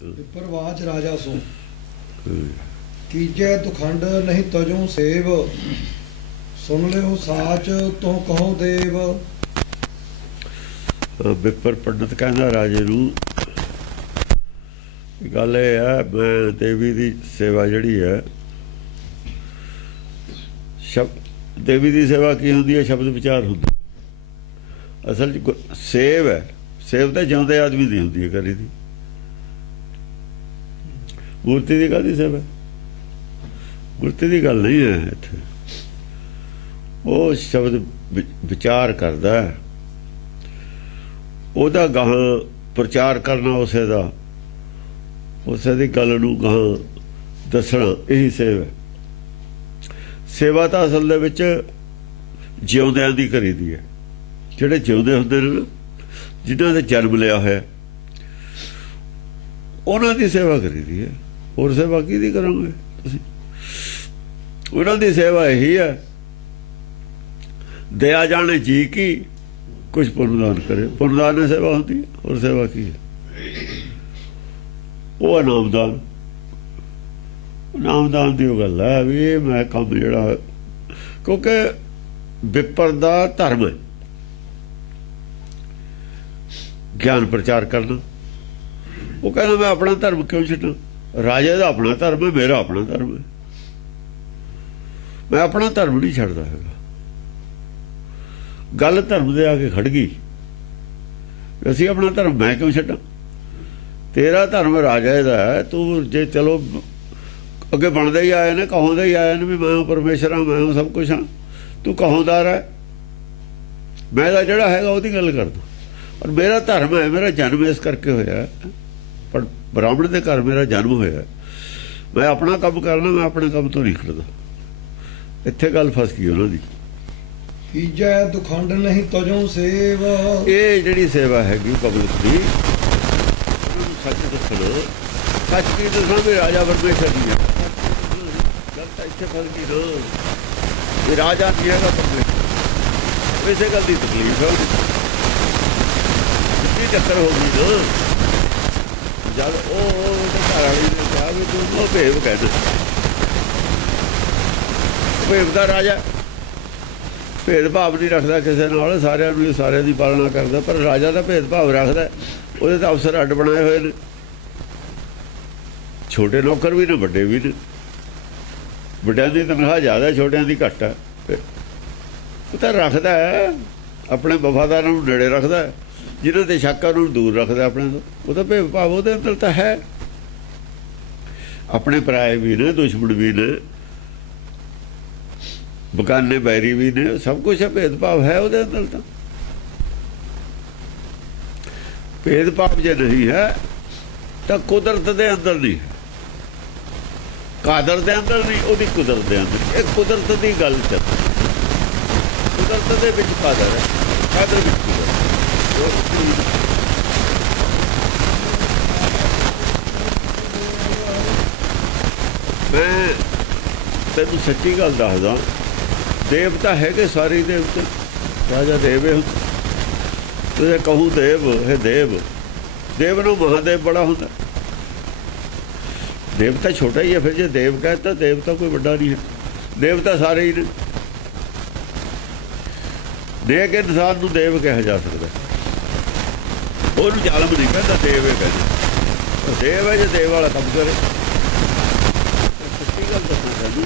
प्रवाच राजा सो कीजै दुखंड नहीं तजो सेव सुन ले साच तो कहो देव। ਵਿਪਰ ਪੰਡਤ ਕਹਿੰਦਾ ਰਾਜੇ ਨੂੰ, ਗੱਲ ਇਹ ਹੈ, ਮੈਂ ਦੇਵੀ ਦੀ ਸੇਵਾ ਜਿਹੜੀ ਹੈ, ਦੇਵੀ ਦੀ ਸੇਵਾ ਕੀ ਹੁੰਦੀ ਹੈ? ਸ਼ਬਦ ਵਿਚਾਰ ਹੁੰਦਾ। ਅਸਲ 'ਚ ਸੇਵ ਹੈ, ਸੇਵ ਤਾਂ ਜਿਉਂਦੇ ਆਦਮੀ ਦੀ ਹੁੰਦੀ ਹੈ ਕਰੀ ਦੀ। ਮੂਰਤੀ ਦੀ ਕਾਹਦੀ ਸੇਵਾ? ਮੂਰਤੀ ਦੀ ਗੱਲ ਨਹੀਂ ਹੈ ਇੱਥੇ। ਉਹ ਸ਼ਬਦ ਵਿਚਾਰ ਕਰਦਾ, ਉਹਦਾ ਗਾਹ ਪ੍ਰਚਾਰ ਕਰਨਾ, ਉਸੇ ਦਾ, ਉਸੇ ਦੀ ਗੱਲ ਨੂੰ ਗਾਹ ਦੱਸਣਾ, ਇਹੀ ਸੇਵਾ ਹੈ। ਸੇਵਾ ਤਾਂ ਅਸਲ ਦੇ ਵਿੱਚ ਜਿਉਂਦਿਆਂ ਦੀ ਕਰੀਦੀ ਹੈ। ਜਿਹੜੇ ਜਿਉਂਦੇ ਹੁੰਦੇ ਨੇ, ਜਿਨ੍ਹਾਂ ਦੇ ਜਨਮ ਲਿਆ ਹੋਇਆ, ਉਹਨਾਂ ਦੀ ਸੇਵਾ ਕਰੀਦੀ ਹੈ। ਹੋਰ ਸੇਵਾ ਕਿਹਦੀ ਕਰੋਗੇ ਤੁਸੀਂ? ਉਹਨਾਂ ਦੀ ਸੇਵਾ ਇਹੀ ਹੈ, ਦਇਆ ਜਾਣੇ ਜੀ ਕੀ, ਕੁਛ ਪੁੰਨਦਾਨ ਕਰੇ। ਪੁੰਨਦਾਨ ਦੀ ਸੇਵਾ ਹੁੰਦੀ ਹੈ, ਹੋਰ ਸੇਵਾ ਕੀ ਹੈ? ਉਹ ਇਨਾਮਦਾਨ, ਇਨਾਮਦਾਨ ਦੀ ਉਹ ਗੱਲ ਹੈ ਵੀ ਇਹ ਮੈਂ ਕੰਮ ਜਿਹੜਾ, ਕਿਉਂਕਿ ਵਿਪਰ ਦਾ ਧਰਮ ਹੈ ਗਿਆਨ ਪ੍ਰਚਾਰ ਕਰਨਾ। ਉਹ ਕਹਿੰਦਾ ਮੈਂ ਆਪਣਾ ਧਰਮ ਕਿਉਂ ਛੱਡਾਂ? ਰਾਜੇ ਦਾ ਆਪਣਾ ਧਰਮ ਹੈ, ਮੇਰਾ ਆਪਣਾ ਧਰਮ ਹੈ, ਮੈਂ ਆਪਣਾ ਧਰਮ ਨਹੀਂ ਛੱਡਦਾ ਹੈਗਾ। ਗੱਲ ਧਰਮ ਦੇ ਆ ਕੇ ਖੜ ਗਈ, ਅਸੀਂ ਆਪਣਾ ਧਰਮ ਮੈਂ ਕਿਉਂ ਛੱਡਾਂ? ਤੇਰਾ ਧਰਮ ਰਾਜੇ ਦਾ ਹੈ, ਤੂੰ ਜੇ ਚਲੋ ਅੱਗੇ ਬਣਦੇ ਹੀ ਆਏ ਨੇ, ਕਹਾਉਂਦੇ ਹੀ ਆਏ ਨੇ ਵੀ ਮੈਂ ਪਰਮੇਸ਼ਰ ਹਾਂ, ਮੈਂ ਸਭ ਕੁਛ ਹਾਂ, ਤੂੰ ਕਹਾਉਂਦਾਰ ਹੈ। ਮੈਂ ਤਾਂ ਜਿਹੜਾ ਹੈਗਾ ਉਹਦੀ ਗੱਲ ਕਰਦਾ, ਔਰ ਮੇਰਾ ਧਰਮ ਹੈ, ਮੇਰਾ ਜਨਮ ਇਸ ਕਰਕੇ ਹੋਇਆ, ਪਰ ਬ੍ਰਾਹਮਣ ਦੇ ਘਰ ਮੇਰਾ ਜਨਮ ਹੋਇਆ, ਮੈਂ ਆਪਣਾ ਕੰਮ ਕਰਨਾ, ਮੈਂ ਆਪਣੇ ਕੰਮ ਤੋਂ ਨਹੀਂ ਖੜਦਾ। ਇੱਥੇ ਗੱਲ ਫਸ ਗਈ ਉਹਨਾਂ ਦੀ। ਕੀਜੈ ਦੁਖੰਡ ਨਹੀਂ ਤਜੋ ਸੇਵ, ਇਹ ਜਿਹੜੀ ਸੇਵਾ ਹੈਗੀ ਪਬਲਿਕ ਦੀ, ਉਹਨੂੰ ਸੱਚ ਦੱਸਣਾ। ਸੱਚ ਕੀ ਦੱਸਣਾ ਵੀ ਰਾਜਾ ਪਰਮੇਸ਼ਰ ਦੀ ਹੈ। ਗੱਲ ਤਾਂ ਇੱਥੇ ਫਸ ਗਈ ਨਾ ਵੀ ਰਾਜਾ ਨਹੀਂ ਹੈਗਾ ਪਰਮੇਸ਼ਰ। ਇਸੇ ਗੱਲ ਦੀ ਤਕਲੀਫ ਹੈ, ਕੀ ਚੱਕਰ ਹੋ ਗਈ ਨਾ। ਜਦ ਉਹਦੇ ਘਰ ਵਾਲੀ ਨੇ ਕਿਹਾ ਵੀ ਤੂੰ ਉਹ ਭੇਵ ਕਹਿੰਦਾ, ਭੇਵ ਦਾ ਰਾਜਾ ਭੇਦਭਾਵ ਨਹੀਂ ਰੱਖਦਾ ਕਿਸੇ ਨਾਲ, ਸਾਰਿਆਂ ਨੂੰ ਸਾਰਿਆਂ ਦੀ ਪਾਲਣਾ ਕਰਦਾ। ਪਰ ਰਾਜਾ ਦਾ ਭੇਦਭਾਵ ਰੱਖਦਾ, ਉਹਦੇ ਤਾਂ ਅਫਸਰ ਅੱਡ ਬਣਾਏ ਹੋਏ ਨੇ, ਛੋਟੇ ਨੌਕਰ ਵੀ ਨੇ, ਵੱਡੇ ਵੀ ਨੇ। ਵੱਡਿਆਂ ਦੀ ਤਨਖਾਹ ਜ਼ਿਆਦਾ, ਛੋਟਿਆਂ ਦੀ ਘੱਟ ਹੈ। ਉਹ ਤਾਂ ਰੱਖਦਾ ਹੈ, ਆਪਣੇ ਵਫਾਦਾਰਾਂ ਨੂੰ ਨੇੜੇ ਰੱਖਦਾ, ਜਿਹਨਾਂ ਦੇ ਸ਼ੱਕ ਉਹਨਾਂ ਨੂੰ ਦੂਰ ਰੱਖਦਾ ਆਪਣੇ ਤੋਂ। ਉਹ ਤਾਂ ਭੇਦਭਾਵ ਉਹਦੇ ਅੰਦਰ ਤਾਂ ਹੈ। ਆਪਣੇ ਪਰਾਏ ਵੀ ਨੇ, ਦੁਸ਼ਮਣ ਵੀ ਨੇ, ਬਗਾਨੇ ਬੈਰੀ ਵੀ ਨੇ, ਸਭ ਕੁਛ ਹੈ, ਭੇਦਭਾਵ ਹੈ ਉਹਦੇ ਅੰਦਰ। ਤਾਂ ਭੇਦਭਾਵ ਜੇ ਨਹੀਂ ਹੈ ਤਾਂ ਕੁਦਰਤ ਦੇ ਅੰਦਰ ਨਹੀਂ, ਕਾਦਰ ਦੇ ਅੰਦਰ ਨਹੀਂ, ਉਹਦੀ ਕੁਦਰਤ ਦੇ ਅੰਦਰ। ਇਹ ਕੁਦਰਤ ਦੀ ਗੱਲ ਚੱਲ, ਕੁਦਰਤ ਦੇ ਵਿੱਚ ਕਾਦਰ ਹੈ, ਕਾਦਰ ਵਿੱਚ ਕੁਦਰਤ। ਮੈਂ ਤੈਨੂੰ ਸੱਚੀ ਗੱਲ ਦੱਸਦਾ, ਦੇਵਤਾ ਹੈਗੇ ਸਾਰੇ ਦੇਵਤੇ, ਰਾਜਾ ਦੇਵ ਹੈ। ਤੁਸੀਂ ਕਹੂੰ ਦੇਵ ਹੈ, ਦੇਵ, ਦੇਵ ਨੂੰ ਮਹਾਦੇਵ ਬੜਾ ਹੁੰਦਾ, ਦੇਵਤਾ ਛੋਟਾ ਹੀ ਹੈ। ਫਿਰ ਜੇ ਦੇਵ ਕਹਿੰਦਾ ਦੇਵਤਾ ਕੋਈ ਵੱਡਾ ਨਹੀਂ ਹੈ, ਦੇਵਤਾ ਸਾਰੇ ਹੀ ਨੇ। ਨੇਕ ਇਨਸਾਨ ਨੂੰ ਦੇਵ ਕਿਹਾ ਜਾ ਸਕਦਾ, ਉਹਨੂੰ ਜ਼ਾਲਮ ਨਹੀਂ ਕਹਿੰਦਾ, ਦੇਵ ਹੈ ਕਹਿੰਦੇ। ਦੇਵ ਹੈ ਜੇ ਦੇਵ ਵਾਲਾ ਕੰਮ ਕਰੇ। ਸੱਚੀ ਗੱਲ ਦੱਸਣਾ ਚਾਹੁੰਦੀ,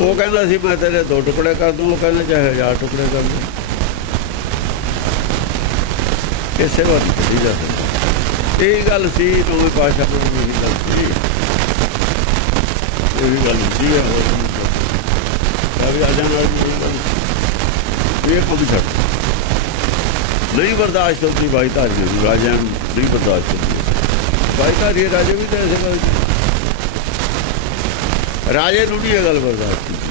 ਉਹ ਕਹਿੰਦਾ ਸੀ ਮੈਂ ਤੇਰੇ 2 ਟੁਕੜੇ ਕਰ ਦੂੰ, ਉਹ ਕਹਿੰਦਾ ਚਾਹੇ 1000 ਟੁਕੜੇ ਕਰ ਦੂੰ। ਇਹ ਸੇਵਾ ਨਹੀਂ ਕੀਤੀ ਜਾ ਸਕਦੀ। ਇਹ ਗੱਲ ਸੀ ਨੌਵੇਂ ਪਾਤਸ਼ਾਹ ਨੂੰ ਵੀ ਇਹੀ ਗੱਲ ਸੀ, ਇਹ ਗੱਲ ਹੁੰਦੀ ਹੈ। ਹੋਰ ਵੀ ਰਾਜਾ ਨਾਲ ਵੀ ਇਹ ਗੱਲ, ਇਹ ਕੰਮ ਛੱਡ ਨਹੀਂ ਬਰਦਾਸ਼ਤ ਹੁੰਦੀ। ਬਾਈ ਧਾਰੀ ਨੂੰ, ਰਾਜਿਆਂ ਨੂੰ ਨਹੀਂ ਬਰਦਾਸ਼ਤ ਹੁੰਦੀ। ਬਾਈ ਧਾਰੀ ਰਾਜੇ ਵੀ ਤਾਂ ਇਸੇ ਗੱਲ, ਰਾਜੇ ਨੂੰ ਨਹੀਂ ਇਹ ਗੱਲ ਬਰਦਾਸ਼ਤ ਹੁੰਦੀ।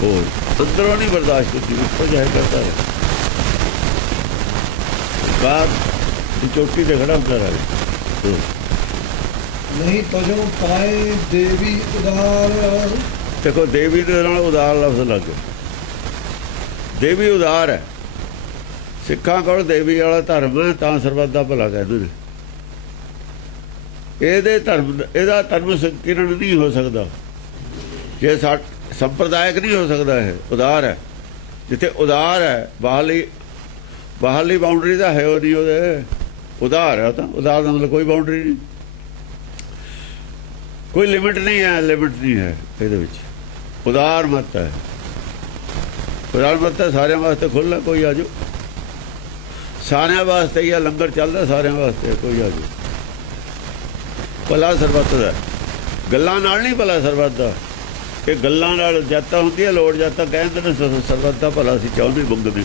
ਹੋਰ ਅੰਦਰੋਂ ਨਹੀਂ ਬਰਦਾਸ਼ਤ ਹੁੰਦੀ, ਉੱਪਰ ਜਾਏ ਕਰਦਾ ਹੈ। ਬਾਹਰ ਦੀ ਚੋਟੀ ਤੇ ਖੜਾ ਹੁੰਦਾ ਰਾਜਾ। ਨਹੀਂ ਤਜੋ ਪਾਏ ਦੇਵੀ ਉਦਾਰ। ਦੇਖੋ ਦੇਵੀ ਦੇ ਨਾਲ ਉਦਾਰ ਲਫ਼ਜ਼ ਲੱਗ ਗਏ। ਦੇਵੀ ਉਦਾਰ ਹੈ। ਸਿੱਖਾਂ ਕੋਲ ਦੇਵੀ ਵਾਲਾ ਧਰਮ ਹੈ ਤਾਂ ਸਰਬੱਤ ਦਾ ਭਲਾ ਕਹਿੰਦੇ ਨੇ। ਇਹਦਾ ਧਰਮ ਸੰਕੀਰਣ ਨਹੀਂ ਹੋ ਸਕਦਾ ਜੇ ਸੰਪਰਦਾਇਕ ਨਹੀਂ ਹੋ ਸਕਦਾ। ਇਹ ਉਦਾਰ ਹੈ। ਜਿੱਥੇ ਉਦਾਰ ਹੈ ਬਾਹਰਲੀ ਬਾਉਂਡਰੀ ਦਾ ਹੈ ਉਹ ਨਹੀਂ, ਉਹਦੇ ਉਦਾਰ ਹੈ। ਤਾਂ ਉਦਾਰ ਦਾ ਮਤਲਬ ਕੋਈ ਬਾਉਂਡਰੀ ਨਹੀਂ, ਕੋਈ ਲਿਮਿਟ ਨਹੀਂ ਹੈ, ਲਿਮਿਟ ਨਹੀਂ ਹੈ ਇਹਦੇ ਵਿੱਚ। ਉਦਾਰ ਮਤ ਹੈ, ਉਦਾਰ ਮਤ ਹੈ, ਸਾਰਿਆਂ ਵਾਸਤੇ ਖੁੱਲ੍ਹਾ, ਕੋਈ ਆ ਜਾਓ। ਸਾਰਿਆਂ ਵਾਸਤੇ ਹੀ ਲੰਗਰ ਚੱਲਦਾ, ਸਾਰਿਆਂ ਵਾਸਤੇ, ਕੋਈ ਆ ਜਾਓ। ਭਲਾ ਸਰਬੱਤ ਦਾ, ਗੱਲਾਂ ਨਾਲ ਨਹੀਂ ਭਲਾ ਸਰਬੱਤ ਦਾ। ਇਹ ਗੱਲਾਂ ਨਾਲ ਜਾਤਾਂ ਹੁੰਦੀਆਂ, ਲੋੜ ਜਾਤਾਂ ਕਹਿੰਦੇ ਨੇ ਸਰਬੱਤ ਦਾ ਭਲਾ ਅਸੀਂ ਚਾਹੁੰਦੇ ਮੰਗਦੇ।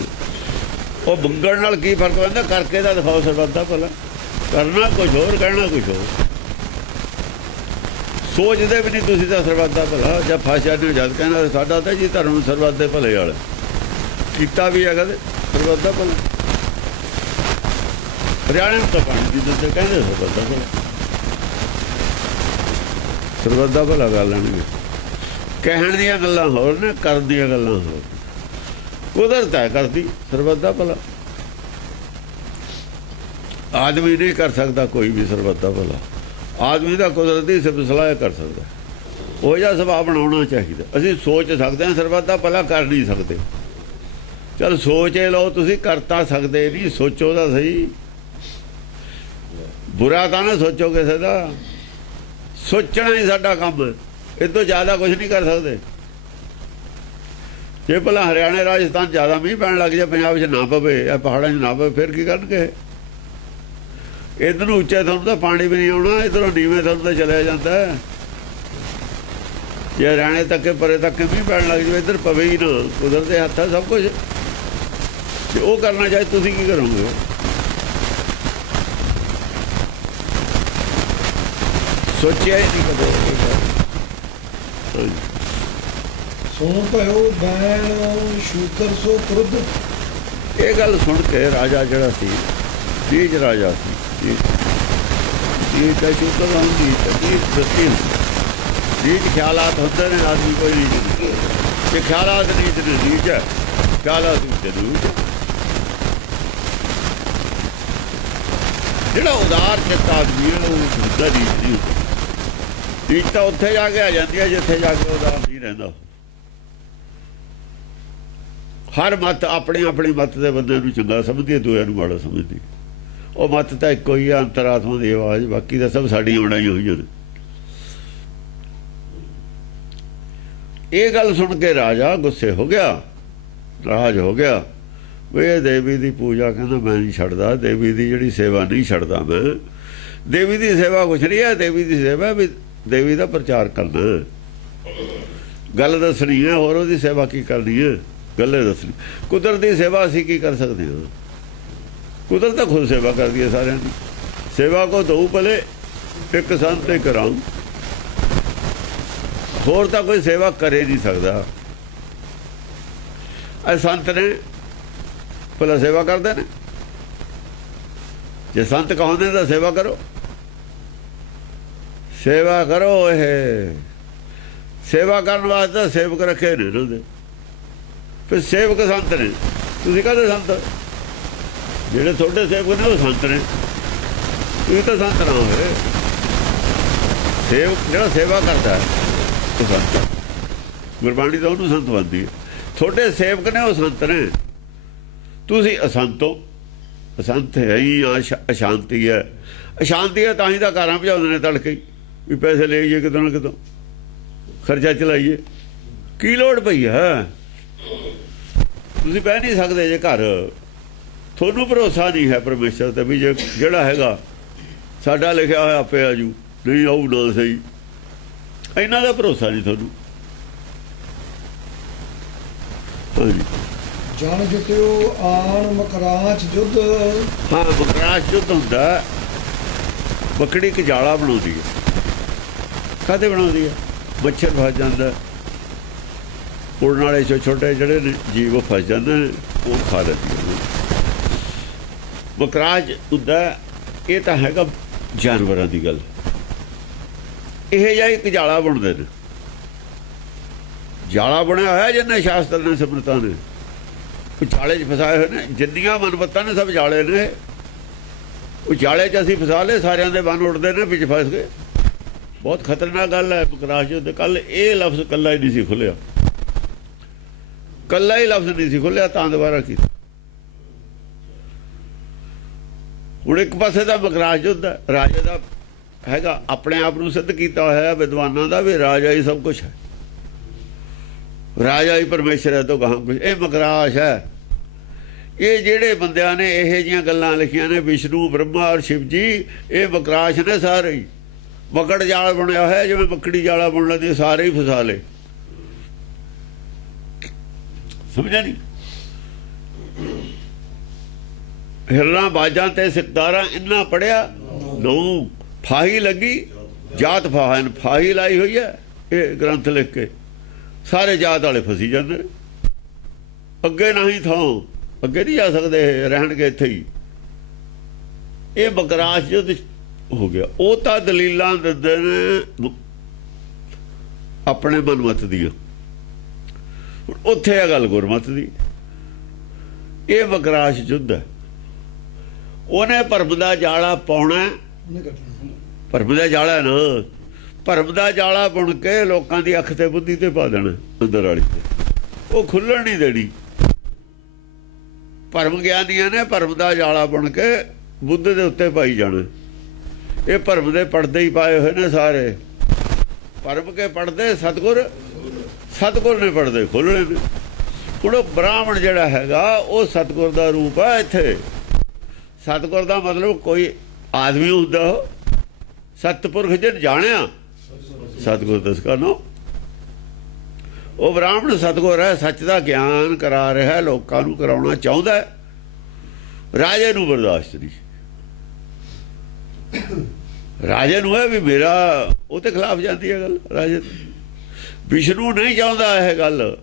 ਉਹ ਮੰਗਣ ਨਾਲ ਕੀ ਫਰਕ ਪੈਂਦਾ? ਕਰਕੇ ਤਾਂ ਦਿਖਾਓ ਸਰਬੱਤ ਦਾ ਭਲਾ। ਕਰਨਾ ਕੁਝ ਹੋਰ, ਕਹਿਣਾ ਕੁਝ ਹੋਰ। ਸੋਚਦੇ ਵੀ ਨਹੀਂ ਤੁਸੀਂ ਤਾਂ ਸਰਬੱਤ ਦਾ ਭਲਾ। ਜਦ ਫਸ ਜਾਂਦੇ ਹੋ ਜਦ ਕਹਿੰਦਾ ਸਾਡਾ ਤਾਂ ਜੀ ਧਰਮ ਸਰਬੱਤ ਦੇ ਭਲੇ ਵਾਲਾ ਕੀਤਾ ਵੀ ਹੈਗਾ ਤੇ ਸਰਬੱਤ ਦਾ ਭਲਾ। ਹਰਿਆਣੇ ਨੂੰ ਤਾਂ ਪਾਣੀ ਦੀ ਦਿੰਦੇ, ਕਹਿੰਦੇ ਸਰਬੱਤ ਦਾ ਭਲਾ। ਸਰਬੱਤ ਦਾ ਭਲਾ ਕਰ ਲੈਣਗੇ। ਕਹਿਣ ਦੀਆਂ ਗੱਲਾਂ ਹੋਰ ਨੇ, ਕਰਨ ਦੀਆਂ ਗੱਲਾਂ ਹੋਰ। ਕੁਦਰਤ ਹੈ ਕਰਦੀ ਸਰਬੱਤ ਦਾ ਭਲਾ। ਆਦਮੀ ਨਹੀਂ ਕਰ ਸਕਦਾ ਕੋਈ ਵੀ ਸਰਬੱਤ ਦਾ ਭਲਾ। ਆਦਮੀ ਦਾ ਕੁਦਰਤੀ ਸਲਾਹ ਕਰ ਸਕਦਾ। ਉਹ ਜਿਹਾ ਸੁਭਾਅ ਬਣਾਉਣਾ ਚਾਹੀਦਾ। ਅਸੀਂ ਸੋਚ ਸਕਦੇ ਹਾਂ, ਸਰਬੱਤ ਦਾ ਭਲਾ ਕਰ ਨਹੀਂ ਸਕਦੇ। ਚਲ ਸੋਚ ਲਓ, ਤੁਸੀਂ ਕਰ ਤਾਂ ਸਕਦੇ ਨਹੀਂ। ਸੋਚੋ ਤਾਂ ਸਹੀ, ਬੁਰਾ ਤਾਂ ਨਾ ਸੋਚੋ ਕਿਸੇ ਦਾ। ਸੋਚਣਾ ਹੀ ਸਾਡਾ ਕੰਮ ਹੈ, ਇਹ ਤੋਂ ਜ਼ਿਆਦਾ ਕੁਝ ਨਹੀਂ ਕਰ ਸਕਦੇ। ਜੇ ਭਲਾ ਹਰਿਆਣੇ ਰਾਜਸਥਾਨ ਜ਼ਿਆਦਾ ਮੀਂਹ ਪੈਣ ਲੱਗ ਜਾਏ, ਪੰਜਾਬ 'ਚ ਨਾ ਪਵੇ, ਇਹ ਪਹਾੜਾਂ 'ਚ ਨਾ ਪਵੇ, ਫਿਰ ਕੀ ਕਰਨਗੇ? ਇੱਧਰ ਨੂੰ ਉੱਚੇ ਤੁਹਾਨੂੰ ਤਾਂ ਪਾਣੀ ਵੀ ਨਹੀਂ ਆਉਣਾ, ਇੱਧਰੋਂ ਨੀਵੇਂ ਤੁਹਾਨੂੰ ਤਾਂ ਚਲਿਆ ਜਾਂਦਾ। ਜੇ ਹਰਿਆਣੇ ਤੱਕ ਪਰੇ ਤੱਕ ਮੀਂਹ ਪੈਣ ਲੱਗ ਜਾਵੇ, ਇੱਧਰ ਪਵੇ ਹੀ ਨਾ। ਕੁਦਰਤ ਦੇ ਹੱਥ ਹੈ ਸਭ ਕੁਝ। ਜੇ ਉਹ ਕਰਨਾ ਚਾਹੇ ਤੁਸੀਂ ਕੀ ਕਰੋਗੇ? ਸੋਚਿਆ ਹੀ ਨਹੀਂ ਕਦੇ। ਸੁਣ ਭਇਓ ਬੈਣ ਸ਼ੂਕਰ ਸੋ ਕ੍ਰੁੱਧ। ਇਹ ਗੱਲ ਸੁਣ ਕੇ ਰਾਜਾ ਜਿਹੜਾ ਸੀ, ਤੀਜ ਰਾਜਾ ਸੀ, ਇਹ ਸ਼ੂਕਰ ਹੁੰਦੀ ਦੱਸੀ। ਨੀਚ ਖਿਆਲਾਤ ਹੁੰਦੇ ਨੇ, ਆਦਮੀ ਕੋਈ ਨਹੀਂ। ਇਹ ਖਿਆਲਾਤ ਨੀਚ ਨੇ, ਨੀਚ ਹੈ। ਖਿਆਲਾਤ ਜ਼ਰੂਰ ਜਿਹੜਾ ਉਦਾਰ ਚਿੱਤ ਆਦਮੀ ਹੈ ਉਹ ਹੁੰਦਾ ਨੀਚ ਨਹੀਂ ਹੁੰਦਾ। ਨੀਚ ਤਾਂ ਉੱਥੇ ਜਾ ਕੇ ਆ ਜਾਂਦੀ ਹੈ ਜਿੱਥੇ ਜਾ ਕੇ ਉਦਾਰ ਨਹੀਂ ਰਹਿੰਦਾ। ਹਰ ਮੱਤ ਆਪਣੀ ਆਪਣੀ ਮੱਤ ਦੇ ਬੰਦੇ ਨੂੰ ਚੰਗਾ ਸਮਝਦੀ ਹੈ, ਦੂਜਿਆਂ ਨੂੰ ਮਾੜਾ ਸਮਝਦੀ। ਉਹ ਮੱਤ ਤਾਂ ਇੱਕੋ ਹੀ ਆ, ਅੰਤਰਾਤਮਾ ਦੀ ਆਵਾਜ਼। ਬਾਕੀ ਤਾਂ ਸਭ ਸਾਡੀਆਂ ਬਣਾਈਆਂ ਹੋਈਆਂ ਨੇ। ਇਹ ਗੱਲ ਸੁਣ ਕੇ ਰਾਜਾ ਗੁੱਸੇ ਹੋ ਗਿਆ, ਨਾਰਾਜ਼ ਹੋ ਗਿਆ। ਵੀ ਇਹ ਦੇਵੀ ਦੀ ਪੂਜਾ ਕਹਿੰਦਾ ਮੈਂ ਨਹੀਂ ਛੱਡਦਾ, ਦੇਵੀ ਦੀ ਜਿਹੜੀ ਸੇਵਾ ਨਹੀਂ ਛੱਡਦਾ ਮੈਂ। ਦੇਵੀ ਦੀ ਸੇਵਾ ਕੁਛ ਨਹੀਂ ਹੈ, ਦੇਵੀ ਦੀ ਸੇਵਾ ਵੀ ਦੇਵੀ ਦਾ ਪ੍ਰਚਾਰ ਕਰਨਾ, ਗੱਲ ਦੱਸਣੀ ਹੈ। ਹੋਰ ਉਹਦੀ ਸੇਵਾ ਕੀ ਕਰਨੀ ਹੈ? ਗੱਲੇ ਦੱਸਣੀ। ਕੁਦਰਤ ਦੀ ਸੇਵਾ ਅਸੀਂ ਕੀ ਕਰ ਸਕਦੇ ਹਾਂ? ਕੁਦਰਤ ਤਾਂ ਖੁਦ ਸੇਵਾ ਕਰਦੀ ਹੈ ਸਾਰਿਆਂ ਦੀ। ਸੇਵਾ ਕੋ ਦਊ ਭਲੇ ਇੱਕ ਸੰਤ ਇੱਕ ਰਾਮ। ਹੋਰ ਤਾਂ ਕੋਈ ਸੇਵਾ ਕਰੇ ਨਹੀਂ ਸਕਦਾ। ਇਹ ਸੰਤ ਨੇ ਭਲਾ ਸੇਵਾ ਕਰਦੇ ਨੇ। ਜੇ ਸੰਤ ਕਹਾਉਂਦੇ ਤਾਂ ਸੇਵਾ ਕਰੋ, ਸੇਵਾ ਕਰੋ। ਇਹ ਸੇਵਾ ਕਰਨ ਵਾਸਤੇ ਸੇਵਕ ਰੱਖੇ ਨੇ ਇਹਨਾਂ ਦੇ। ਫਿਰ ਸੇਵਕ ਸੰਤ ਨੇ। ਤੁਸੀਂ ਕਹਦੇ ਸੰਤ? ਜਿਹੜੇ ਤੁਹਾਡੇ ਸੇਵਕ ਨੇ ਉਹ ਸੰਤ ਨੇ। ਤੁਸੀਂ ਤਾਂ ਸੰਤ ਨਾ ਹੋਵੇ। ਸੇਵਕ ਜਿਹੜਾ ਸੇਵਾ ਕਰਦਾ ਉਹ ਸੰਤ। ਗੁਰਬਾਣੀ ਤਾਂ ਉਹਨੂੰ ਸੰਤ ਬਣਦੀ ਹੈ। ਤੁਹਾਡੇ ਸੇਵਕ ਨੇ ਉਹ ਸੰਤ ਨੇ। ਤੁਸੀਂ ਅਸੰਤ ਹੋ। ਅਸੰਤ ਹੈ ਹੀ ਅਸ਼ਾਂਤੀ ਹੈ। ਅਸ਼ਾਂਤੀ ਹੈ ਤਾਂ ਹੀ ਤਾਂ ਕਾਰਾਂ ਭਜਾਉਂਦੇ ਨੇ ਤੜਕੇ ਵੀ ਪੈਸੇ ਲੈ ਜਾਈਏ ਕਿਤੋਂ ਨਾ ਕਿਤੋਂ, ਖਰਚਾ ਚਲਾਈਏ। ਕੀ ਲੋੜ ਪਈ ਹੈ? ਤੁਸੀਂ ਬਹਿ ਨਹੀਂ ਸਕਦੇ ਜੇ ਘਰ। ਤੁਹਾਨੂੰ ਭਰੋਸਾ ਨਹੀਂ ਹੈ ਪਰਮੇਸ਼ਰ ਤੇ ਵੀ ਜੇ ਜਿਹੜਾ ਹੈਗਾ ਸਾਡਾ ਲਿਖਿਆ ਹੋਇਆ ਆਪੇ ਆਜੂ, ਨਹੀਂ ਆਊ ਨਾ ਸਹੀ। ਇਹਨਾਂ ਦਾ ਭਰੋਸਾ ਨਹੀਂ ਤੁਹਾਨੂੰ। ਹਾਂਜੀ। ਜਨ ਜਿਤਿਓ ਆਣ ਮਕਰਾਚ ਜੁੱਧ। ਹਾਂ, ਮਕਰਾਚ ਜੁੱਧ ਹੁੰਦਾ। ਬੱਕੜੀ ਇੱਕ ਜਾਲਾ ਬਣਾਉਂਦੀ ਹੈ। ਕਾਹਦੇ ਬਣਾਉਂਦੀ ਹੈ? ਮੱਛਰ ਫਸ ਜਾਂਦਾ, ਉੜਨ ਵਾਲੇ ਛੋਟੇ ਜਿਹੜੇ ਨੇ ਜੀਵ ਉਹ ਫਸ ਜਾਂਦੇ ਨੇ, ਉਹ ਖਾ ਲੈਂਦੀ ਹੈ। ਮਕਰਾਜ ਹੁੰਦਾ। ਇਹ ਤਾਂ ਹੈਗਾ ਜਾਨਵਰਾਂ ਦੀ ਗੱਲ। ਇਹ ਜਿਹਾ ਇੱਕ ਜਾਲਾ ਬੁਣਦੇ ਨੇ। ਜਾਲਾ ਬਣਿਆ ਹੋਇਆ ਜਿੰਨੇ ਸ਼ਾਸਤਰ ਨੇ ਸਿਮਰਤਾਂ ਨੇ। ਜਾਲੇ 'ਚ ਫਸਾਏ ਹੋਏ ਨੇ। ਜਿੰਨੀਆਂ ਮਨਮੱਤਾਂ ਨੇ ਸਭ ਜਾਲੇ ਨੇ। ਉਹ ਜਾਲੇ 'ਚ ਅਸੀਂ ਫਸਾ ਲਏ, ਸਾਰਿਆਂ ਦੇ ਮਨ ਉੱਡਦੇ ਨੇ, ਵਿੱਚ ਫਸ ਗਏ। ਬਹੁਤ ਖਤਰਨਾਕ ਗੱਲ ਹੈ ਮਕਰਾਸ਼ ਯੁੱਧ। ਕੱਲ ਇਹ ਲਫ਼ਜ਼ ਕੱਲਾ ਹੀ ਨਹੀਂ ਸੀ ਖੁੱਲਿਆ, ਕੱਲਾ ਹੀ ਲਫ਼ਜ਼ ਨਹੀਂ ਸੀ ਖੁੱਲਿਆ, ਤਾਂ ਦੁਬਾਰਾ ਕੀਤਾ। ਹੁਣ ਇੱਕ ਪਾਸੇ ਦਾ ਮਕਰਾਸ਼ ਯੁੱਧ ਹੈ, ਰਾਜੇ ਦਾ ਹੈਗਾ, ਆਪਣੇ ਆਪ ਨੂੰ ਸਿੱਧ ਕੀਤਾ ਹੋਇਆ ਵਿਦਵਾਨਾਂ ਦਾ ਵੀ ਰਾਜਾ ਹੀ ਸਭ ਕੁਛ ਹੈ, ਰਾਜਾ ਹੀ ਪਰਮੇਸ਼ਰ ਹੈ ਤੋਂ ਕਹਾਂ ਕੁਛ। ਇਹ ਮਕਰਾਸ਼ ਹੈ। ਇਹ ਜਿਹੜੇ ਬੰਦਿਆਂ ਨੇ ਇਹੋ ਜਿਹੀਆਂ ਗੱਲਾਂ ਲਿਖੀਆਂ ਨੇ, ਵਿਸ਼ਨੂੰ ਬ੍ਰਹਮਾ ਔਰ ਸ਼ਿਵ ਜੀ, ਇਹ ਮਕਰਾਸ਼ ਨੇ ਸਾਰੇ ਹੀ। ਮਕੜ ਜਾਲ ਬਣਿਆ ਹੋਇਆ, ਜਿਵੇਂ ਮੱਕੜੀ ਜਾਲਾ ਬੁਣ ਲੈਂਦੀ, ਸਾਰੇ ਹੀ ਫਸਾ ਲਏ। ਸਮਝਿਆ ਨਹੀਂ? ਹਿਰਨਾ ਬਾਜਾਂ ਤੇ ਸਿਕਦਾਰਾਂ ਇੰਨਾ ਪੜਿਆ ਨੌ ਫਾਹੀ ਲੱਗੀ, ਜਾਤ ਫਾਹਨ ਫਾਹੀ ਲਾਈ ਹੋਈ ਹੈ। ਇਹ ਗ੍ਰੰਥ ਲਿਖ ਕੇ ਸਾਰੇ ਜਾਤ ਵਾਲੇ ਫਸੀ ਜਾਂਦੇ ਨੇ। ਅੱਗੇ ਨਹੀਂ ਥਾਂ, ਅੱਗੇ ਨਹੀਂ ਜਾ ਸਕਦੇ, ਰਹਿਣਗੇ ਇੱਥੇ ਹੀ। ਇਹ ਮਕਰਾਸ਼ ਜਦ ਹੋ ਗਿਆ, ਉਹ ਤਾਂ ਦਲੀਲਾਂ ਦਿੰਦੇ ਨੇ ਆਪਣੇ ਮਨਮਤ ਦੀਆਂ। ਉੱਥੇ ਆ ਗੱਲ ਗੁਰਮਤ ਦੀ। ਇਹ ਮਕਰਾਸ਼ ਯੁੱਧ ਹੈ। ਉਹਨੇ ਭਰਮ ਦਾ ਜਾਲਾ ਪਾਉਣਾ, ਭਰਮ ਦਾ ਜਾਲਾ ਨਾ, ਭਰਮ ਦਾ ਜਾਲਾ ਬੁਣ ਕੇ ਲੋਕਾਂ ਦੀ ਅੱਖ ਤੇ ਬੁੱਧੀ ਤੇ ਪਾ ਦੇਣਾ, ਅੰਦਰ ਵਾਲੀ ਤੇ। ਉਹ ਖੁੱਲਣ ਨਹੀਂ ਦੇਣੀ। ਭਰਮ ਗਿਆਨੀਆਂ ਨੇ ਭਰਮ ਦਾ ਜਾਲਾ ਬੁਣ ਕੇ ਬੁੱਧ ਦੇ ਉੱਤੇ ਪਾਈ ਜਾਣਾ। ਇਹ ਭਰਮ ਦੇ ਪਰਦੇ ਹੀ ਪਾਏ ਹੋਏ ਨੇ ਸਾਰੇ। ਭਰਮ ਕੇ ਪਰਦੇ ਸਤਿਗੁਰ, ਸਤਿਗੁਰ ਨੇ ਪਰਦੇ ਖੋਲ੍ਹਣੇ ਨੇ। ਹੁਣ ਉਹ ਬ੍ਰਾਹਮਣ ਜਿਹੜਾ ਹੈਗਾ ਉਹ ਸਤਿਗੁਰ ਦਾ ਰੂਪ ਹੈ ਇੱਥੇ। ਸਤਿਗੁਰ ਦਾ ਮਤਲਬ ਕੋਈ ਆਦਮੀ ਹੁੰਦਾ, ਉਹ ਸਤਪੁਰਖ ਜਨ ਜਾਣਿਆ ਸਤਿਗੁਰ ਦਸ ਕਰਨੋ। ਉਹ ਬ੍ਰਾਹਮਣ ਸਤਿਗੁਰ ਹੈ, ਸੱਚ ਦਾ ਗਿਆਨ ਕਰਾ ਰਿਹਾ, ਲੋਕਾਂ ਨੂੰ ਕਰਾਉਣਾ ਚਾਹੁੰਦਾ ਹੈ। ਰਾਜੇ ਨੂੰ ਬਰਦਾਸ਼ਤ ਨਹੀਂ। ਰਾਜੇ ਨੂੰ ਹੈ ਵੀ ਮੇਰਾ, ਉਹਦੇ ਖਿਲਾਫ ਜਾਂਦੀ ਹੈ ਗੱਲ ਰਾਜੇ। ਵਿਸ਼ਨੂੰ ਨਹੀਂ ਚਾਹੁੰਦਾ ਇਹ ਗੱਲ,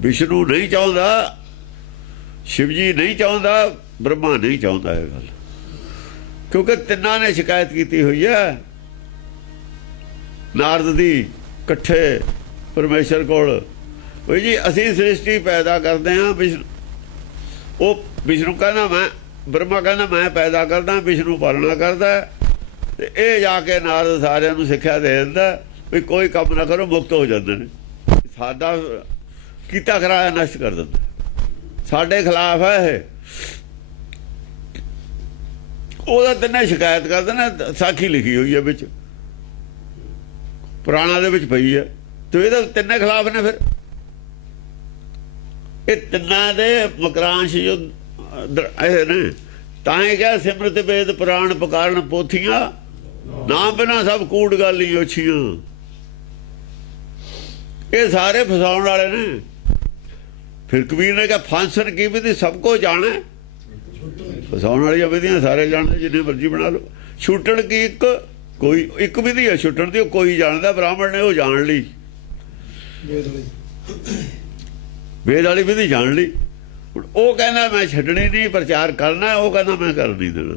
ਵਿਸ਼ਨੂੰ ਨਹੀਂ ਚਾਹੁੰਦਾ, ਸ਼ਿਵ ਜੀ ਨਹੀਂ ਚਾਹੁੰਦਾ, ਬ੍ਰਹਮਾ ਨਹੀਂ ਚਾਹੁੰਦਾ ਇਹ ਗੱਲ। ਕਿਉਂਕਿ ਤਿੰਨਾਂ ਨੇ ਸ਼ਿਕਾਇਤ ਕੀਤੀ ਹੋਈ ਹੈ ਨਾਰਦ ਦੀ ਇਕੱਠੇ ਪਰਮੇਸ਼ਰ ਕੋਲ, ਵੀ ਜੀ ਅਸੀਂ ਸ੍ਰਿਸ਼ਟੀ ਪੈਦਾ ਕਰਦੇ ਹਾਂ। ਉਹ ਵਿਸ਼ਨੂੰ ਕਹਿੰਦਾ ਮੈਂ, ਬ੍ਰਹਮਾ ਕਹਿੰਦਾ ਮੈਂ ਪੈਦਾ ਕਰਦਾ, ਵਿਸ਼ਨੂੰ ਪਾਲਣਾ ਕਰਦਾ। ਤੇ ਇਹ ਜਾ ਕੇ ਨਾਰਦ ਸਾਰਿਆਂ ਨੂੰ ਸਿੱਖਿਆ ਦੇ ਦਿੰਦਾ ਵੀ ਕੋਈ ਕੰਮ ਨਾ ਕਰੋ, ਮੁਕਤ ਹੋ ਜਾਂਦੇ ਨੇ। ਸਾਡਾ ਕੀਤਾ ਕਰਾਇਆ ਨਸ਼ਟ ਕਰ ਦਿੰਦਾ, ਸਾਡੇ ਖਿਲਾਫ ਹੈ ਇਹ। ਉਹਦਾ ਤਿੰਨੇ ਸ਼ਿਕਾਇਤ ਕਰਦੇ ਨੇ, ਸਾਖੀ ਲਿਖੀ ਹੋਈ ਹੈ ਵਿੱਚ, ਪੁਰਾਣਾ ਦੇ ਵਿੱਚ ਪਈ ਹੈ। ਤੇ ਇਹਦਾ ਤਿੰਨੇ ਖਿਲਾਫ ਨੇ। ਫਿਰ ਇਹ ਤਿੰਨਾਂ ਦੇ ਮਕਰਾਂਸ਼ ਜੋ ਇਹ ਨੇ, ਤਾਂ ਹੀ ਕਿਹਾ ਸਿਮਰਤ ਵੇਦ ਪੁਰਾਣ ਪੁਕਾਰਨ ਪੋਥੀਆਂ, ਨਾਮ ਬਿਨਾ ਸਭ ਕੂੜ ਗੱਲ ਹੀ ਓਛੀਆਂ। ਇਹ ਸਾਰੇ ਫਸਾਉਣ ਵਾਲੇ ਨੇ। ਫਿਰ ਕਬੀਰ ਨੇ ਕਿਹਾ ਫਾਂਸਨ ਕੀ ਵਿਧੀ ਸਭ ਕੋ ਜਾਣਾ। ਫਸਾਉਣ ਵਾਲੀਆਂ ਵਿਧੀਆਂ ਸਾਰੇ ਜਾਣਦੇ, ਜਿੰਨੇ ਮਰਜ਼ੀ ਬਣਾ ਲਓ। ਛੁੱਟਣ ਕੀ ਇੱਕ ਕੋਈ ਇੱਕ ਵਿਧੀ ਹੈ ਛੁੱਟਣ ਦੀ, ਉਹ ਕੋਈ ਜਾਣਦਾ। ਬ੍ਰਾਹਮਣ ਨੇ ਉਹ ਜਾਣ ਲਈ, ਵੇਦ ਵਾਲੀ ਵਿਧੀ ਜਾਣ ਲਈ। ਹੁਣ ਉਹ ਕਹਿੰਦਾ ਮੈਂ ਛੱਡਣੀ ਨਹੀਂ, ਪ੍ਰਚਾਰ ਕਰਨਾ। ਉਹ ਕਹਿੰਦਾ ਮੈਂ ਕਰ ਨਹੀਂ ਦੇਣਾ।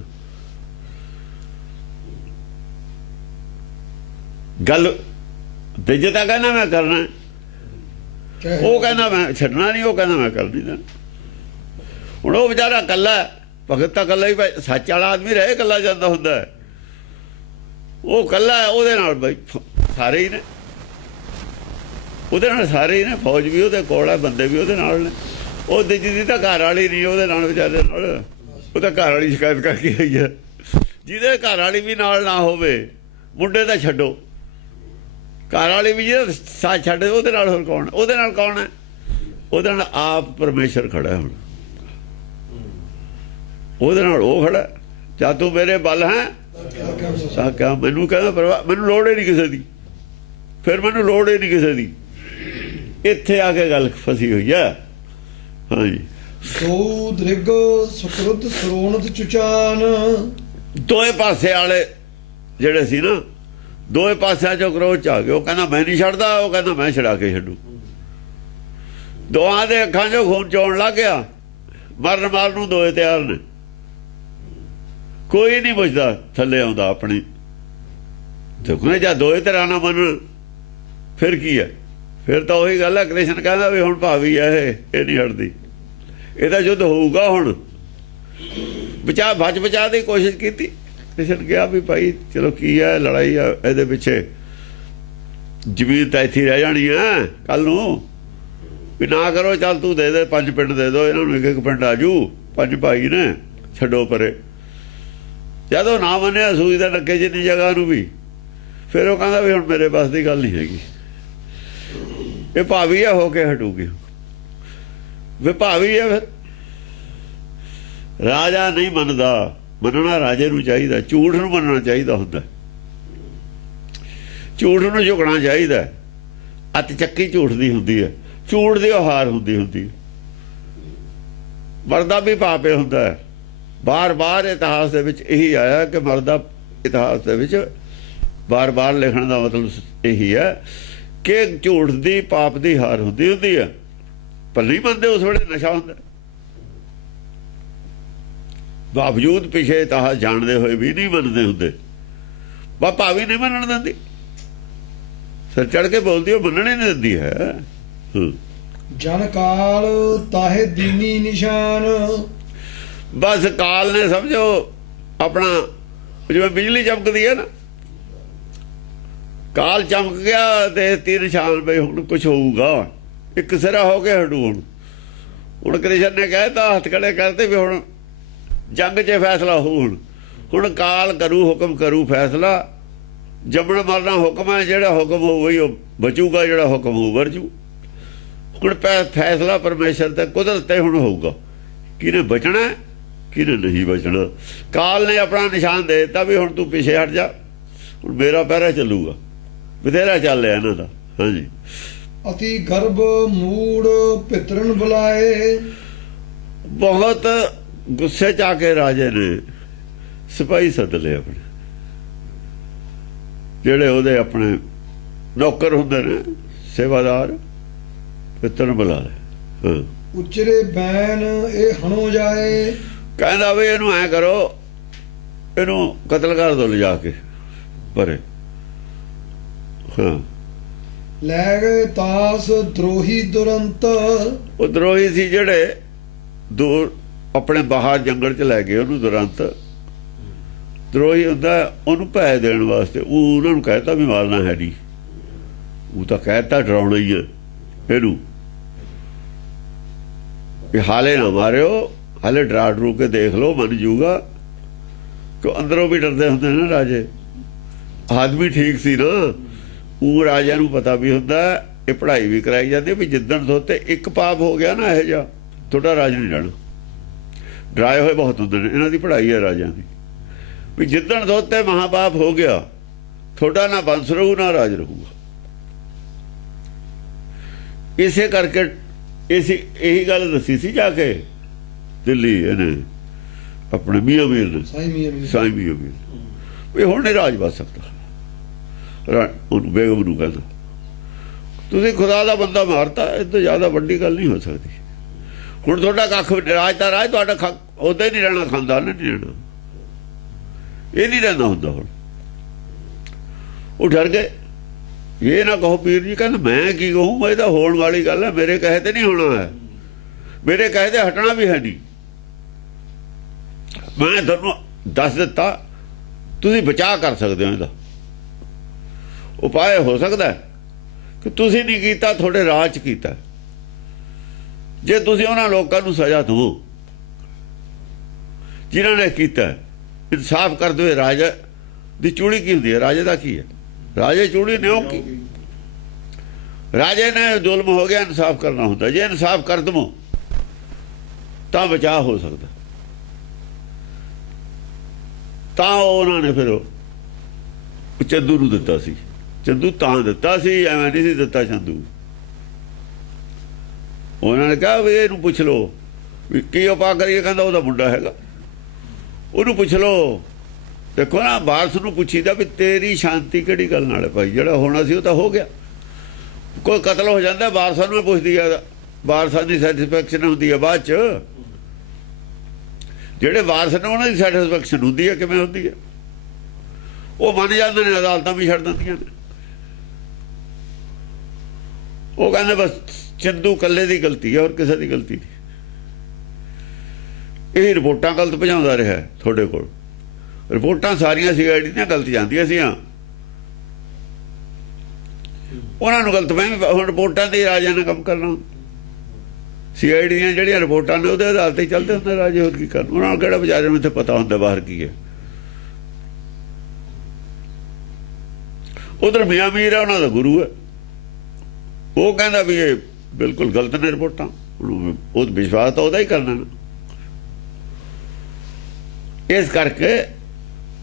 ਗੱਲ ਦਿੱਜਤਾ ਕਹਿੰਦਾ ਮੈਂ ਕਰਨਾ, ਉਹ ਕਹਿੰਦਾ ਮੈਂ ਛੱਡਣਾ ਨਹੀਂ, ਉਹ ਕਹਿੰਦਾ ਮੈਂ ਕਰ ਨਹੀਂ ਦੇਣਾ। ਹੁਣ ਉਹ ਵਿਚਾਰਾ ਇਕੱਲਾ, ਭਗਤ ਤਾਂ ਇਕੱਲਾ ਹੀ, ਸੱਚ ਵਾਲਾ ਆਦਮੀ ਰਹੇ ਇਕੱਲਾ ਜਾਂਦਾ ਹੁੰਦਾ। ਉਹ ਇਕੱਲਾ, ਉਹਦੇ ਨਾਲ ਬਈ ਸਾਰੇ ਹੀ ਨੇ, ਉਹਦੇ ਨਾਲ ਸਾਰੇ ਹੀ ਨੇ। ਫੌਜ ਵੀ ਉਹਦੇ ਕੋਲ ਹੈ, ਬੰਦੇ ਵੀ ਉਹਦੇ ਨਾਲ ਨੇ। ਉਹ ਦਿੱਜੀ ਦੀ ਤਾਂ ਘਰ ਵਾਲੀ ਨਹੀਂ ਉਹਦੇ ਨਾਲ, ਵਿਚਾਰੇ ਨਾਲ। ਉਹ ਤਾਂ ਘਰ ਵਾਲੀ ਸ਼ਿਕਾਇਤ ਕਰਕੇ ਆਈ ਹੈ। ਜਿਹਦੇ ਘਰ ਵਾਲੀ ਵੀ ਨਾਲ ਨਾ ਹੋਵੇ, ਮੁੰਡੇ ਤਾਂ ਛੱਡੋ, ਘਰ ਵਾਲੀ ਵੀ ਜਿਹਦਾ ਸਾਥ ਛੱਡ, ਉਹਦੇ ਨਾਲ ਹੋਰ ਕੌਣ? ਉਹਦੇ ਨਾਲ ਕੌਣ ਹੈ? ਉਹਦੇ ਨਾਲ ਆਪ ਪਰਮੇਸ਼ਰ ਖੜਾ। ਹੁਣ ਉਹਦੇ ਨਾਲ ਉਹ ਖੜਾ। ਜਾਂ ਤੂੰ ਮੇਰੇ ਬਲ ਹੈ ਤਾਂ ਕਿਆ? ਮੈਨੂੰ ਕਹਿੰਦਾ ਮੈਨੂੰ ਲੋੜ ਹੀ ਨਹੀਂ ਕਿਸੇ ਦੀ, ਫਿਰ ਮੈਨੂੰ ਲੋੜ ਹੀ ਨਹੀਂ ਕਿਸੇ ਦੀ। ਇੱਥੇ ਆ ਕੇ ਗੱਲ ਫਸੀ ਹੋਈ ਹੈ। ਹਾਂਜੀ, ਸੋ ਦ੍ਰਿਗ ਸੁਕਰੁਤ ਸਰੋਣਤ ਚੁਚਾਨ। ਦੋਏ ਪਾਸੇ ਵਾਲੇ ਜਿਹੜੇ ਸੀ ਨਾ, ਦੋਏ ਪਾਸਿਆਂ ਚੋਂ ਕਰੋਧ ਚ ਆ ਗਏ। ਉਹ ਕਹਿੰਦਾ ਮੈਂ ਨਹੀਂ ਛੱਡਦਾ, ਉਹ ਕਹਿੰਦਾ ਮੈਂ ਛਡਾ ਕੇ ਛੱਡੂ। ਦੋਹਾਂ ਦੇ ਅੱਖਾਂ ਚੋਂ ਖੂਨ ਚੋਣ ਲੱਗ ਗਿਆ। ਮਰਨ ਮਾਰਨ ਨੂੰ ਦੋਏ ਤਿਆਰ ਨੇ। ਕੋਈ ਨਹੀਂ ਪੁੱਛਦਾ, ਥੱਲੇ ਆਉਂਦਾ ਆਪਣੀ। ਦੇਖੋ ਜਾਂ ਦੋਏ ਤਰ੍ਹਾਂ ਨਾ ਮੰਨਣ ਫਿਰ ਕੀ ਹੈ? ਫਿਰ ਤਾਂ ਉਹੀ ਗੱਲ ਹੈ, ਕ੍ਰਿਸ਼ਨ ਕਹਿੰਦਾ ਵੀ ਹੁਣ ਭਾਵੀ ਹੈ ਇਹ ਨਹੀਂ ਹਟਦੀ, ਇਹਦਾ ਯੁੱਧ ਹੋਊਗਾ ਹੁਣ। ਬਚਾ ਦੀ ਕੋਸ਼ਿਸ਼ ਕੀਤੀ। ਕ੍ਰਿਸ਼ਨ ਕਿਹਾ ਵੀ ਭਾਈ ਚਲੋ ਕੀ ਹੈ ਲੜਾਈ ਆ, ਇਹਦੇ ਪਿੱਛੇ ਜ਼ਮੀਨ ਤਾਂ ਇੱਥੇ ਰਹਿ ਜਾਣੀ ਹੈ ਕੱਲ ਨੂੰ, ਵੀ ਨਾ ਕਰੋ, ਚੱਲ ਤੂੰ ਦੇ 5 ਪਿੰਡ ਦੇ ਦਿਓ ਇਹਨਾਂ ਨੂੰ, ਇੱਕ ਪਿੰਡ ਆਜੂ, 5 ਭਾਈ ਨੇ, ਛੱਡੋ ਪਰੇ। ਜਦੋਂ ਨਾ ਮੰਨਿਆ ਸੂਈ ਦਾ ਨੱਕੇ ਜਿੰਨੀ ਜਗ੍ਹਾ ਨੂੰ ਵੀ, ਫਿਰ ਉਹ ਕਹਿੰਦਾ ਵੀ ਹੁਣ ਮੇਰੇ ਬਸ ਦੀ ਗੱਲ ਨਹੀਂ ਹੈਗੀ, ਇਹ ਭਾਵੀ ਹੈ, ਹੋ ਕੇ ਹਟੂਗੀ। ਵੀ ਭਾਵੀ ਹੈ, ਫਿਰ ਰਾਜਾ ਨਹੀਂ ਮੰਨਦਾ, ਮੰਨਣਾ ਰਾਜੇ ਨੂੰ ਚਾਹੀਦਾ, ਝੂਠ ਨੂੰ ਮੰਨਣਾ ਚਾਹੀਦਾ ਹੁੰਦਾ, ਝੂਠ ਨੂੰ ਝੁਕਣਾ ਚਾਹੀਦਾ। ਅੱਤ ਚੱਕੀ ਝੂਠ ਦੀ ਹੁੰਦੀ ਹੈ, ਝੂਠ ਦੀ ਹਾਰ ਹੁੰਦੀ। ਮਰਦਾ ਵੀ ਪਾਪੇ ਹੁੰਦਾ ਹੈ। ਬਾਰ-ਬਾਰ ਇਤਿਹਾਸ ਦੇ ਵਿੱਚ ਇਹੀ ਆਇਆ ਕਿ ਮਰਦਾ, ਇਤਿਹਾਸ ਦੇ ਵਿੱਚ ਬਾਰ-ਬਾਰ ਲਿਖਣ ਦਾ ਮਤਲਬ ਇਹੀ ਹੈ ਕਿ ਝੂਠ ਦੀ ਪਾਪ ਦੀ ਹਾਰ ਹੁੰਦੀ ਹੈ। ਪਰ ਨਹੀਂ ਮੰਨਦੇ, ਉਸ ਵੇਲੇ ਨਸ਼ਾ ਹੁੰਦਾ। ਬਾਵਜੂਦ ਪਿਛੇ ਇਤਿਹਾਸ ਜਾਣਦੇ ਹੋਏ ਵੀ ਨਹੀਂ ਮੰਨਦੇ ਹੁੰਦੇ। ਭਾਵੀ ਨਹੀਂ ਮੰਨਣ ਦਿੰਦੀ, ਸਿਰ ਚੜ ਕੇ ਬੋਲਦੀ, ਉਹ ਮੰਨਣ ਹੀ ਨਹੀਂ ਦਿੰਦੀ ਹੈ। ਜਨ ਕਾਲ ਤਾਹੇ ਦੀਨੀ ਨਿਸ਼ਾਨ, ਬਸ ਕਾਲ ਨੇ ਸਮਝੋ ਆਪਣਾ, ਜਿਵੇਂ ਬਿਜਲੀ ਚਮਕਦੀ ਹੈ ਨਾ, ਕਾਲ ਚਮਕ ਗਿਆ ਤੇ ਤੀਰ ਨਿਸ਼ਾਨ ਪਈ, ਹੁਣ ਕੁਛ ਹੋਊਗਾ, ਇੱਕ ਸਿਰਾ ਹੋ ਕੇ ਹਟੂ। ਹੁਣ ਕ੍ਰਿਸ਼ਨ ਨੇ ਕਹਿਤਾ, ਹੱਥ ਖੜੇ ਕਰਦੇ ਵੀ ਹੁਣ ਜੰਗ 'ਚ ਫੈਸਲਾ ਹੋਊ। ਹੁਣ ਕਾਲ ਕਰੂ, ਹੁਕਮ ਕਰੂ ਫੈਸਲਾ, ਜੰਮਣ ਮਰਨਾ ਹੁਕਮ ਹੈ, ਜਿਹੜਾ ਹੁਕਮ ਹੋਊ ਉਹ ਬਚੂਗਾ, ਜਿਹੜਾ ਹੁਕਮ ਹੋਊ ਵਰਜੂ। ਹੁਣ ਫੈਸਲਾ ਪਰਮੇਸ਼ਰ ਤੇ ਕੁਦਰਤ ਤੇ ਹੁਣ ਹੋਊਗਾ, ਕਿਹਨੇ ਬਚਣਾ ਕਿਹਨੇ ਨਹੀਂ ਬਚਣਾ। ਕਾਲ ਨੇ ਆਪਣਾ ਨਿਸ਼ਾਨ ਦੇ ਦਿੱਤਾ ਵੀ ਹੁਣ ਤੂੰ ਪਿੱਛੇ ਹਟ ਜਾ, ਹੁਣ ਮੇਰਾ ਪਹਿਰਾ ਚੱਲੂਗਾ। ਬਥੇਰਾ ਚੱਲ ਰਿਹਾ ਇਹਨਾਂ ਦਾ। ਹਾਂਜੀ। ਅਤੀ ਗਰਭ ਮੂੜ ਪਿਤਰਨ ਬੁਲਾਏ, ਬਹੁਤ ਗੁੱਸੇ 'ਚ ਆ ਕੇ ਰਾਜੇ ਨੇ ਸਿਪਾਹੀ ਸੱਦ ਲਏ ਆਪਣੇ, ਜਿਹੜੇ ਉਹਦੇ ਆਪਣੇ ਨੌਕਰ ਹੁੰਦੇ ਨੇ, ਸੇਵਾਦਾਰ, ਪਿੱਤਰ ਬੁਲਾ ਲਏ। ਉਚਰੇ ਬੈਨ ਇਹ ਹਣੋ ਜਾਏ, ਕਹਿੰਦਾ ਵੀ ਇਹਨੂੰ ਐ ਕਰੋ, ਇਹਨੂੰ ਕਤਲ ਕਰ ਦੋ ਲਿਜਾ ਕੇ ਪਰੇ। ਲੈ ਗਏ ਤਾਸ ਦਰੋਹੀ ਦੁਰੰਤ, ਉਹ ਦਰੋਹੀ ਸੀ ਜਿਹੜੇ ਦੂਰ ਆਪਣੇ ਬਾਹਰ ਜੰਗਲ 'ਚ ਲੈ ਗਏ ਉਹਨੂੰ। ਦੁਰੰਤ ਦਰੋਹੀ ਹੁੰਦਾ ਉਹਨੂੰ ਭੈ ਦੇਣ ਵਾਸਤੇ। ਉਹ ਉਹਨਾਂ ਨੂੰ ਕਹਿਤਾ ਵੀ ਮਾਰਨਾ ਹੈ ਨਹੀਂ, ਉਹ ਤਾਂ ਕਹਿਤਾ ਡਰਾਉਣਾ ਹੀ ਹੈ ਇਹਨੂੰ, ਵੀ ਹਾਲੇ ਨਾ ਮਾਰਿਓ, ਹਾਲੇ ਡਰਾ ਡਰੂ ਕੇ ਦੇਖ ਲਓ, ਮੰਨ ਜੂਗਾ। ਕਿ ਅੰਦਰੋਂ ਵੀ ਡਰਦੇ ਹੁੰਦੇ ਨੇ ਰਾਜੇ। ਆਦਮੀ ਠੀਕ ਸੀ ਨਾ, ਉਹ ਰਾਜਿਆਂ ਨੂੰ ਪਤਾ ਵੀ ਹੁੰਦਾ, ਇਹ ਪੜ੍ਹਾਈ ਵੀ ਕਰਾਈ ਜਾਂਦੀ ਵੀ ਜਿੱਦਣ ਥੋਤੇ ਇੱਕ ਪਾਪ ਹੋ ਗਿਆ ਨਾ, ਇਹੋ ਜਿਹਾ ਤੁਹਾਡਾ ਰਾਜ ਨਹੀਂ ਰਹਿਣਾ। ਡਰਾਏ ਹੋਏ ਬਹੁਤ ਹੁੰਦੇ ਨੇ, ਇਹਨਾਂ ਦੀ ਪੜ੍ਹਾਈ ਹੈ ਰਾਜਿਆਂ ਦੀ, ਵੀ ਜਿੱਦਣ ਥੋਤੇ ਮਹਾਪਾਪ ਹੋ ਗਿਆ, ਤੁਹਾਡਾ ਨਾ ਬੰਸ ਰਹੂ ਨਾ ਰਾਜ ਰਹੂਗਾ। ਇਸੇ ਕਰਕੇ ਇਹੀ ਗੱਲ ਦੱਸੀ ਸੀ ਜਾ ਕੇ ਦਿੱਲੀ ਇਹਨੇ ਆਪਣੇ ਮੀਆਂ ਮੀਰ ਨੇ, ਸਾਈਂ ਮੀਆਂ ਮੀਰ, ਵੀ ਹੁਣ ਨਹੀਂ ਰਾਜ ਬਚ ਸਕਦਾ। ਉਹਨੂੰ ਬੇਗਮ ਨੂੰ ਕਹਿੰਦਾ, ਤੁਸੀਂ ਖੁਦਾ ਦਾ ਬੰਦਾ ਮਾਰਤਾ, ਇਹ ਤੋਂ ਜ਼ਿਆਦਾ ਵੱਡੀ ਗੱਲ ਨਹੀਂ ਹੋ ਸਕਦੀ। ਹੁਣ ਤੁਹਾਡਾ ਕੱਖ ਰਾਜ ਤਾਂ ਰਾਜ, ਤੁਹਾਡਾ ਉਹਦਾ ਹੀ ਨਹੀਂ ਰਹਿਣਾ, ਖਾਨਦਾਨ ਨੇ ਨਹੀਂ ਰਹਿਣਾ, ਇਹ ਨਹੀਂ ਰਹਿੰਦਾ ਹੁੰਦਾ। ਹੁਣ ਉਹ ਡਰ ਗਏ, ਇਹ ਨਾ ਕਹੋ ਪੀਰ ਜੀ। ਕਹਿੰਦਾ ਮੈਂ ਕੀ ਕਹੂੰ, ਮੈਂ ਤਾਂ ਹੋਣ ਵਾਲੀ ਗੱਲ ਹੈ, ਮੇਰੇ ਕਹੇ ਤੇ ਨਹੀਂ ਹੋਣਾ ਹੈ, ਮੇਰੇ ਕਹੇ ਤੇ ਹਟਣਾ ਵੀ ਹੈ ਨਹੀਂ। ਮੈਂ ਤੁਹਾਨੂੰ ਦੱਸ ਦਿੱਤਾ, ਤੁਸੀਂ ਬਚਾ ਕਰ ਸਕਦੇ ਹੋ, ਇਹਦਾ ਉਪਾਅ ਹੋ ਸਕਦਾ ਕਿ ਤੁਸੀਂ ਨਹੀਂ ਕੀਤਾ, ਤੁਹਾਡੇ ਰਾਜ 'ਚ ਕੀਤਾ। ਜੇ ਤੁਸੀਂ ਉਹਨਾਂ ਲੋਕਾਂ ਨੂੰ ਸਜ਼ਾ ਦਿਓ ਜਿਨ੍ਹਾਂ ਨੇ ਕੀਤਾ, ਇਨਸਾਫ ਕਰ ਦਿਓ। ਰਾਜਾ ਦੀ ਚੂੜੀ ਕੀ ਹੁੰਦੀ ਹੈ, ਰਾਜੇ ਦਾ ਕੀ ਹੈ, ਰਾਜੇ ਚੂੜੀ ਨਿਉ ਕੀ। ਰਾਜੇ ਨੇ ਜ਼ੁਲਮ ਹੋ ਗਿਆ, ਇਨਸਾਫ ਕਰਨਾ ਹੁੰਦਾ। ਜੇ ਇਨਸਾਫ ਕਰ ਦਵੋ ਤਾਂ ਬਚਾਅ ਹੋ ਸਕਦਾ। ਤਾਂ ਉਹਨਾਂ ਨੇ ਫਿਰ ਚੰਦੂ ਨੂੰ ਦਿੱਤਾ ਸੀ। ਚੰਦੂ ਤਾਂ ਦਿੱਤਾ ਸੀ, ਐਵੇਂ ਨਹੀਂ ਸੀ ਦਿੱਤਾ ਚੰਦੂ। ਉਹਨਾਂ ਨੇ ਕਿਹਾ ਵੀ ਇਹਨੂੰ ਪੁੱਛ ਲਓ ਵੀ ਕੀ ਉਪਾਅ ਕਰੀਏ। ਕਹਿੰਦਾ ਉਹਦਾ ਮੁੰਡਾ ਹੈਗਾ, ਉਹਨੂੰ ਪੁੱਛ ਲਓ। ਦੇਖੋ ਨਾ, ਵਾਰਸ ਨੂੰ ਪੁੱਛੀਦਾ ਵੀ ਤੇਰੀ ਸ਼ਾਂਤੀ ਕਿਹੜੀ ਗੱਲ ਨਾਲ ਹੈ ਭਾਈ, ਜਿਹੜਾ ਹੋਣਾ ਸੀ ਉਹ ਤਾਂ ਹੋ ਗਿਆ। ਕੋਈ ਕਤਲ ਹੋ ਜਾਂਦਾ, ਵਾਰਸਾਂ ਨੂੰ ਪੁੱਛਦੀ ਹੈ, ਵਾਰਸਾਂ ਦੀ ਸੈਟਿਸਫੈਕਸ਼ਨ ਹੁੰਦੀ ਹੈ ਬਾਅਦ 'ਚ। ਜਿਹੜੇ ਵਾਰਸ ਨੇ ਉਹਨਾਂ ਦੀ ਸੈਟਿਸਫੈਕਸ਼ਨ ਹੁੰਦੀ ਹੈ, ਕਿਵੇਂ ਹੁੰਦੀ ਹੈ, ਉਹ ਮੰਨ ਜਾਂਦੇ ਨੇ, ਅਦਾਲਤਾਂ ਵੀ ਛੱਡ ਦਿੰਦੀਆਂ ਨੇ। ਉਹ ਕਹਿੰਦੇ ਬਸ ਚੰਦੂ ਕੱਲੇ ਦੀ ਗਲਤੀ ਹੈ, ਹੋਰ ਕਿਸੇ ਦੀ ਗਲਤੀ ਨਹੀਂ। ਇਹ ਰਿਪੋਰਟਾਂ ਗਲਤ ਭਜਾਉਂਦਾ ਰਿਹਾ ਤੁਹਾਡੇ ਕੋਲ। ਰਿਪੋਰਟਾਂ ਸਾਰੀਆਂ CID ਦੀਆਂ ਗਲਤ ਜਾਂਦੀਆਂ ਸੀ, ਉਹਨਾਂ ਨੂੰ ਗਲਤ ਫਹਿਮੀ। ਹੁਣ ਰਿਪੋਰਟਾਂ ਦੇ ਰਾਜਿਆਂ ਨੇ ਕੰਮ ਕਰਨਾ। CID ਦੀਆਂ ਜਿਹੜੀਆਂ ਰਿਪੋਰਟਾਂ ਨੇ ਉਹਦੇ ਆਧਾਰ ਤੇ ਚੱਲਦੇ ਹੁੰਦੇ ਰਾਜੇ, ਹੋਰ ਕੀ ਕਰਨ। ਉਹਨਾਂ ਨੂੰ ਕਿਹੜਾ ਵਿਚਾਰਿਆਂ ਨੂੰ ਇੱਥੇ ਪਤਾ ਹੁੰਦਾ ਬਾਹਰ ਕੀ ਹੈ। ਉਧਰ ਮੀਆਂ ਮੀਰ ਹੈ, ਉਹਨਾਂ ਦਾ ਗੁਰੂ ਹੈ, ਉਹ ਕਹਿੰਦਾ ਵੀ ਇਹ ਬਿਲਕੁਲ ਗਲਤ ਨੇ ਰਿਪੋਰਟਾਂ। ਉਹ ਵਿਸ਼ਵਾਸ ਤਾਂ ਉਹਦਾ ਹੀ ਕਰਨਾ ਨਾ। ਇਸ ਕਰਕੇ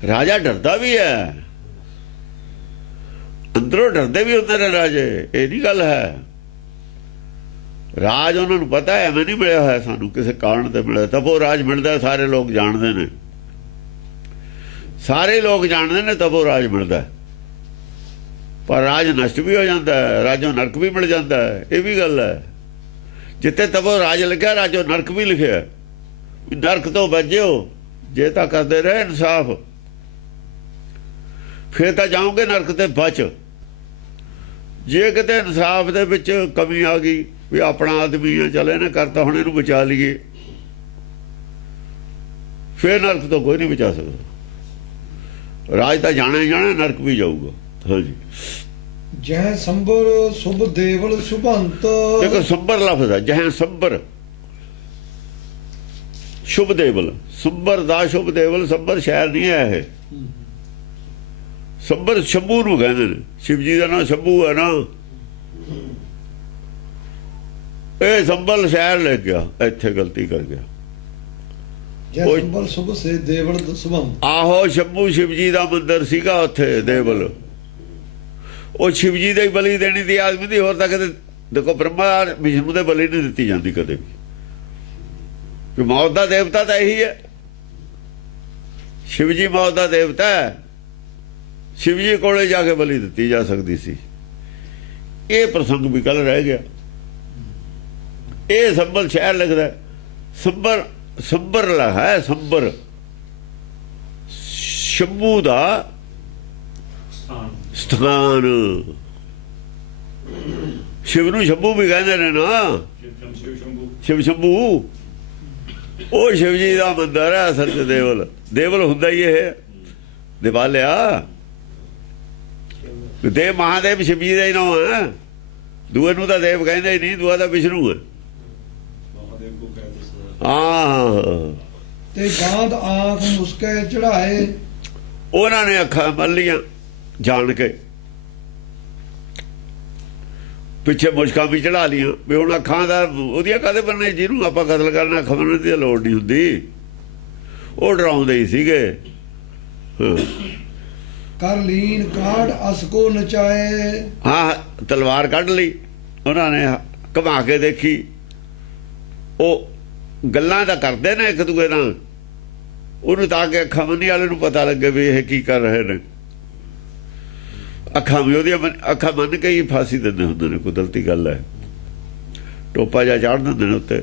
ਰਾਜਾ ਡਰਦਾ ਵੀ ਹੈ, ਅੰਦਰੋਂ ਡਰਦੇ ਵੀ ਹੁੰਦੇ ਨੇ ਰਾਜੇ। ਇਹ ਨਹੀਂ ਗੱਲ ਹੈ। ਰਾਜ ਉਹਨਾਂ ਨੂੰ ਪਤਾ ਹੈ ਐਵੇਂ ਨਹੀਂ ਮਿਲਿਆ ਹੋਇਆ ਸਾਨੂੰ, ਕਿਸੇ ਕਾਰਨ ਤੇ ਮਿਲਿਆ। ਤਪੋ ਰਾਜ ਮਿਲਦਾ, ਸਾਰੇ ਲੋਕ ਜਾਣਦੇ ਨੇ, ਸਾਰੇ ਲੋਕ ਜਾਣਦੇ ਨੇ ਤਪੋ ਰਾਜ ਮਿਲਦਾ। ਪਰ ਰਾਜ ਨਸ਼ਟ ਵੀ ਹੋ ਜਾਂਦਾ ਹੈ, ਰਾਜੋਂ ਨਰਕ ਵੀ ਮਿਲ ਜਾਂਦਾ ਹੈ। ਇਹ ਵੀ ਗੱਲ ਹੈ। ਜਿੱਥੇ ਤਪੋ ਰਾਜ ਲਿਖਿਆ, ਰਾਜੋਂ ਨਰਕ ਵੀ ਲਿਖਿਆ। ਨਰਕ ਤੋਂ ਬਚਿਓ ਜੇ ਤਾਂ ਕਰਦੇ ਰਹੇ ਇਨਸਾਫ, ਫਿਰ ਤਾਂ ਜਾਓਗੇ ਨਰਕ ਤੇ ਬਚ। ਜੇ ਕਿਤੇ ਇਨਸਾਫ ਦੇ ਵਿੱਚ ਕਮੀ ਆ ਗਈ, ਵੀ ਆਪਣਾ ਆਦਮੀ ਆ, ਚੱਲ ਇਹਨੇ ਕਰਤਾ ਹੁਣ ਇਹਨੂੰ ਬਚਾ ਲਈਏ, ਫਿਰ ਨਰਕ ਤੋਂ ਕੋਈ ਨਹੀਂ ਬਚਾ ਸਕਦਾ। ਰਾਜ ਤਾਂ ਜਾਣਾ ਹੀ ਜਾਣਾ, ਨਰਕ ਵੀ ਜਾਊਗਾ। ਹਾਂਜੀ, ਜਹ ਸੰਬਰ ਸੁਭ ਦੇਵਲ ਸੁਭੰਤ। ਦੇਖੋ ਸੰਬਰ ਲਫ਼ਜ਼ ਹੈ, ਜਹ ਸੰਬਰ ਸ਼ੁਭ ਦੇਵਲ। ਸੰਬਰ ਦਾ ਸ਼ੁਭ ਦੇਵਲ, ਸੰਬਰ ਸ਼ਹਿਰ ਨਹੀਂ ਹੈ। ਇਹ ਸੰਬਰ ਸ਼ੰਭੂ ਨੂੰ ਕਹਿੰਦੇ ਨੇ, ਸ਼ਿਵ ਜੀ ਦਾ ਨਾਮ ਸ਼ੰਭੂ ਹੈ ਨਾ। ਇਹ ਸੰਬਲ ਸ਼ਹਿਰ ਲੈ ਗਿਆ, ਇੱਥੇ ਗਲਤੀ ਕਰ ਗਿਆ। ਜਹ ਸੰਬਲ ਸੁਭ ਸੇ ਦੇਵਲ ਸੁਭੰਤ। ਆਹੋ, ਸ਼ੰਭੂ ਸ਼ਿਵ ਜੀ ਦਾ ਮੰਦਿਰ ਸੀਗਾ ਉੱਥੇ, ਦੇਵਲ। ਉਹ ਸ਼ਿਵ ਜੀ ਦੇ ਹੀ ਬਲੀ ਦੇਣੀ ਦੀ ਆਦਮੀ ਦੀ, ਹੋਰ ਤਾਂ ਕਦੇ ਦੇਖੋ ਬ੍ਰਹਮਾ ਵਿਸ਼ਨੂੰ ਦੇ ਬਲੀ ਨਹੀਂ ਦਿੱਤੀ ਜਾਂਦੀ ਕਦੇ ਵੀ। ਮੌਤ ਦਾ ਦੇਵਤਾ ਤਾਂ ਇਹੀ ਹੈ, ਸ਼ਿਵ ਜੀ ਮੌਤ ਦਾ ਦੇਵਤਾ ਹੈ। ਸ਼ਿਵ ਜੀ ਕੋਲੇ ਜਾ ਕੇ ਬਲੀ ਦਿੱਤੀ ਜਾ ਸਕਦੀ ਸੀ। ਇਹ ਪ੍ਰਸੰਗ ਵੀ ਕੱਲ ਰਹਿ ਗਿਆ। ਇਹ ਸੰਬਲ ਸ਼ਹਿਰ ਲਿਖਦਾ, ਸੰਬਰ ਸੰਬਰ ਲਾ ਹੈ, ਸੰਬਰ ਸ਼ੰਭੂ ਦਾ ਸਥਾਨ। ਸ਼ਿਵ ਨੂੰ ਸ਼ੰਭੂ ਵੀ ਕਹਿੰਦੇ ਨੇ ਨਾ, ਸ਼ਿਵ ਸ਼ੰਭੂ। ਉਹ ਸ਼ਿਵ ਜੀ ਦਾ ਮੰਦਰ ਹੈ ਅਸਲ ਚ। ਦੇਵਲ ਦੇਵਲ ਹੁੰਦਾ ਹੀ ਇਹ ਦਿਵਾਲਿਆ। ਦੇਵ ਮਹਾਦੇਵ ਸ਼ਿਵ ਜੀ ਦਾ ਹੀ ਨਾਮ ਹੈ। ਦੂਏ ਨੂੰ ਤਾਂ ਦੇਵ ਕਹਿੰਦੇ ਹੀ ਨਹੀਂ, ਦੂਆ ਤਾਂ ਵਿਸ਼ਨੂੰ ਹੈ। ਹਾਂ, ਤੇ ਬਾਦ ਆਂਖ ਮੁਸਕੇ ਚੜਾਏ। ਉਹਨਾਂ ਨੇ ਅੱਖਾਂ ਮੱਲੀਆਂ ਜਾਣ ਕੇ, ਪਿੱਛੇ ਮੁਸ਼ਕਾਂ ਵੀ ਚੜਾ ਲੀਆਂ ਵੀ ਹੁਣ ਅੱਖਾਂ ਦਾ ਉਹਦੀਆਂ ਕਾਹਦੇ ਬਣਨੇ, ਜਿਹਨੂੰ ਆਪਾਂ ਕਤਲ ਕਰਨਾ ਅੱਖਾਂ ਬਣਨ ਦੀ ਲੋੜ ਨਹੀਂ ਹੁੰਦੀ। ਉਹ ਡਰਾਉਂਦੇ ਹੀ ਸੀਗੇ। ਕਰ ਲੀਨ ਕਾਢ ਅਸਕੋ ਨਚਾਏ। ਹਾਂ, ਤਲਵਾਰ ਕੱਢ ਲਈ ਉਹਨਾਂ ਨੇ, ਘੁਮਾ ਕੇ ਦੇਖੀ। ਉਹ ਗੱਲਾਂ ਤਾਂ ਕਰਦੇ ਨੇ ਇੱਕ ਦੂਏ ਨਾਲ, ਉਹਨੂੰ ਤਾਂ ਕਿ ਅੱਖਾਂ ਮੰਨੀ ਵਾਲੇ ਨੂੰ ਪਤਾ ਲੱਗੇ ਵੀ ਇਹ ਕੀ ਕਰ ਰਹੇ ਨੇ। ਅੱਖਾਂ ਵੀ ਉਹਦੀਆਂ ਅੱਖਾਂ ਮੰਨ ਕੇ ਹੀ ਫਾਂਸੀ ਦਿੰਦੇ ਹੁੰਦੇ ਨੇ। ਕੁਦਰਤੀ ਗੱਲ ਹੈ, ਟੋਪਾ ਜਿਹਾ ਚਾੜ ਦਿੰਦੇ ਨੇ ਉੱਤੇ,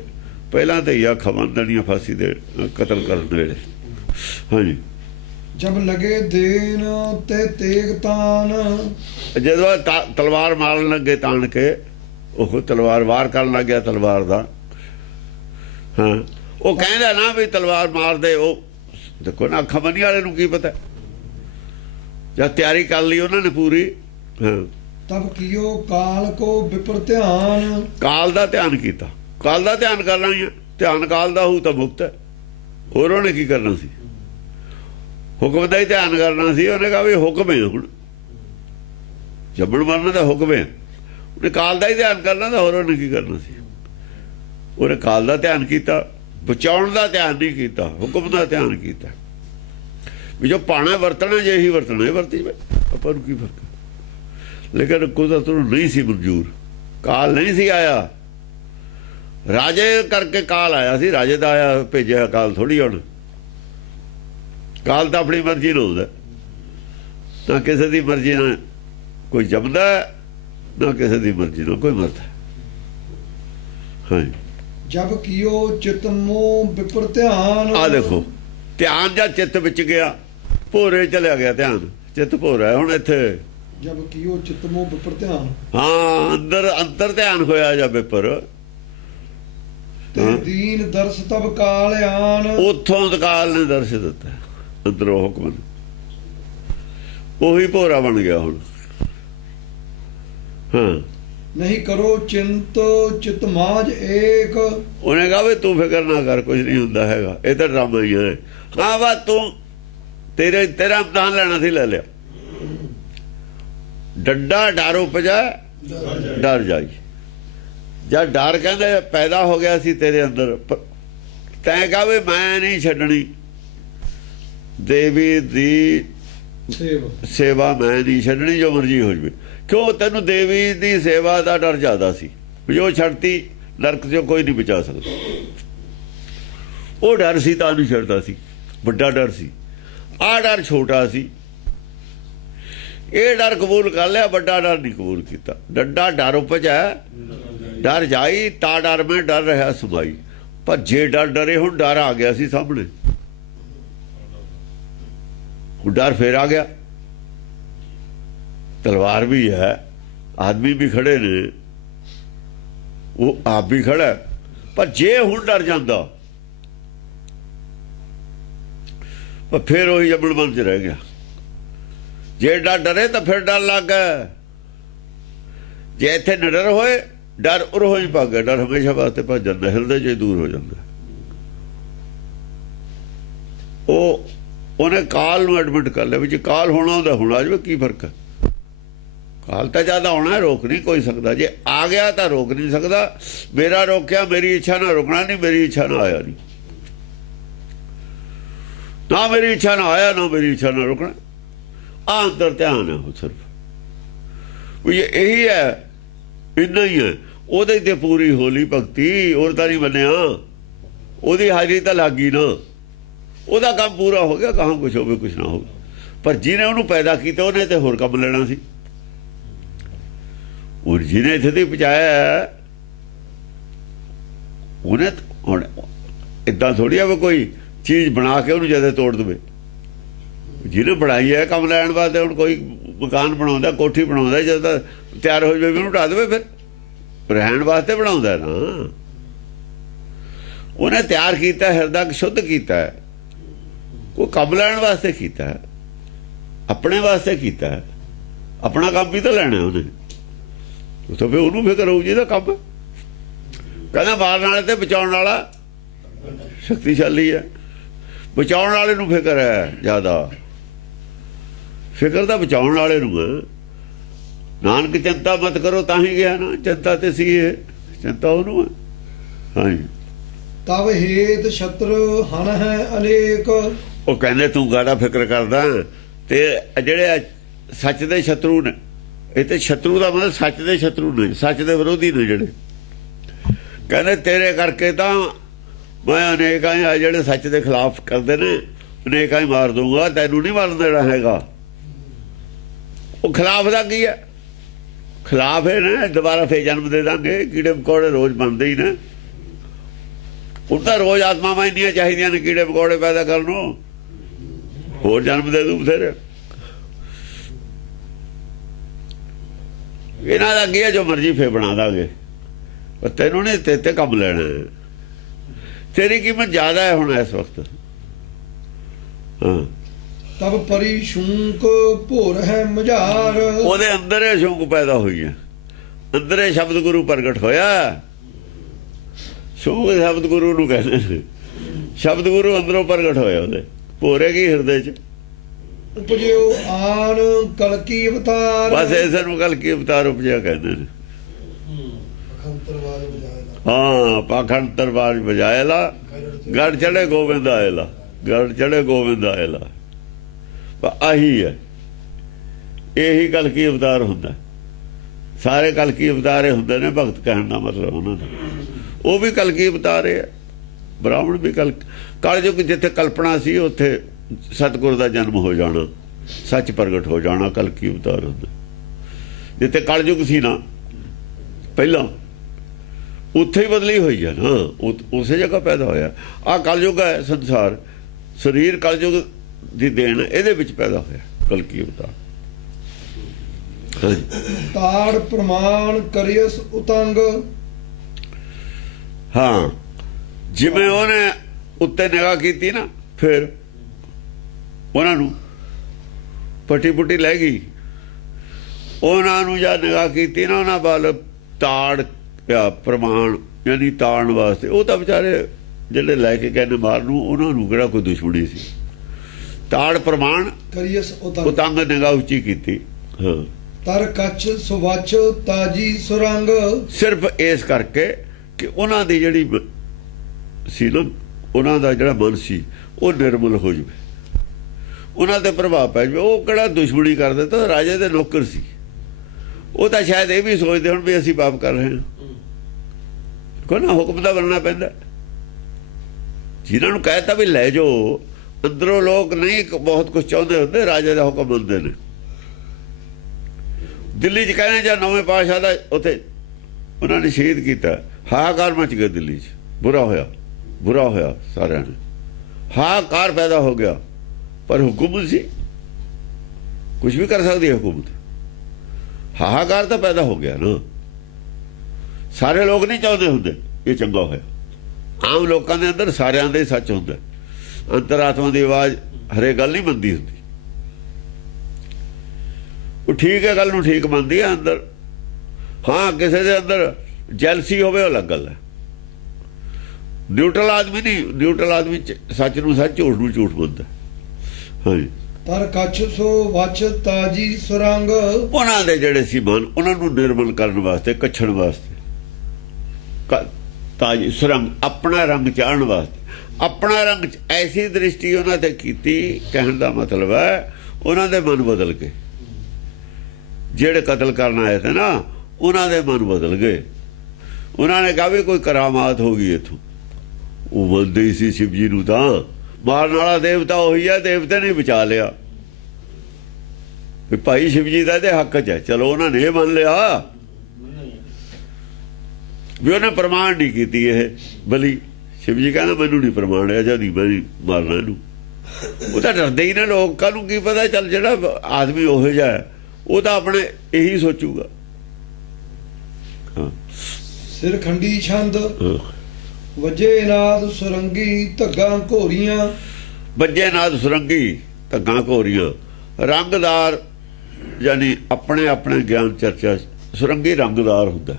ਪਹਿਲਾਂ ਤਾਂ ਹੀ ਅੱਖਾਂ ਮੰਨ ਦੇਣੀਆਂ ਫਾਂਸੀ ਦੇ ਕਤਲ ਕਰਨ ਵੇਲੇ। ਹਾਂਜੀ, ਜਬ ਲਗੇ ਦੇਨ ਤੇ ਤੇਗ ਤਾਨ। ਜਦੋਂ ਤਲਵਾਰ ਮਾਰਨ ਲੱਗੇ ਤਾਣ ਕੇ, ਉਹ ਤਲਵਾਰ ਵਾਰ ਕਰਨ ਲੱਗ ਗਿਆ ਤਲਵਾਰ ਦਾ। ਹਾਂ, ਉਹ ਕਹਿੰਦਾ ਨਾ ਵੀ ਤਲਵਾਰ ਮਾਰਦੇ। ਉਹ ਦੇਖੋ ਨਾ, ਅੱਖਾਂ ਬੰਨੀ ਵਾਲੇ ਨੂੰ ਕੀ ਪਤਾ, ਜਦ ਤਿਆਰੀ ਕਰ ਲਈ ਉਹਨਾਂ ਨੇ ਪੂਰੀ। ਹਾਂ, ਤਬ ਕੀਓ ਕਾਲ ਕੋ ਵਿਪਰ ਧਿਆਨ। ਕਾਲ ਦਾ ਧਿਆਨ ਕੀਤਾ। ਕਾਲ ਦਾ ਧਿਆਨ ਕਰਨਾ ਹੀ ਹੈ, ਧਿਆਨ ਕਾਲ ਦਾ ਹੋਊ ਤਾਂ ਮੁਕਤ ਹੈ। ਹੋਰ ਉਹਨੇ ਕੀ ਕਰਨਾ ਸੀ, ਹੁਕਮ ਦਾ ਹੀ ਧਿਆਨ ਕਰਨਾ ਸੀ। ਉਹਨੇ ਕਹਾ ਵੀ ਹੁਕਮ ਹੈ, ਹੁਣ ਜੰਮਣ ਮਰਨ ਦਾ ਹੁਕਮ ਹੈ। ਉਹਨੇ ਕਾਲ ਦਾ ਹੀ ਧਿਆਨ ਕਰਨਾ ਤਾਂ ਹੋਰ ਉਹਨੇ ਕੀ ਕਰਨਾ ਸੀ। ਉਹਨੇ ਕਾਲ ਦਾ ਧਿਆਨ ਕੀਤਾ, ਬਚਾਉਣ ਦਾ ਧਿਆਨ ਨਹੀਂ ਕੀਤਾ, ਹੁਕਮ ਦਾ ਧਿਆਨ ਕੀਤਾ। ਵੀ ਜੋ ਪਾਣਾ ਵਰਤਣਾ, ਜੇ ਹੀ ਵਰਤਣਾ ਇਹ ਵਰਤੀ ਜਾਵੇ, ਆਪਾਂ ਨੂੰ ਕੀ ਫਰਕ। ਲੇਕਿਨ ਕੁਦਰਤ ਨੂੰ ਨਹੀਂ ਸੀ ਮਨਜ਼ੂਰ, ਕਾਲ ਨਹੀਂ ਸੀ ਆਇਆ। ਰਾਜੇ ਕਰਕੇ ਕਾਲ ਆਇਆ ਸੀ, ਰਾਜੇ ਦਾ ਆਇਆ ਭੇਜਿਆ ਕਾਲ ਥੋੜੀ। ਹੁਣ ਕਾਲ ਤਾਂ ਆਪਣੀ ਮਰਜ਼ੀ ਨਾਲ ਹੁੰਦਾ, ਨਾ ਕਿਸੇ ਦੀ ਮਰਜ਼ੀ ਨਾਲ ਕੋਈ ਜੰਮਦਾ, ਨਾ ਕਿਸੇ ਦੀ ਮਰਜ਼ੀ ਨਾਲ ਕੋਈ ਮਰਦਾ। ਹਾਂਜੀ, ਜਬ ਕੀਓ ਚਿਤ ਮੋਹ ਵਿਪਰ ਧਿਆਨ। ਆ ਦੇਖੋ, ਧਿਆਨ ਜਾਂ ਚਿੱਤ ਵਿੱਚ ਗਿਆ, ਭੋਰੇ ਚਲਿਆ ਗਿਆ ਧਿਆਨ, ਚਿੱਤ ਭੋਰਾ। ਹੁਣ ਇੱਥੇ ਜਬ ਕੀਓ ਚਿਤ ਮੋਹ ਵਿਪਰ ਧਿਆਨ। ਹਾਂ, ਅੰਦਰ ਧਿਆਨ ਹੋਇਆ ਜਾਵੇ ਪਰ ਤੇ ਦੀਨ ਦਰਸ ਤਬ ਕਾਲ ਆਨ। ਉਥੋਂ ਕਾਲ ਨੇ ਦਰਸ ਦਿੱਤਾ ਅੰਦਰੋਂ ਹੁਕਮ, ਉਹੀ ਭੋਰਾ ਬਣ ਗਿਆ ਹੁਣ। ਹਾਂ, ਨਹੀਂ ਕਰੋ ਚਿੰਤ ਚਿਤ ਮਾਝ ਏਕ। ਉਹਨੇ ਕਹਾ ਵੀ ਤੂੰ ਫਿਕਰ ਨਾ ਕਰ, ਕੁਝ ਨਹੀਂ ਹੁੰਦਾ ਹੈਗਾ, ਇਹ ਤਾਂ ਡਰਾਮਾ ਹੀ ਹੈ। ਹਾਂ ਵਾ ਤੂੰ ਤੇਰਾ ਇਮਤਿਹਾਨ ਲੈਣਾ ਸੀ, ਲੈ ਲਿਆ। ਡੱਡਾ ਡਰ ਉਪਜਾ ਡਰ ਜਾਈ। ਜਦ ਡਰ ਕਹਿੰਦੇ ਪੈਦਾ ਹੋ ਗਿਆ ਸੀ ਤੇਰੇ ਅੰਦਰ, ਤੈਂ ਕਹਾ ਵੀ ਮੈਂ ਨਹੀਂ ਛੱਡਣੀ ਦੇਵੀ ਦੀ ਸੇਵਾ, ਮੈਂ ਨਹੀਂ ਛੱਡਣੀ ਜੋ ਮਰਜੀ ਹੋ ਜਾਵੇ। ਕਿਉਂ? ਤੈਨੂੰ ਦੇਵੀ ਦੀ ਸੇਵਾ ਦਾ ਡਰ ਜ਼ਿਆਦਾ ਸੀ, ਜੋ ਛੱਡਤੀ ਨਰਕ ਚੋਂ ਕੋਈ ਨਹੀਂ ਬਚਾ ਸਕਦਾ। ਉਹ ਡਰ ਸੀ ਤਾਂ ਨਹੀਂ ਛੱਡਦਾ ਸੀ, ਵੱਡਾ ਡਰ ਸੀ। ਆਹ ਡਰ ਛੋਟਾ ਸੀ, ਇਹ ਡਰ ਕਬੂਲ ਕਰ ਲਿਆ, ਵੱਡਾ ਡਰ ਨਹੀਂ ਕਬੂਲ ਕੀਤਾ। ਡੱਡਾ ਡਰ ਉਪਜੈ ਡਰ ਜਾਈ, ਤਾ ਡਰ ਮੈਂ ਡਰ ਰਿਹਾ ਸਮਾਈ। ਪਰ ਜੇ ਡਰ ਡਰੇ, ਹੁਣ ਡਰ ਆ ਗਿਆ ਸੀ ਸਾਹਮਣੇ, ਡਰ ਫੇਰ ਆ ਗਿਆ। ਤਲਵਾਰ ਵੀ ਹੈ, ਆਦਮੀ ਵੀ ਖੜੇ ਨੇ, ਉਹ ਆਪ ਵੀ ਖੜਾ। ਪਰ ਜੇ ਹੁਣ ਡਰ ਜਾਂਦਾ, ਪਰ ਫਿਰ ਉਹੀ ਜਬਲ ਮਨ ਚ ਰਹਿ ਗਿਆ। ਜੇ ਡਰੇ ਤਾਂ ਫਿਰ ਡਰ ਲੱਗ ਗਿਆ। ਜੇ ਇੱਥੇ ਨਿਡਰ ਹੋਏ, ਡਰ ਉਰੋਂ ਹੀ ਭੱਗ ਗਿਆ। ਡਰ ਹਮੇਸ਼ਾ ਵਾਸਤੇ ਭੱਜ ਜਾਂਦਾ, ਹਿਰਦੇ ਚ ਦੂਰ ਹੋ ਜਾਂਦਾ। ਉਹਨੇ ਕਾਲ ਨੂੰ ਐਡਮਿਟ ਕਰ ਲਿਆ ਵੀ ਜੇ ਕਾਲ ਹੋਣਾ ਹੁੰਦਾ ਹੁਣ ਆ ਜਾਵੇ, ਕੀ ਫਰਕ ਹੈ? ਕਾਲ ਤਾਂ ਜ਼ਿਆਦਾ ਹੋਣਾ, ਰੋਕ ਨਹੀਂ ਕੋਈ ਸਕਦਾ। ਜੇ ਆ ਗਿਆ ਤਾਂ ਰੋਕ ਨਹੀਂ ਸਕਦਾ। ਮੇਰਾ ਰੋਕਿਆ, ਮੇਰੀ ਇੱਛਾ ਨਾਲ ਰੁਕਣਾ ਨਹੀਂ, ਮੇਰੀ ਇੱਛਾ ਨਾਲ ਆਇਆ ਨਹੀਂ, ਨਾ ਮੇਰੀ ਇੱਛਾ ਨਾਲ ਆਇਆ, ਨਾ ਮੇਰੀ ਇੱਛਾ ਨਾਲ ਰੁਕਣਾ। ਆ ਅੰਦਰ ਧਿਆਨ ਹੈ ਉਹ ਸਿਰਫ, ਇਹੀ ਹੈ, ਇੰਨਾ ਹੀ ਹੈ। ਉਹਦੇ ਤੇ ਪੂਰੀ ਹੋਲੀ ਭਗਤੀ, ਹੋਰ ਤਾਂ ਨਹੀਂ ਮੰਨਿਆ। ਉਹਦੀ ਹਾਜ਼ਰੀ ਤਾਂ ਲੱਗੀ ਨਾ, ਉਹਦਾ ਕੰਮ ਪੂਰਾ ਹੋ ਗਿਆ। ਕਹਾਂ ਕੁਛ ਹੋਵੇ ਕੁਛ ਨਾ ਹੋਵੇ, ਪਰ ਜਿਹਨੇ ਉਹਨੂੰ ਪੈਦਾ ਕੀਤਾ ਉਹਨੇ ਤੇ ਹੋਰ ਕੰਮ ਲੈਣਾ ਸੀ। ਉਹ ਜਿਹਨੇ ਇੱਥੇ ਤੱਕ ਪਹੁੰਚਾਇਆ ਉਹਨੇ, ਹੁਣ ਏਦਾਂ ਥੋੜੀ ਆ ਵੀ ਕੋਈ ਚੀਜ਼ ਬਣਾ ਕੇ ਉਹਨੂੰ ਜਦੇ ਤੋੜ ਦੇਵੇ। ਜਿਹਨੇ ਬਣਾਈ ਹੈ ਕੰਮ ਲੈਣ ਵਾਸਤੇ, ਹੁਣ ਕੋਈ ਮਕਾਨ ਬਣਾਉਂਦਾ, ਕੋਠੀ ਬਣਾਉਂਦਾ, ਜਦੋਂ ਤਿਆਰ ਹੋ ਜਾਵੇ ਉਹਨੂੰ ਢਾ ਦੇਵੇ, ਫਿਰ ਰਹਿਣ ਵਾਸਤੇ ਬਣਾਉਂਦਾ ਨਾ। ਉਹਨੇ ਤਿਆਰ ਕੀਤਾ, ਹਿਰਦਾ ਸ਼ੁੱਧ ਕੀਤਾ, ਕੋਈ ਕੰਮ ਲੈਣ ਵਾਸਤੇ ਕੀਤਾ, ਆਪਣੇ ਵਾਸਤੇ ਕੀਤਾ। ਆਪਣਾ ਕੰਮ ਵੀ ਤਾਂ ਲੈਣਾ ਉਹਨੇ, ਤਾਂ ਫਿਰ ਉਹਨੂੰ ਫਿਕਰ ਹੋਊ ਜਿਹਦਾ ਕੰਮ। ਕਹਿੰਦਾ ਮਾਰਨ ਵਾਲੇ ਤੇ ਬਚਾਉਣ ਵਾਲਾ ਸ਼ਕਤੀਸ਼ਾਲੀ ਹੈ। ਬਚਾਉਣ ਵਾਲੇ ਨੂੰ ਫਿਕਰ ਹੈ ਜ਼ਿਆਦਾ, ਫਿਕਰ ਤਾਂ ਬਚਾਉਣ ਵਾਲੇ ਨੂੰ ਹੈ। ਨਾਨਕ ਚਿੰਤਾ ਮਤ ਕਰੋ ਤਾਂ ਹੀ ਗਿਆ ਨਾ, ਚਿੰਤਾ ਤੇ ਸੀ ਇਹ, ਚਿੰਤਾ ਉਹਨੂੰ ਹੈ। ਹਾਂਜੀ, ਤਬ ਹੇਤ ਛਤਰ ਹਨ ਹੈ ਅਨੇਕ। ਉਹ ਕਹਿੰਦੇ ਤੂੰ ਗਾੜਾ ਫਿਕਰ ਕਰਦਾ, ਤੇ ਜਿਹੜੇ ਸੱਚ ਦੇ ਸ਼ਤਰੂ ਨੇ, ਇਹ ਤੇ ਸ਼ਤਰੂ ਦਾ ਮਤਲਬ ਸੱਚ ਦੇ ਸ਼ਤਰੂ ਨੇ, ਸੱਚ ਦੇ ਵਿਰੋਧੀ ਨੇ ਜਿਹੜੇ। ਕਹਿੰਦੇ ਤੇਰੇ ਕਰਕੇ ਤਾਂ ਮੈਂ ਅਨੇਕਾਂ ਹੀ ਜਿਹੜੇ ਸੱਚ ਦੇ ਖਿਲਾਫ ਕਰਦੇ ਨੇ, ਅਨੇਕਾਂ ਹੀ ਮਾਰ ਦੂੰਗਾ, ਤੈਨੂੰ ਨਹੀਂ ਮਾਰਨ ਦੇਣਾ ਹੈਗਾ। ਉਹ ਖਿਲਾਫ ਦਾ ਕੀ ਹੈ? ਖਿਲਾਫ ਇਹ ਨੇ ਦੁਬਾਰਾ ਫੇਰ ਜਨਮ ਦੇ ਦਾਂਗੇ। ਕੀੜੇ ਮਕੌੜੇ ਰੋਜ਼ ਬਣਦੇ ਹੀ ਨੇ, ਹੁਣ ਤਾਂ ਰੋਜ਼ ਆਤਮਾਵਾਂ ਇੰਨੀਆਂ ਚਾਹੀਦੀਆਂ ਨੇ ਕੀੜੇ ਮਕੌੜੇ ਪੈਦਾ ਕਰਨ ਨੂੰ, ਹੋਰ ਜਨਮ ਦੇ ਦੂ ਬਥੇਰੇ। ਇਹਨਾਂ ਦਾ ਕੀ ਹੈ, ਜੋ ਮਰਜੀ ਫੇਰ ਬਣਾ ਦਾਂਗੇ, ਪਰ ਤੈਨੂੰ ਨਹੀਂ, ਤੇ ਕੰਮ ਲੈਣਾ। ਤੇਰੀ ਕੀਮਤ ਜ਼ਿਆਦਾ ਹੈ ਹੁਣ ਇਸ ਵਕਤ। ਹਾਂ, ਤਬ ਪਰੀ ਸ਼ੂਕ ਭੋਰ ਹੈ ਮਝਾਰ। ਉਹਦੇ ਅੰਦਰ ਇਹ ਸ਼ੌਕ ਪੈਦਾ ਹੋਈ ਹੈ, ਅੰਦਰ ਇਹ ਸ਼ਬਦ ਗੁਰੂ ਪ੍ਰਗਟ ਹੋਇਆ। ਸ਼ੌਕ ਸ਼ਬਦ ਗੁਰੂ ਨੂੰ ਕਹਿੰਦੇ ਨੇ, ਸ਼ਬਦ ਗੁਰੂ ਅੰਦਰੋਂ ਪ੍ਰਗਟ ਹੋਇਆ ਉਹਦੇ। ਭੋਰੇ ਕੀ ਹਿਰਦੇ ਚ ਉਪਜਿਓ ਆਨ ਕਲਕੀ ਅਵਤਾਰ। ਬਸ ਇਸੇ ਨੂੰ ਕਲਕੀ ਅਵਤਾਰ ਉਪਜਿਆ ਕਹਿੰਦੇ ਨੇ। ਹਾਂ, ਪਾਖੰਡ ਤਰਵਾਜ ਬਜਾਇਲਾ, ਗੜ ਚੜੇ ਗੋਬਿੰਦ ਆਇਲਾ, ਗੜ ਚੜੇ ਗੋਬਿੰਦ ਆਇਲਾ। ਆਹੀ ਹੈ, ਇਹੀ ਕਲਕੀ ਅਵਤਾਰ ਹੁੰਦਾ। ਸਾਰੇ ਕਲਕੀ ਅਵਤਾਰੇ ਹੁੰਦੇ ਨੇ, ਭਗਤ ਕਹਿਣ ਦਾ ਮਤਲਬ ਉਹਨਾਂ ਦਾ। ਉਹ ਵੀ ਕਲਕੀ ਅਵਤਾਰੇ, ਬ੍ਰਾਹਮਣ ਵੀ ਕਲਯੁਗ ਜਿੱਥੇ ਕਲਪਨਾ ਸੀ ਉੱਥੇ ਸਤਿਗੁਰ ਦਾ ਜਨਮ ਹੋ ਜਾਣਾ, ਸੱਚ ਪ੍ਰਗਟ ਹੋ ਜਾਣਾ, ਕਲਕੀ ਅਵਤਾਰ ਹੁੰਦਾ। ਜਿੱਥੇ ਕਲਯੁਗ ਸੀ ਨਾ ਪਹਿਲਾਂ, ਉੱਥੇ ਹੀ ਬਦਲੀ ਹੋਈ ਹੈ ਨਾ, ਉਸੇ ਜਗ੍ਹਾ ਪੈਦਾ ਹੋਇਆ। ਆਹ ਕਲਯੁਗ ਹੈ ਸੰਸਾਰ, ਸਰੀਰ ਕਲਯੁਗ ਦੀ ਦੇਣ, ਇਹਦੇ ਵਿੱਚ ਪੈਦਾ ਹੋਇਆ ਕਲਕੀ ਅਵਤਾਰ। ਤਾੜ ਪ੍ਰਮਾਣ ਕਰਿਅਸ ਉਤੰਗ। ਹਾਂ, ਜਿਵੇਂ ਉਹਨੇ ਉੱਤੇ ਨਿਗਾਹ ਕੀਤੀ ਨਾ, ਫਿਰ ਉਹਨਾਂ ਨੂੰ ਪੱਟੀ ਪੁੱਟੀ ਲੈ ਗਈ। ਉਹਨਾਂ ਨੂੰ ਜਦ ਨਿਗਾਹ ਕੀਤੀ ਨਾ, ਉਹਨਾਂ ਵੱਲ ਤਾੜ ਪਿਆ ਪ੍ਰਮਾਣ, ਯਾਨੀ ਤਾੜਨ ਵਾਸਤੇ। ਉਹ ਤਾਂ ਵਿਚਾਰੇ ਜਿਹੜੇ ਲੈ ਕੇ ਗਏ ਨੇ ਮਾਰ ਨੂੰ, ਉਹਨਾਂ ਨੂੰ ਕਿਹੜਾ ਕੋਈ ਦੁਸ਼ਮਣੀ ਸੀ। ਤਾੜ ਪ੍ਰਮਾਣ ਕਰਿਅਸ ਉਤੰਗ, ਨਿਗਾਹ ਉੱਚੀ ਕੀਤੀ। ਹਾਂ, ਤਰ ਕੱਛ ਸੁਵਛ ਤਾਜੀ ਸੁਰੰਗ। ਸਿਰਫ ਇਸ ਕਰਕੇ ਕਿ ਉਹਨਾਂ ਦੀ ਜਿਹੜੀ ਸੀ ਨਾ, ਉਹਨਾਂ ਦਾ ਜਿਹੜਾ ਮਨ ਸੀ ਉਹ ਨਿਰਮਲ ਹੋ ਜਾਵੇ, ਉਹਨਾਂ ਤੇ ਪ੍ਰਭਾਵ ਪੈ ਜਾਵੇ। ਉਹ ਕਿਹੜਾ ਦੁਸ਼ਮਣੀ ਕਰਦੇ, ਤਾਂ ਰਾਜੇ ਦੇ ਨੌਕਰ ਸੀ। ਉਹ ਤਾਂ ਸ਼ਾਇਦ ਇਹ ਵੀ ਸੋਚਦੇ ਹੁਣ ਵੀ ਅਸੀਂ ਪਾਪ ਕਰ ਰਹੇ ਹਾਂ। ਕੋਈ ਨਾ ਹੁਕਮ ਦਾ ਬਣਨਾ ਪੈਂਦਾ। ਜਿਨ੍ਹਾਂ ਨੂੰ ਕਹਿਤਾ ਵੀ ਲੈ ਜਾਓ, ਅੰਦਰੋਂ ਲੋਕ ਨਹੀਂ ਬਹੁਤ ਕੁਝ ਚਾਹੁੰਦੇ ਹੁੰਦੇ, ਰਾਜੇ ਦਾ ਹੁਕਮ ਮੰਨਦੇ ਨੇ। ਦਿੱਲੀ 'ਚ ਕਹਿੰਦੇ ਜਾਂ ਨਵੇਂ ਪਾਤਸ਼ਾਹ ਦਾ ਉੱਥੇ ਉਹਨਾਂ ਨੇ ਸ਼ਹੀਦ ਕੀਤਾ, ਹਾਹਾਕਾਰ ਮਚ ਗਿਆ ਦਿੱਲੀ 'ਚ। ਬੁਰਾ ਹੋਇਆ ਸਾਰਿਆਂ ਨੇ, ਹਾਹਾਕਾਰ ਪੈਦਾ ਹੋ ਗਿਆ। ਪਰ ਹੁਕੂਮਤ ਸੀ, ਕੁਝ ਵੀ ਕਰ ਸਕਦੀ ਹੈ ਹੁਕੂਮਤ। ਹਾਹਾਕਾਰ ਤਾਂ ਪੈਦਾ ਹੋ ਗਿਆ ਨਾ। ਸਾਰੇ ਲੋਕ ਨਹੀਂ ਚਾਹੁੰਦੇ ਹੁੰਦੇ ਇਹ ਚੰਗਾ ਹੋਇਆ। ਆਮ ਲੋਕਾਂ ਦੇ ਅੰਦਰ ਸਾਰਿਆਂ ਦੇ ਸੱਚ ਹੁੰਦਾ। ਅੰਤਰਾਤਮਾ ਦੀ ਆਵਾਜ਼ ਹਰੇਕ ਗੱਲ ਨਹੀਂ ਮੰਨਦੀ ਹੁੰਦੀ। ਉਹ ਠੀਕ ਹੈ, ਗੱਲ ਨੂੰ ਠੀਕ ਮੰਨਦੀ ਹੈ ਅੰਦਰ। ਹਾਂ, ਕਿਸੇ ਦੇ ਅੰਦਰ ਜੈਲਸੀ ਹੋਵੇ, ਉਹ ਅਲੱਗ ਗੱਲ ਹੈ। ਨਿਊਟਰਲ ਆਦਮੀ ਨਹੀਂ, ਨਿਊਟਰਲ ਆਦਮੀ ਸੱਚ ਨੂੰ ਸੱਚ, ਝੂਠ ਨੂੰ ਝੂਠ ਮੰਨਦਾ। ਹਾਂਜੀ, ਤਰ ਕੱਛ ਸੁਵਛ ਤਾਜੀ ਸੁਰੰਗ। ਉਹਨਾਂ ਦੇ ਜਿਹੜੇ ਸੀ ਮਨ, ਉਹਨਾਂ ਨੂੰ ਨਿਰਮਲ ਕਰਨ ਵਾਸਤੇ, ਕੱਛਣ ਵਾਸਤੇ, ਤਾਜੀ ਸੁਰੰਗ, ਆਪਣਾ ਰੰਗ ਚਾੜਨ ਵਾਸਤੇ। ਆਪਣਾ ਰੰਗ ਐਸੀ ਦ੍ਰਿਸ਼ਟੀ ਉਹਨਾਂ ਤੇ ਕੀਤੀ। ਕਹਿਣ ਦਾ ਮਤਲਬ ਹੈ ਉਹਨਾਂ ਦੇ ਮਨ ਬਦਲ ਗਏ। ਜਿਹੜੇ ਕਤਲ ਕਰਨ ਆਏ ਤੇ ਨਾ, ਉਹਨਾਂ ਦੇ ਮਨ ਬਦਲ ਗਏ। ਉਹਨਾਂ ਨੇ ਕਿਹਾ ਵੀ ਕੋਈ ਕਰਾਮਾਤ ਹੋ ਗਈ ਇੱਥੋਂ। ਉਹ ਮੰਨਦੇ ਹੀ ਸੀ ਸ਼ਿਵ ਜੀ ਨੂੰ, ਤਾਂ ਮਾਰਨ ਵਾਲਾ ਦੇਵਤਾ ਉਹੀ ਹੈ, ਦੇਵਤੇ ਨੇ ਬਚਾ ਲਿਆ ਵੀ ਭਾਈ ਸ਼ਿਵ ਜੀ ਦਾ ਇਹਦੇ ਹੱਕ 'ਚ ਹੈ। ਚਲੋ ਉਹਨਾਂ ਨੇ ਇਹ ਮੰਨ ਲਿਆ ਵੀ ਉਹਨੇ ਪ੍ਰਮਾਣ ਨਹੀਂ ਕੀਤੀ ਇਹ ਬਲੀ। ਸ਼ਿਵ ਜੀ ਕਹਿੰਦਾ ਮੈਨੂੰ ਨਹੀਂ ਪ੍ਰਮਾਣ ਹੈ, ਜਾਂ ਨਹੀਂ ਮੈਂ ਨਹੀਂ ਮਾਰਨਾ ਇਹਨੂੰ। ਉਹ ਤਾਂ ਡਰਦੇ ਹੀ ਨੇ। ਲੋਕਾਂ ਨੂੰ ਕੀ ਪਤਾ, ਚੱਲ ਜਿਹੜਾ ਆਦਮੀ ਉਹੋ ਜਿਹਾ ਉਹ ਤਾਂ ਆਪਣੇ ਇਹੀ ਸੋਚੂਗਾ। ਸਿਰ ਖੰਡੀ ਛੰਦ ਵਜੇ ਨਾਦ ਸੁਰੰਗੀ ਧੱਗਾ ਘੋਰੀਆਂ। ਵੱਜੇ ਨਾਦ ਸੁਰੰਗੀ ਧੱਗਾ ਘੋਰੀਆਂ। ਰੰਗਦਾਰ ਯਾਨੀ ਆਪਣੇ ਆਪਣੇ ਗਿਆਨ ਚਰਚਾ। ਸੁਰੰਗੀ ਰੰਗਦਾਰ ਹੁੰਦਾ।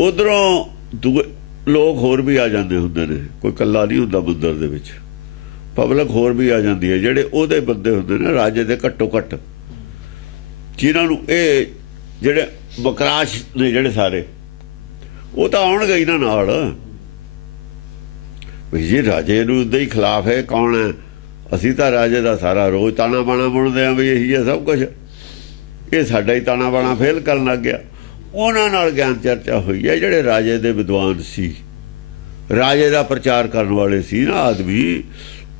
ਉਧਰੋਂ ਦੂਏ ਲੋਕ ਹੋਰ ਵੀ ਆ ਜਾਂਦੇ ਹੁੰਦੇ ਨੇ, ਕੋਈ ਇਕੱਲਾ ਨਹੀਂ ਹੁੰਦਾ ਮੰਦਰ ਦੇ ਵਿੱਚ। ਪਬਲਿਕ ਹੋਰ ਵੀ ਆ ਜਾਂਦੀ ਹੈ, ਜਿਹੜੇ ਉਹਦੇ ਬੰਦੇ ਹੁੰਦੇ ਨੇ ਰਾਜੇ ਦੇ ਘੱਟੋ ਘੱਟ, ਜਿਨ੍ਹਾਂ ਨੂੰ ਇਹ ਜਿਹੜੇ ਬਕਰਾਸ਼ ਨੇ ਜਿਹੜੇ ਸਾਰੇ, ਉਹ ਤਾਂ ਆਉਣਗੇ ਇਹਨਾਂ ਨਾਲ ਵੀ ਜੀ ਰਾਜੇ ਨੂੰ ਦੇ ਹੀ ਖਿਲਾਫ ਹੈ। ਕੌਣ ਹੈ? ਅਸੀਂ ਤਾਂ ਰਾਜੇ ਦਾ ਸਾਰਾ ਰੋਜ਼ ਤਾਣਾ ਬਾਣਾ ਬੁਣਦੇ ਹਾਂ ਵੀ ਇਹੀ ਹੈ ਸਭ ਕੁਝ। ਇਹ ਸਾਡਾ ਹੀ ਤਾਣਾ ਬਾਣਾ ਫੇਲ ਕਰਨ ਲੱਗ ਗਿਆ। ਉਹਨਾਂ ਨਾਲ ਗਿਆਨ ਚਰਚਾ ਹੋਈ ਹੈ। ਜਿਹੜੇ ਰਾਜੇ ਦੇ ਵਿਦਵਾਨ ਸੀ, ਰਾਜੇ ਦਾ ਪ੍ਰਚਾਰ ਕਰਨ ਵਾਲੇ ਸੀ ਨਾ ਆਦਮੀ,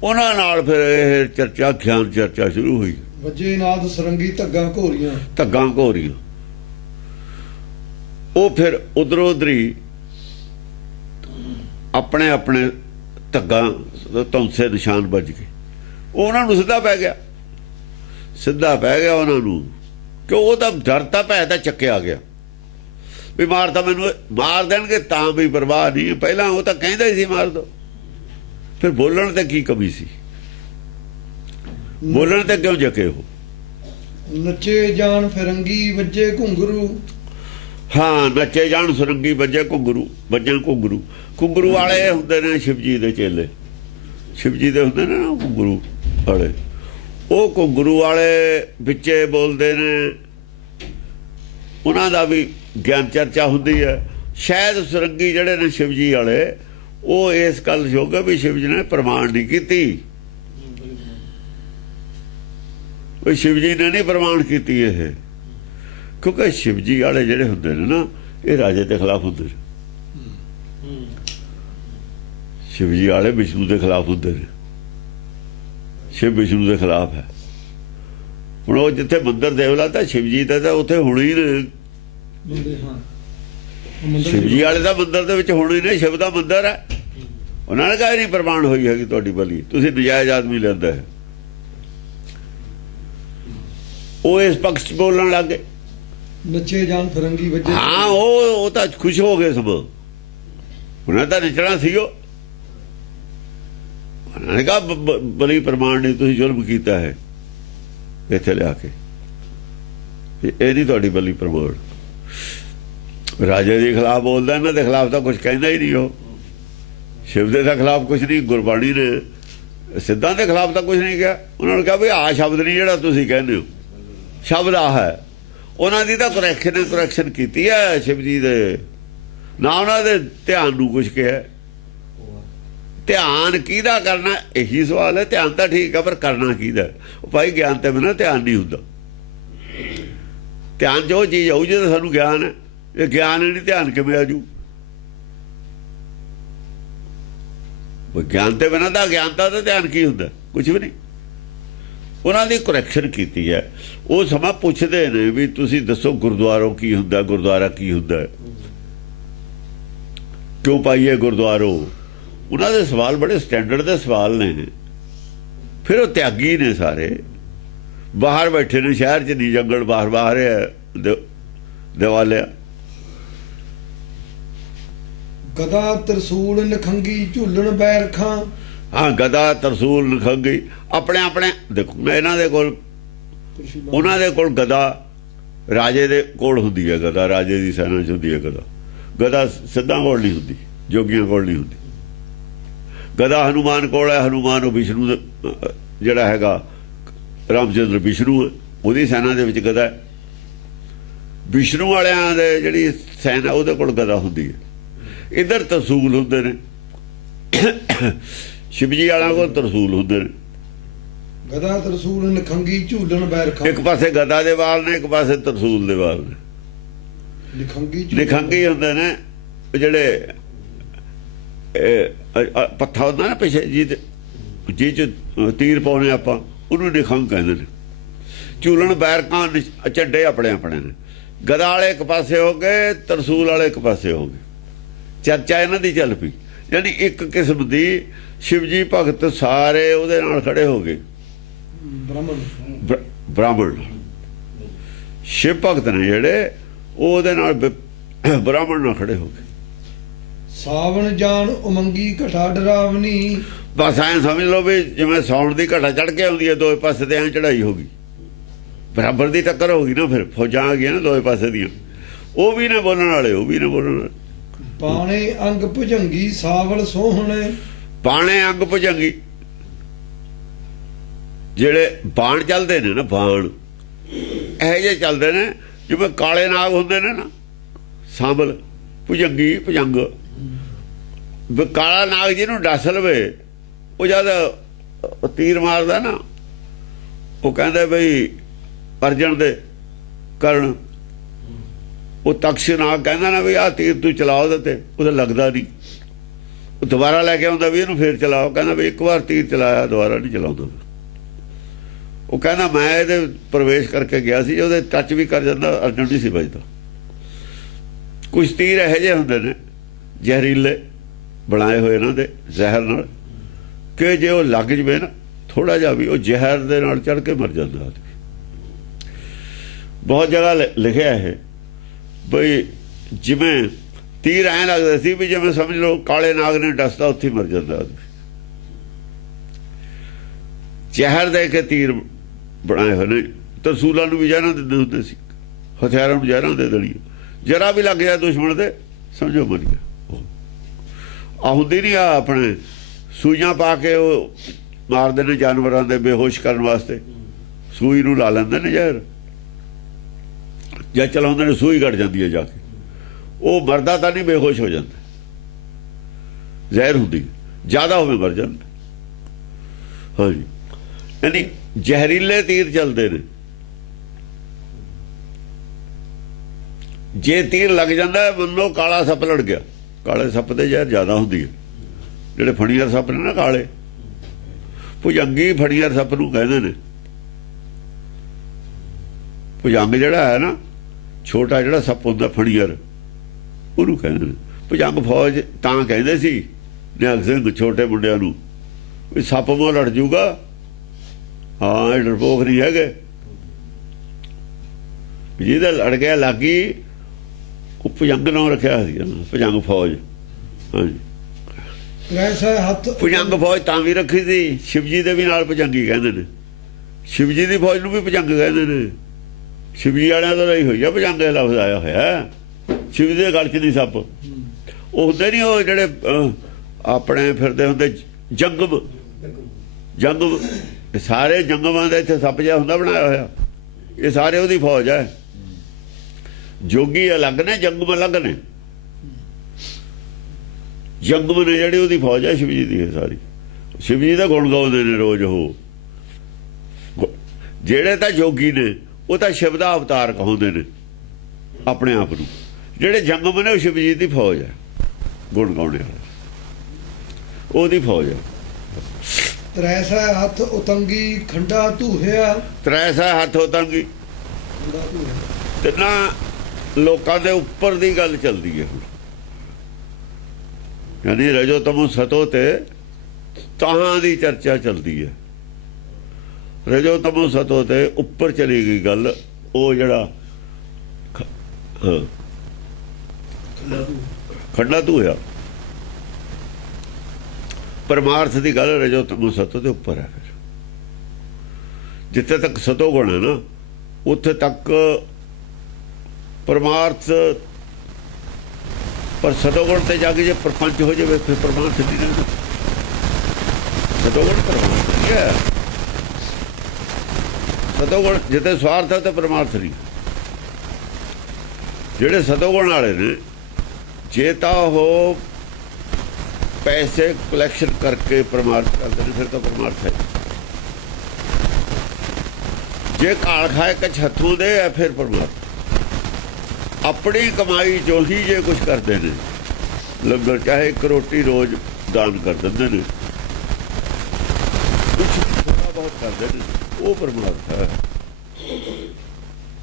ਉਹਨਾਂ ਨਾਲ ਫਿਰ ਇਹ ਚਰਚਾ, ਗਿਆਨ ਚਰਚਾ ਸ਼ੁਰੂ ਹੋਈ। ਵਜੇ ਨਾਦ ਸੁਰੰਗੀ ਧੱਗਾ ਘੋਰੀਆਂ। ਧੱਗਾ ਘੋਰੀਆਂ। ਉਹ ਫਿਰ ਉਧਰੋਂ ਉਧਰੀ ਆਪਣੇ ਆਪਣੇ ਧੱਗਾ ਤੌਂਸੇ ਨਿਸ਼ਾਨ ਵੱਜ ਗਏ। ਉਹਨਾਂ ਨੂੰ ਸਿੱਧਾ ਪੈ ਗਿਆ ਉਹਨਾਂ ਨੂੰ, ਕਿ ਉਹ ਤਾਂ ਡਰ ਤਾਂ ਭੈ ਤਾਂ ਚੱਕਿਆ ਗਿਆ ਵੀ ਮਾਰ ਤਾਂ ਮੈਨੂੰ ਮਾਰ ਦੇਣਗੇ, ਤਾਂ ਵੀ ਪਰਵਾਹ ਨਹੀਂ। ਪਹਿਲਾਂ ਉਹ ਤਾਂ ਕਹਿੰਦਾ ਹੀ ਸੀ ਮਾਰ ਦੋ। ਫਿਰ ਬੋਲਣ ਤੇ ਕੀ ਕਮੀ ਸੀ? ਬੋਲਣ ਤੇ ਕਿਉਂ ਜਕੇ? ਉਹ ਨੱਚੇ ਜਾਣ ਫਿਰੰਗੀ ਵੱਜੇ ਘੁੰਗਰੂ। ਹਾਂ, ਨੱਚੇ ਜਾਣ ਸੁਰੰਗੀ ਵੱਜੇ ਘੁੰਗਰੂ। ਵੱਜਣ ਘੁੰਗਰੂ। ਘੁੰਗਰੂ ਵਾਲੇ ਹੁੰਦੇ ਨੇ ਸ਼ਿਵ ਜੀ ਦੇ ਚੇਲੇ। ਸ਼ਿਵ ਜੀ ਦੇ ਹੁੰਦੇ ਨੇ ਨਾ ਘੁੰਗਰੂ ਵਾਲੇ। ਉਹ ਘੁੰਗਰੂ ਵਾਲੇ ਵਿੱਚੇ ਬੋਲਦੇ ਨੇ, ਉਹਨਾਂ ਦਾ ਵੀ ਗਿਆਨ ਚਰਚਾ ਹੁੰਦੀ ਹੈ। ਸ਼ਾਇਦ ਸੁਰੰਗੀ ਜਿਹੜੇ ਨੇ ਸ਼ਿਵ ਜੀ ਵਾਲੇ, ਉਹ ਇਸ ਗੱਲ ਯੋਗ ਵੀ ਸ਼ਿਵ ਜੀ ਨੇ ਪ੍ਰਮਾਣ ਨਹੀਂ ਕੀਤੀ। ਉਹ ਸ਼ਿਵ ਜੀ ਨੇ ਨਹੀਂ ਪ੍ਰਮਾਣ ਕੀਤੀ ਇਹ, ਕਿਉਂਕਿ ਸ਼ਿਵ ਜੀ ਵਾਲੇ ਜਿਹੜੇ ਹੁੰਦੇ ਨੇ ਨਾ, ਇਹ ਰਾਜੇ ਦੇ ਖਿਲਾਫ ਹੁੰਦੇ ਨੇ। ਸ਼ਿਵ ਜੀ ਵਾਲੇ ਵਿਸ਼ਨੂੰ ਦੇ ਖਿਲਾਫ ਹੁੰਦੇ ਨੇ। ਸ਼ਿਵ ਵਿਸ਼ਨੂੰ ਦੇ ਖਿਲਾਫ ਹੈ। ਹੁਣ ਉਹ ਜਿੱਥੇ ਮੰਦਰ ਦੇਵਲਾ ਤਾਂ ਸ਼ਿਵ ਜੀ ਦਾ ਤਾਂ ਉੱਥੇ ਹੋਣਾ ਹੀ ਨੇ। ਸ਼ਿਵ ਜੀ ਵਾਲੇ ਦਾ ਮੰਦਰ ਦੇ ਵਿੱਚ ਹੋਣਾ ਹੀ ਨੇ। ਸ਼ਿਵ ਦਾ ਮੰਦਰ ਹੈ। ਉਹਨਾਂ ਨੇ ਕਹਾ ਨਹੀਂ ਪ੍ਰਮਾਣ ਹੋਈ ਹੈਗੀ ਤੁਹਾਡੀ ਬਲੀ, ਤੁਸੀਂ ਨਜਾਇਜ਼ ਆਦਮੀ ਲੈਂਦਾ ਹੈ। ਉਹ ਇਸ ਪਕਸ਼ 'ਚ ਬੋਲਣ ਲੱਗ ਗਏ। ਨੱਚੇ ਜਾਣ ਫਿਰੰਗੀ ਵੱਜੇ। ਹਾਂ ਉਹ ਤਾਂ ਖੁਸ਼ ਹੋ ਗਏ ਸਭ, ਉਹਨਾਂ ਦਾ ਨੱਚਣਾ ਸੀ। ਉਹਨਾਂ ਨੇ ਕਿਹਾ ਬਲੀ ਪ੍ਰਮਾਣ ਨੇ ਤੁਸੀਂ ਜ਼ੁਲਮ ਕੀਤਾ ਹੈ ਇੱਥੇ ਲਿਆ ਕੇ, ਇਹ ਨਹੀਂ ਤੁਹਾਡੀ ਬਲੀ ਪ੍ਰਮਾਣ। ਰਾਜੇ ਦੇ ਖਿਲਾਫ ਬੋਲਦਾ, ਇਹਨਾਂ ਦੇ ਖਿਲਾਫ ਤਾਂ ਕੁਝ ਕਹਿੰਦਾ ਹੀ ਨਹੀਂ। ਉਹ ਸ਼ਿਵ ਦੇ ਖਿਲਾਫ ਕੁਝ ਨਹੀਂ, ਗੁਰਬਾਣੀ ਨੇ ਸਿੱਧਾਂ ਦੇ ਖਿਲਾਫ ਤਾਂ ਕੁਝ ਨਹੀਂ ਕਿਹਾ। ਉਹਨਾਂ ਨੂੰ ਕਿਹਾ ਵੀ ਆਹ ਸ਼ਬਦ ਨਹੀਂ ਜਿਹੜਾ ਤੁਸੀਂ ਕਹਿੰਦੇ ਹੋ, ਸ਼ਬਦ ਆ ਹੈ। ਉਹਨਾਂ ਦੀ ਤਾਂ ਕਰੈਕਸ਼ਨ ਕੀਤੀ ਹੈ ਸ਼ਿਵ ਜੀ ਦੇ, ਨਾ ਉਹਨਾਂ ਦੇ ਧਿਆਨ ਨੂੰ ਕੁਝ ਕਿਹਾ। ਧਿਆਨ ਕਿਹਦਾ ਕਰਨਾ, ਇਹੀ ਸਵਾਲ ਹੈ। ਧਿਆਨ ਤਾਂ ਠੀਕ ਹੈ, ਪਰ ਕਰਨਾ ਕਿਹਦਾ? ਭਾਈ ਗਿਆਨ ਤੇ ਬਿਨਾਂ ਧਿਆਨ ਨਹੀਂ ਹੁੰਦਾ। ਧਿਆਨ ਜੋ ਚੀਜ਼ ਆਊ ਜਿਹਦਾ ਸਾਨੂੰ ਗਿਆਨ ਹੈ, ਇਹ ਗਿਆਨ ਨਹੀਂ ਧਿਆਨ ਕਿਵੇਂ ਆਜੂ? ਗਿਆਨ ਤੇ ਬਿਨਾਂ ਦਾ ਗਿਆਨਤਾ ਦਾ ਧਿਆਨ ਕੀ ਹੁੰਦਾ? ਕੁਝ ਵੀ ਨਹੀਂ। ਉਹਨਾਂ ਦੀ ਕਰੈਕਸ਼ਨ ਕੀਤੀ ਹੈ। ਉਹ ਸਮਾਂ ਪੁੱਛਦੇ ਨੇ ਵੀ ਤੁਸੀਂ ਦੱਸੋ ਗੁਰਦੁਆਰੋਂ ਕੀ ਹੁੰਦਾ, ਗੁਰਦੁਆਰਾ ਕੀ ਹੁੰਦਾ, ਕਿਉਂ ਪਾਈਏ ਗੁਰਦੁਆਰੋਂ? ਉਹਨਾਂ ਦੇ ਸਵਾਲ ਬੜੇ ਸਟੈਂਡਰਡ ਦੇ ਸਵਾਲ ਨੇ। ਫਿਰ ਉਹ ਤਿਆਗੀ ਨੇ ਸਾਰੇ, ਬਾਹਰ ਬੈਠੇ ਨੇ, ਸ਼ਹਿਰ 'ਚ ਨਹੀਂ, ਜੰਗਲ ਬਾਹਰ ਹੈ ਦਿਵਾਲਿਆ। ਗਦਾ ਤਰਸੂਲ ਨਖੰਗੀ ਝੂਲਣ ਬੈਰਖਾਂ। ਹਾਂ, ਗਦਾ ਤਰਸੂਲ ਨਖੰਗੀ ਆਪਣੇ ਦੇਖੋ ਇਹਨਾਂ ਦੇ ਕੋਲ, ਉਹਨਾਂ ਦੇ ਕੋਲ ਗਦਾ ਰਾਜੇ ਦੇ ਕੋਲ ਹੁੰਦੀ ਹੈ। ਗਦਾ ਰਾਜੇ ਦੀ ਸੈਨਾ 'ਚ ਹੁੰਦੀ ਹੈ। ਗਦਾ ਸਿੱਧਾਂ ਕੋਲ ਨਹੀਂ ਹੁੰਦੀ, ਜੋਗੀਆਂ ਕੋਲ ਨਹੀਂ ਹੁੰਦੀ। ਗਦਾ ਹਨੂਮਾਨ ਕੋਲ ਹੈ। ਹਨੂਮਾਨ ਉਹ ਵਿਸ਼ਨੂੰ ਜਿਹੜਾ ਹੈਗਾ ਰਾਮਚੰਦਰ ਵਿਸ਼ਨੂੰ ਹੈ, ਉਹਦੀ ਸੈਨਾ ਦੇ ਵਿੱਚ ਗਦਾ ਹੈ। ਵਿਸ਼ਨੂੰ ਵਾਲਿਆਂ ਦੇ ਜਿਹੜੀ ਸੈਨਾ ਉਹਦੇ ਕੋਲ ਗਦਾ ਹੁੰਦੀ ਹੈ। ਇੱਧਰ ਤਰਸੂਲ ਹੁੰਦੇ ਨੇ, ਸ਼ਿਵਜੀ ਵਾਲਿਆਂ ਕੋਲ ਤਰਸੂਲ ਹੁੰਦੇ ਨੇ। ਗਦਾ ਤਰਸੂਲ ਨਖੰਗੀ ਝੂਲਣ ਬੈਰਖਾਂ। ਇੱਕ ਪਾਸੇ ਗਦਾ ਦੇ ਵਾਲ ਨੇ, ਇੱਕ ਪਾਸੇ ਤਰਸੂਲ ਦੇ ਵਾਲ ਨੇ। ਨਿਖੰਗੀ ਹੁੰਦੇ ਨੇ ਜਿਹੜੇ ਪੱਥਾ ਹੁੰਦਾ ਨਾ ਪਿੱਛੇ ਜੀ ਚ ਤੀਰ ਪਾਉਣੇ ਆਪਾਂ, ਉਹਨੂੰ ਨਿਖੰਗ ਕਹਿੰਦੇ ਨੇ। ਝੂਲਣ ਬੈਰਕਾਂ ਝੰਡੇ ਆਪਣੇ ਨੇ। ਗਦਾ ਵਾਲੇ ਇੱਕ ਪਾਸੇ ਹੋ ਗਏ, ਤਰਸੂਲ ਵਾਲੇ ਇੱਕ ਪਾਸੇ ਹੋ ਗਏ। ਚਰਚਾ ਇਹਨਾਂ ਦੀ ਚੱਲ ਪਈ। ਯਾਨੀ ਇੱਕ ਕਿਸਮ ਦੀ ਸ਼ਿਵਜੀ ਭਗਤ ਸਾਰੇ ਉਹਦੇ ਨਾਲ ਖੜੇ ਹੋ ਗਏ। ਬ੍ਰਾਹਮਣ ਸ਼ਿਵ ਭਗਤ ਨੇ ਜਿਹੜੇ, ਉਹਦੇ ਨਾਲ ਬ੍ਰਾਹਮਣ ਨਾਲ ਖੜੇ ਹੋ ਗਏ। ਸਾਵਣ ਜਾਣ ਉਮੰਗੀ ਘਟਾ ਡਰਾਵਨੀ। ਬਸ ਐਂ ਸਮਝ ਲਓ ਵੀ ਜਿਵੇਂ ਸਾਉਣ ਦੀ ਘਟਾ ਚੜ ਕੇ ਆਉਂਦੀ ਹੈ, ਦੋਵੇਂ ਪਾਸੇ ਤੇ ਐਂ ਚੜਾਈ ਹੋ ਗਈ, ਬਰਾਬਰ ਦੀ ਟੱਕਰ ਹੋ ਗਈ ਨਾ। ਫਿਰ ਫੌਜਾਂ ਆ ਗਈਆਂ ਨਾ ਦੋਵੇਂ ਪਾਸੇ ਦੀਆਂ, ਉਹ ਵੀ ਨੇ ਬੋਲਣ ਵਾਲੇ, ਉਹ ਵੀ ਨੇ ਬੋਲਣ ਵਾਲੇ। ਪਾਣੇ ਅੰਗ ਭੁਜੰਗੀ ਸਾਵਲ ਸੋਹਣੇ। ਬਾਣੇ ਅੰਗ ਭੁਜੰਗੀ, ਜਿਹੜੇ ਬਾਣ ਚੱਲਦੇ ਨੇ ਨਾ, ਬਾਣ ਇਹੋ ਜਿਹੇ ਚੱਲਦੇ ਨੇ ਜਿਵੇਂ ਕਾਲੇ ਨਾਗ ਹੁੰਦੇ ਨੇ ਨਾ, ਸਾਂਬਲ ਭੁਜੰਗੀ ਭੁਜੰਗ। ਕਾਲਾ ਨਾਗ ਜਿਹਨੂੰ ਡਸ ਲਵੇ, ਉਹ ਜਦ ਤੀਰ ਮਾਰਦਾ ਨਾ, ਉਹ ਕਹਿੰਦੇ ਬਈ ਅਰਜਨ ਦੇ ਕਰਨ, ਉਹ ਤਕਸ਼ ਨਾਗ ਕਹਿੰਦਾ ਨਾ ਵੀ ਆਹ ਤੀਰ ਤੂੰ ਚਲਾ ਉਹਦੇ ਤੇ, ਉਹਦਾ ਲੱਗਦਾ ਨਹੀਂ। ਉਹ ਦੁਬਾਰਾ ਲੈ ਕੇ ਆਉਂਦਾ ਵੀ ਇਹਨੂੰ ਫੇਰ ਚਲਾਓ, ਕਹਿੰਦਾ ਵੀ ਇੱਕ ਵਾਰ ਤੀਰ ਚਲਾਇਆ ਦੁਬਾਰਾ ਨਹੀਂ ਚਲਾਉਂਦਾ। ਉਹ ਕਹਿੰਦਾ ਮੈਂ ਇਹਦੇ ਪ੍ਰਵੇਸ਼ ਕਰਕੇ ਗਿਆ ਸੀ, ਉਹਦੇ ਟੱਚ ਵੀ ਕਰ ਜਾਂਦਾ, ਅਰਜਨ ਨਹੀਂ ਸੀ ਵੱਜਦਾ। ਕੁਝ ਤੀਰ ਇਹੋ ਜਿਹੇ ਹੁੰਦੇ ਨੇ ਜ਼ਹਿਰੀਲੇ ਬਣਾਏ ਹੋਏ ਇਹਨਾਂ ਦੇ ਜ਼ਹਿਰ ਨਾਲ, ਕਿ ਜੇ ਉਹ ਲੱਗ ਜਵੇ ਨਾ ਥੋੜਾ ਜਿਹਾ ਵੀ, ਉਹ ਜ਼ਹਿਰ ਦੇ ਨਾਲ ਚੜ ਕੇ ਮਰ ਜਾਂਦਾ ਆਦਮੀ। ਬਹੁਤ ਜਗ੍ਹਾ ਲਿਖਿਆ ਇਹ ਬਈ ਜਿਵੇਂ ਤੀਰ ਐਂ ਲੱਗਦਾ ਸੀ ਵੀ ਜਿਵੇਂ ਸਮਝ ਲਓ ਕਾਲੇ ਨਾਗ ਨੇ ਡਸਦਾ, ਉੱਥੇ ਮਰ ਜਾਂਦਾ ਆਦਮੀ। ਜ਼ਹਿਰ ਦੇ ਕੇ ਤੀਰ ਬਣਾਏ ਹੋਏ ਨੇ। ਤਰਸੂਲਾਂ ਨੂੰ ਵੀ ਜ਼ਹਿਰਾਂ ਦਿੰਦੇ ਹੁੰਦੇ ਸੀ, ਹਥਿਆਰਾਂ ਨੂੰ ਜ਼ਹਿਰਾਂ ਦੇ ਦੇਣੀ। ਜਰਾ ਵੀ ਲੱਗ ਜਾ ਦੁਸ਼ਮਣ ਦੇ, ਸਮਝੋ ਮਰ ਗਿਆ। ਆ ਹੁੰਦੀ ਨਹੀਂ ਆ ਆਪਣੇ ਸੂਈਆਂ ਪਾ ਕੇ ਉਹ ਮਾਰਦੇ ਨੇ ਜਾਨਵਰਾਂ ਦੇ ਬੇਹੋਸ਼ ਕਰਨ ਵਾਸਤੇ, ਸੂਈ ਨੂੰ ਲਾ ਲੈਂਦੇ ਨੇ ਜ਼ਹਿਰ, ਜਾਂ ਚਲਾਉਂਦੇ ਨੇ ਸੂਈ ਘਟ ਜਾਂਦੀ ਹੈ ਜਾ ਕੇ, ਉਹ ਮਰਦਾ ਤਾਂ ਨਹੀਂ, ਬੇਹੋਸ਼ ਹੋ ਜਾਂਦਾ। ਜ਼ਹਿਰ ਹੁੰਦੀ ਜ਼ਿਆਦਾ ਹੋਵੇ ਮਰ ਜਾਂਦਾ। ਹਾਂਜੀ, ਯਾਨੀ ਜ਼ਹਿਰੀਲੇ ਤੀਰ ਚੱਲਦੇ ਨੇ। ਜੇ ਤੀਰ ਲੱਗ ਜਾਂਦਾ, ਮੰਨੋ ਕਾਲਾ ਸੱਪ ਲੜ ਗਿਆ, ਕਾਲੇ ਸੱਪ ਦੇ ਜ਼ਹਿਰ ਜ਼ਿਆਦਾ ਹੁੰਦੀ ਹੈ। ਜਿਹੜੇ ਫਣੀਅਰ ਸੱਪ ਨੇ ਨਾ ਕਾਲੇ, ਭੁਜੰਗੀ ਫਣੀਅਰ ਸੱਪ ਨੂੰ ਕਹਿੰਦੇ ਨੇ। ਭੁਜੰਗ ਜਿਹੜਾ ਹੈ ਨਾ, ਛੋਟਾ ਜਿਹੜਾ ਸੱਪ ਹੁੰਦਾ ਫਣੀਅਰ, ਉਹਨੂੰ ਕਹਿੰਦੇ ਨੇ ਭੁਜੰਗ। ਫੌਜ ਤਾਂ ਕਹਿੰਦੇ ਸੀ ਨਿਹੰਗ ਸਿੰਘ ਛੋਟੇ ਮੁੰਡਿਆਂ ਨੂੰ ਵੀ ਸੱਪ ਮੋਂ ਲੜ ਜੂਗਾ, ਹਾਂ ਇਹ ਡਰਪੋਕ ਨਹੀਂ ਹੈਗੇ, ਜਿਹਦਾ ਲੜ ਗਿਆ ਲਾਗੀ ਉਹ ਭੁਜੰਗ ਨਾਮ ਰੱਖਿਆ ਸੀ ਭੁਜੰਗ ਫੌਜ। ਹਾਂਜੀ ਐਸਾ ਹੱਥ ਭੁਜੰਗ ਫੌਜ ਤਾਂ ਵੀ ਰੱਖੀ ਸੀ, ਸ਼ਿਵ ਜੀ ਦੇ ਵੀ ਨਾਲ ਭੁਜੰਗੀ ਕਹਿੰਦੇ ਨੇ। ਸ਼ਿਵ ਜੀ ਦੀ ਫੌਜ ਨੂੰ ਵੀ ਭੁਜੰਗ ਕਹਿੰਦੇ ਨੇ। ਸ਼ਿਵ ਜੀ ਵਾਲਿਆਂ ਤੋਂ ਲਈ ਹੋਈ ਆ ਭੁਜੰਗ ਦਾ ਲਫ਼ਜ਼ ਆਇਆ ਹੋਇਆ। ਸ਼ਿਵ ਦੇ ਗਲ 'ਚ ਨਹੀਂ ਸੱਪ। ਉਹ ਹੁੰਦੇ ਨਹੀਂ ਉਹ ਜਿਹੜੇ ਆਪਣੇ ਫਿਰਦੇ ਹੁੰਦੇ ਜੰਗਮ। ਜੰਗਮ ਸਾਰੇ ਜੰਗਮਾਂ ਦਾ ਇੱਥੇ ਸੱਪ ਜਿਹਾ ਹੁੰਦਾ ਬਣਾਇਆ ਹੋਇਆ। ਇਹ ਸਾਰੇ ਉਹਦੀ ਫੌਜ ਹੈ। ਜੋਗੀ ਅਲੱਗ ਨੇ, ਜੰਗਮ ਅਲੱਗ ਨੇ। ਜੰਗਮ ਨੇ ਜਿਹੜੀ ਉਹਦੀ ਫੌਜ ਹੈ ਸ਼ਿਵ ਜੀ ਦੀ ਸਾਰੀ। ਸ਼ਿਵ ਜੀ ਦਾ ਗੁਣ ਗਾਉਂਦੇ ਨੇ ਰੋਜ਼ ਉਹ। ਜਿਹੜੇ ਤਾਂ ਜੋਗੀ ਨੇ ਉਹ ਤਾਂ ਸ਼ਿਵ ਦਾ ਅਵਤਾਰ ਕਹਾਉਂਦੇ ਨੇ ਆਪਣੇ ਆਪ ਨੂੰ। ਜਿਹੜੇ ਜੰਗਮ ਨੇ ਉਹ ਸ਼ਿਵ ਜੀ ਦੀ ਫੌਜ ਹੈ, ਗੁਣ ਗਾਉਣੇ ਵਾਲੇ ਉਹਦੀ ਫੌਜ ਹੈ। ਤਰੈਸਾ ਹੱਥ ਉਤੰਗੀ ਖੰਡਾ ਧੂਹਿਆ। ਤਰੈਸਾ ਹੱਥ ਉਤੰਗੀ ਖੰਡਾ ਧੂਹਿਆ। ਤਿੰਨਾਂ ਲੋਕਾਂ ਦੇ ਉੱਪਰ ਦੀ ਗੱਲ ਚੱਲਦੀ ਹੈ ਹੁਣ। ਯਾਨੀ ਰਜੋ ਤਮੋ ਸਤੋ ਤੇ ਤਾਹਾਂ ਦੀ ਚਰਚਾ ਚੱਲਦੀ ਹੈ। ਰਜੋ ਤਮੋ ਸਤੋ ਤੇ ਉੱਪਰ ਚਲੀ ਗਈ ਗੱਲ। ਉਹ ਜਿਹੜਾ ਖੰਡਾ ਧੂਇਆ ਪਰਮਾਰਥ ਦੀ ਗੱਲ ਰਜੋ ਤਮੋ ਸਤੋ ਦੇ ਉੱਪਰ ਹੈ। ਫਿਰ ਜਿੱਥੇ ਤੱਕ ਸਤੋ ਗੁਣ ਹੈ ਨਾ ਉੱਥੇ ਤੱਕ ਪਰਮਾਰਥ। ਪਰ ਸਤੋ ਗੁਣ ਤੇ ਜਾ ਕੇ ਜੇ ਪ੍ਰਪੰਚ ਹੋ ਜਾਵੇ ਫਿਰ ਪਰਮਾਰਥ ਨਹੀਂ ਰਹਿੰਦਾ। ਸਤੋ ਗੁਣ ਪਰਮਾਰਥ ਨਹੀਂ ਹੈ। ਸਤੋ ਗੁਣ ਜਿੱਥੇ ਸਵਾਰਥ ਹੈ ਤੇ ਪਰਮਾਰਥ ਨਹੀਂ। ਜਿਹੜੇ ਸਤੋ ਗੁਣ ਵਾਲੇ ਨੇ ਜੇ ਤਾਂ ਉਹ ਪੈਸੇ ਕਲੈਕਸ਼ਨ ਕਰਕੇ ਪਰਮਾਰਥ ਕਰਦੇ ਨੇ ਫਿਰ ਤਾਂ ਪਰਮਾਰਥ ਹੈ। ਜੇ ਕਾਲ ਖਾਏ ਕੱਛ ਹੱਥੋਂ ਦੇ ਆ ਫਿਰ ਪਰਮਾਰਥ। ਆਪਣੀ ਕਮਾਈ ਚੋਂ ਹੀ ਜੇ ਕੁਝ ਕਰਦੇ ਨੇ, ਲੰਗਰ ਚਾਹੇ ਇੱਕ ਰੋਟੀ ਰੋਜ਼ ਦਾਨ ਕਰ ਦਿੰਦੇ ਨੇ, ਕੁਝ ਥੋੜਾ ਬਹੁਤ ਕਰਦੇ ਨੇ, ਉਹ ਪਰਮਾਰਥ ਹੈ।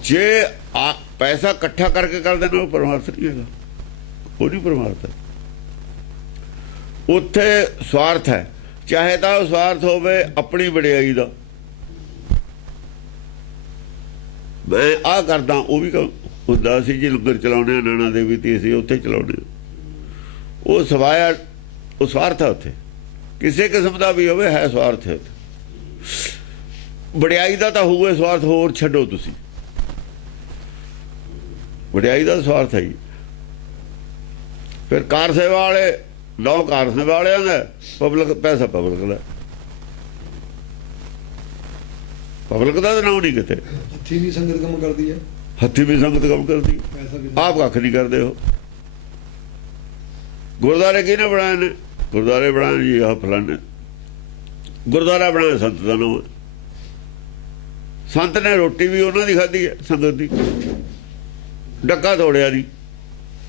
ਜੇ ਪੈਸਾ ਇਕੱਠਾ ਕਰਕੇ ਕਰਦੇ ਨੇ ਉਹ ਪਰਮਾਰਥ ਨਹੀਂ ਹੈਗਾ, ਉਹ ਨਹੀਂ ਪਰਮਾਰਥ ਹੈ। ਉੱਥੇ ਸਵਾਰਥ ਹੈ। ਚਾਹੇ ਤਾਂ ਉਹ ਸਵਾਰਥ ਹੋਵੇ ਆਪਣੀ ਵਡਿਆਈ ਦਾ, ਮੈਂ ਆਹ ਕਰਦਾ, ਉਹ ਵੀ ਹੁੰਦਾ ਸੀ ਜੀ। ਲੰਗਰ ਚਲਾਉਣੇ ਨੈਣਾ ਦੇਵੀ ਤੇ ਅਸੀਂ ਉੱਥੇ ਚਲਾਉਣੇ, ਉਹ ਸਵਾਇਆ ਉਹ ਸਵਾਰਥ ਹੈ। ਉੱਥੇ ਕਿਸੇ ਕਿਸਮ ਦਾ ਵੀ ਹੋਵੇ ਹੈ ਸਵਾਰਥ ਹੈ। ਵਡਿਆਈ ਦਾ ਤਾਂ ਹੋਵੇ ਸਵਾਰਥ, ਹੋਰ ਛੱਡੋ ਤੁਸੀਂ। ਵਡਿਆਈ ਦਾ ਸਵਾਰਥ ਹੈ ਜੀ। ਫਿਰ ਕਾਰ ਸੇਵਾ ਵਾਲੇ ਨੌ ਕਾਰ ਸੇਵਾ ਵਾਲਿਆਂ ਦਾ ਪਬਲਿਕ ਪੈਸਾ ਪਬਲਿਕ ਦਾ, ਪਬਲਿਕ ਦਾ ਤਾਂ ਨਾਮ ਨਹੀਂ ਕਿਤੇ। ਹੱਥੀ ਵੀ ਸੰਗਤ ਕੰਮ ਕਰਦੀ ਹੈ। ਹੱਥੀ ਵੀ ਸੰਗਤ ਕੰਮ ਕਰਦੀ। ਆਪ ਕੱਖ ਨਹੀਂ ਕਰਦੇ ਉਹ। ਗੁਰਦੁਆਰੇ ਕਿਹਨੇ ਬਣਾਏ ਨੇ? ਗੁਰਦੁਆਰੇ ਬਣਾਏ ਜੀ ਆਹ ਫਲਾਣੇ ਗੁਰਦੁਆਰਾ ਬਣਾਇਆ ਸੰਤ ਦਾ ਨਾਮ। ਸੰਤ ਨੇ ਰੋਟੀ ਵੀ ਉਹਨਾਂ ਦੀ ਖਾਧੀ ਹੈ, ਸੰਗਤ ਦੀ। ਡੱਕਾ ਤੋੜਿਆ ਨਹੀਂ,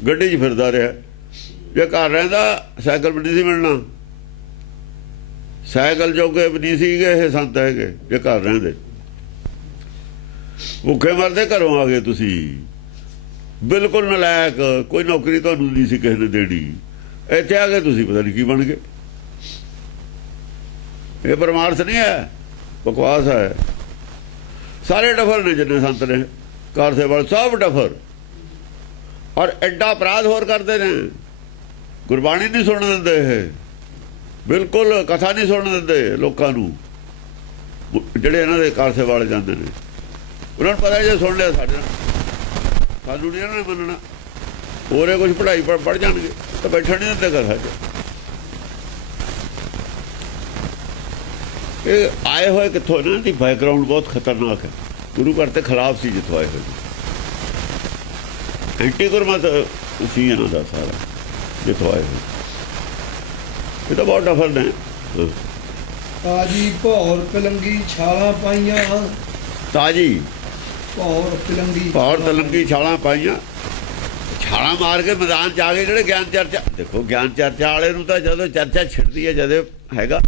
ਗੱਡੀ 'ਚ ਫਿਰਦਾ ਰਿਹਾ। ਜੇ ਘਰ ਰਹਿੰਦਾ ਸਾਈਕਲ ਵੀ ਨਹੀਂ ਸੀ ਮਿਲਣਾ। ਸਾਈਕਲ ਜੋਗੇ ਵੀ ਨਹੀਂ ਸੀਗੇ ਇਹ ਸੰਤ ਹੈਗੇ ਜੇ ਘਰ ਰਹਿੰਦੇ। ਭੁੱਖੇ ਮਰਦੇ ਘਰੋਂ ਆ ਗਏ ਤੁਸੀਂ, ਬਿਲਕੁਲ ਨਲਾਇਕ। ਕੋਈ ਨੌਕਰੀ ਤੁਹਾਨੂੰ ਨਹੀਂ ਸੀ ਕਿਸੇ ਨੇ ਦੇਣੀ। ਇੱਥੇ ਆ ਕੇ ਤੁਸੀਂ ਪਤਾ ਨਹੀਂ ਕੀ ਬਣ ਗਏ। ਇਹ ਪਰਮਾਰਥ ਨਹੀਂ ਹੈ, ਬਕਵਾਸ ਹੈ। ਸਾਰੇ ਡਫਰ ਨੇ ਜਿੰਨੇ ਸੰਤ ਨੇ ਕਾਰ ਸੇਵਾ ਸਭ ਡਫਰ। ਔਰ ਐਡਾ ਅਪਰਾਧ ਹੋਰ ਕਰਦੇ ਨੇ। ਗੁਰਬਾਣੀ ਨਹੀਂ ਸੁਣਨ ਦਿੰਦੇ ਇਹ, ਬਿਲਕੁਲ ਕਥਾ ਨਹੀਂ ਸੁਣਨ ਦਿੰਦੇ ਲੋਕਾਂ ਨੂੰ। ਜਿਹੜੇ ਇਹਨਾਂ ਦੇ ਕਾਰ ਸੇਵਾ ਵਾਲੇ ਜਾਂਦੇ ਨੇ ਉਹਨਾਂ ਨੂੰ ਪਤਾ ਜੇ ਸੁਣ ਲਿਆ ਸਾਡੇ ਨਾਲ, ਸਾਨੂੰ ਨਹੀਂ ਇਹਨਾਂ ਨੇ ਮੰਨਣਾ। ਹੋਰੇ ਕੁਛ ਪੜ੍ਹਾਈ ਪੜ੍ਹ ਜਾਣਗੇ ਤਾਂ ਬੈਠਣ ਨਹੀਂ ਦਿੰਦੇ ਘਰ 'ਚ। ਇਹ ਆਏ ਹੋਏ ਕਿੱਥੋਂ? ਇਹਨਾਂ ਦੀ ਬੈਕਗਰਾਊਂਡ ਬਹੁਤ ਖਤਰਨਾਕ ਹੈ। ਗੁਰੂ ਘਰ ਦੇ ਖਿਲਾਫ ਸੀ ਜਿੱਥੋਂ ਆਏ ਹੋਏ। ਐਂਟੀ ਗੁਰਮਤ ਸੀ ਇਹਨਾਂ ਦਾ ਸਾਰਾ ਜਿੱਥੋਂ ਆਏ ਹੋਏ। ਇਹ ਤਾਂ ਬਹੁਤ ਡਫਰ ਨੇ। ਤਾਜੀ ਭੌਰ ਪਿਲੰਗੀ ਛਾਲਾਂ ਪਾਈਆਂ। ਤਾਜੀ ਭੌਰ ਪਿਲੰਗੀ, ਭੌਰ ਤਲੰਗੀ ਛਾਲਾਂ ਪਾਈਆਂ। ਛਾਲਾਂ ਮਾਰ ਕੇ ਮੈਦਾਨ 'ਚ ਆ ਗਏ ਜਿਹੜੇ ਗਿਆਨ ਚਰਚਾ। ਦੇਖੋ ਗਿਆਨ ਚਰਚਾ ਵਾਲੇ ਨੂੰ ਤਾਂ ਜਦੋਂ ਚਰਚਾ ਛਿੜਦੀ ਹੈ, ਜਦੋਂ ਹੈਗਾ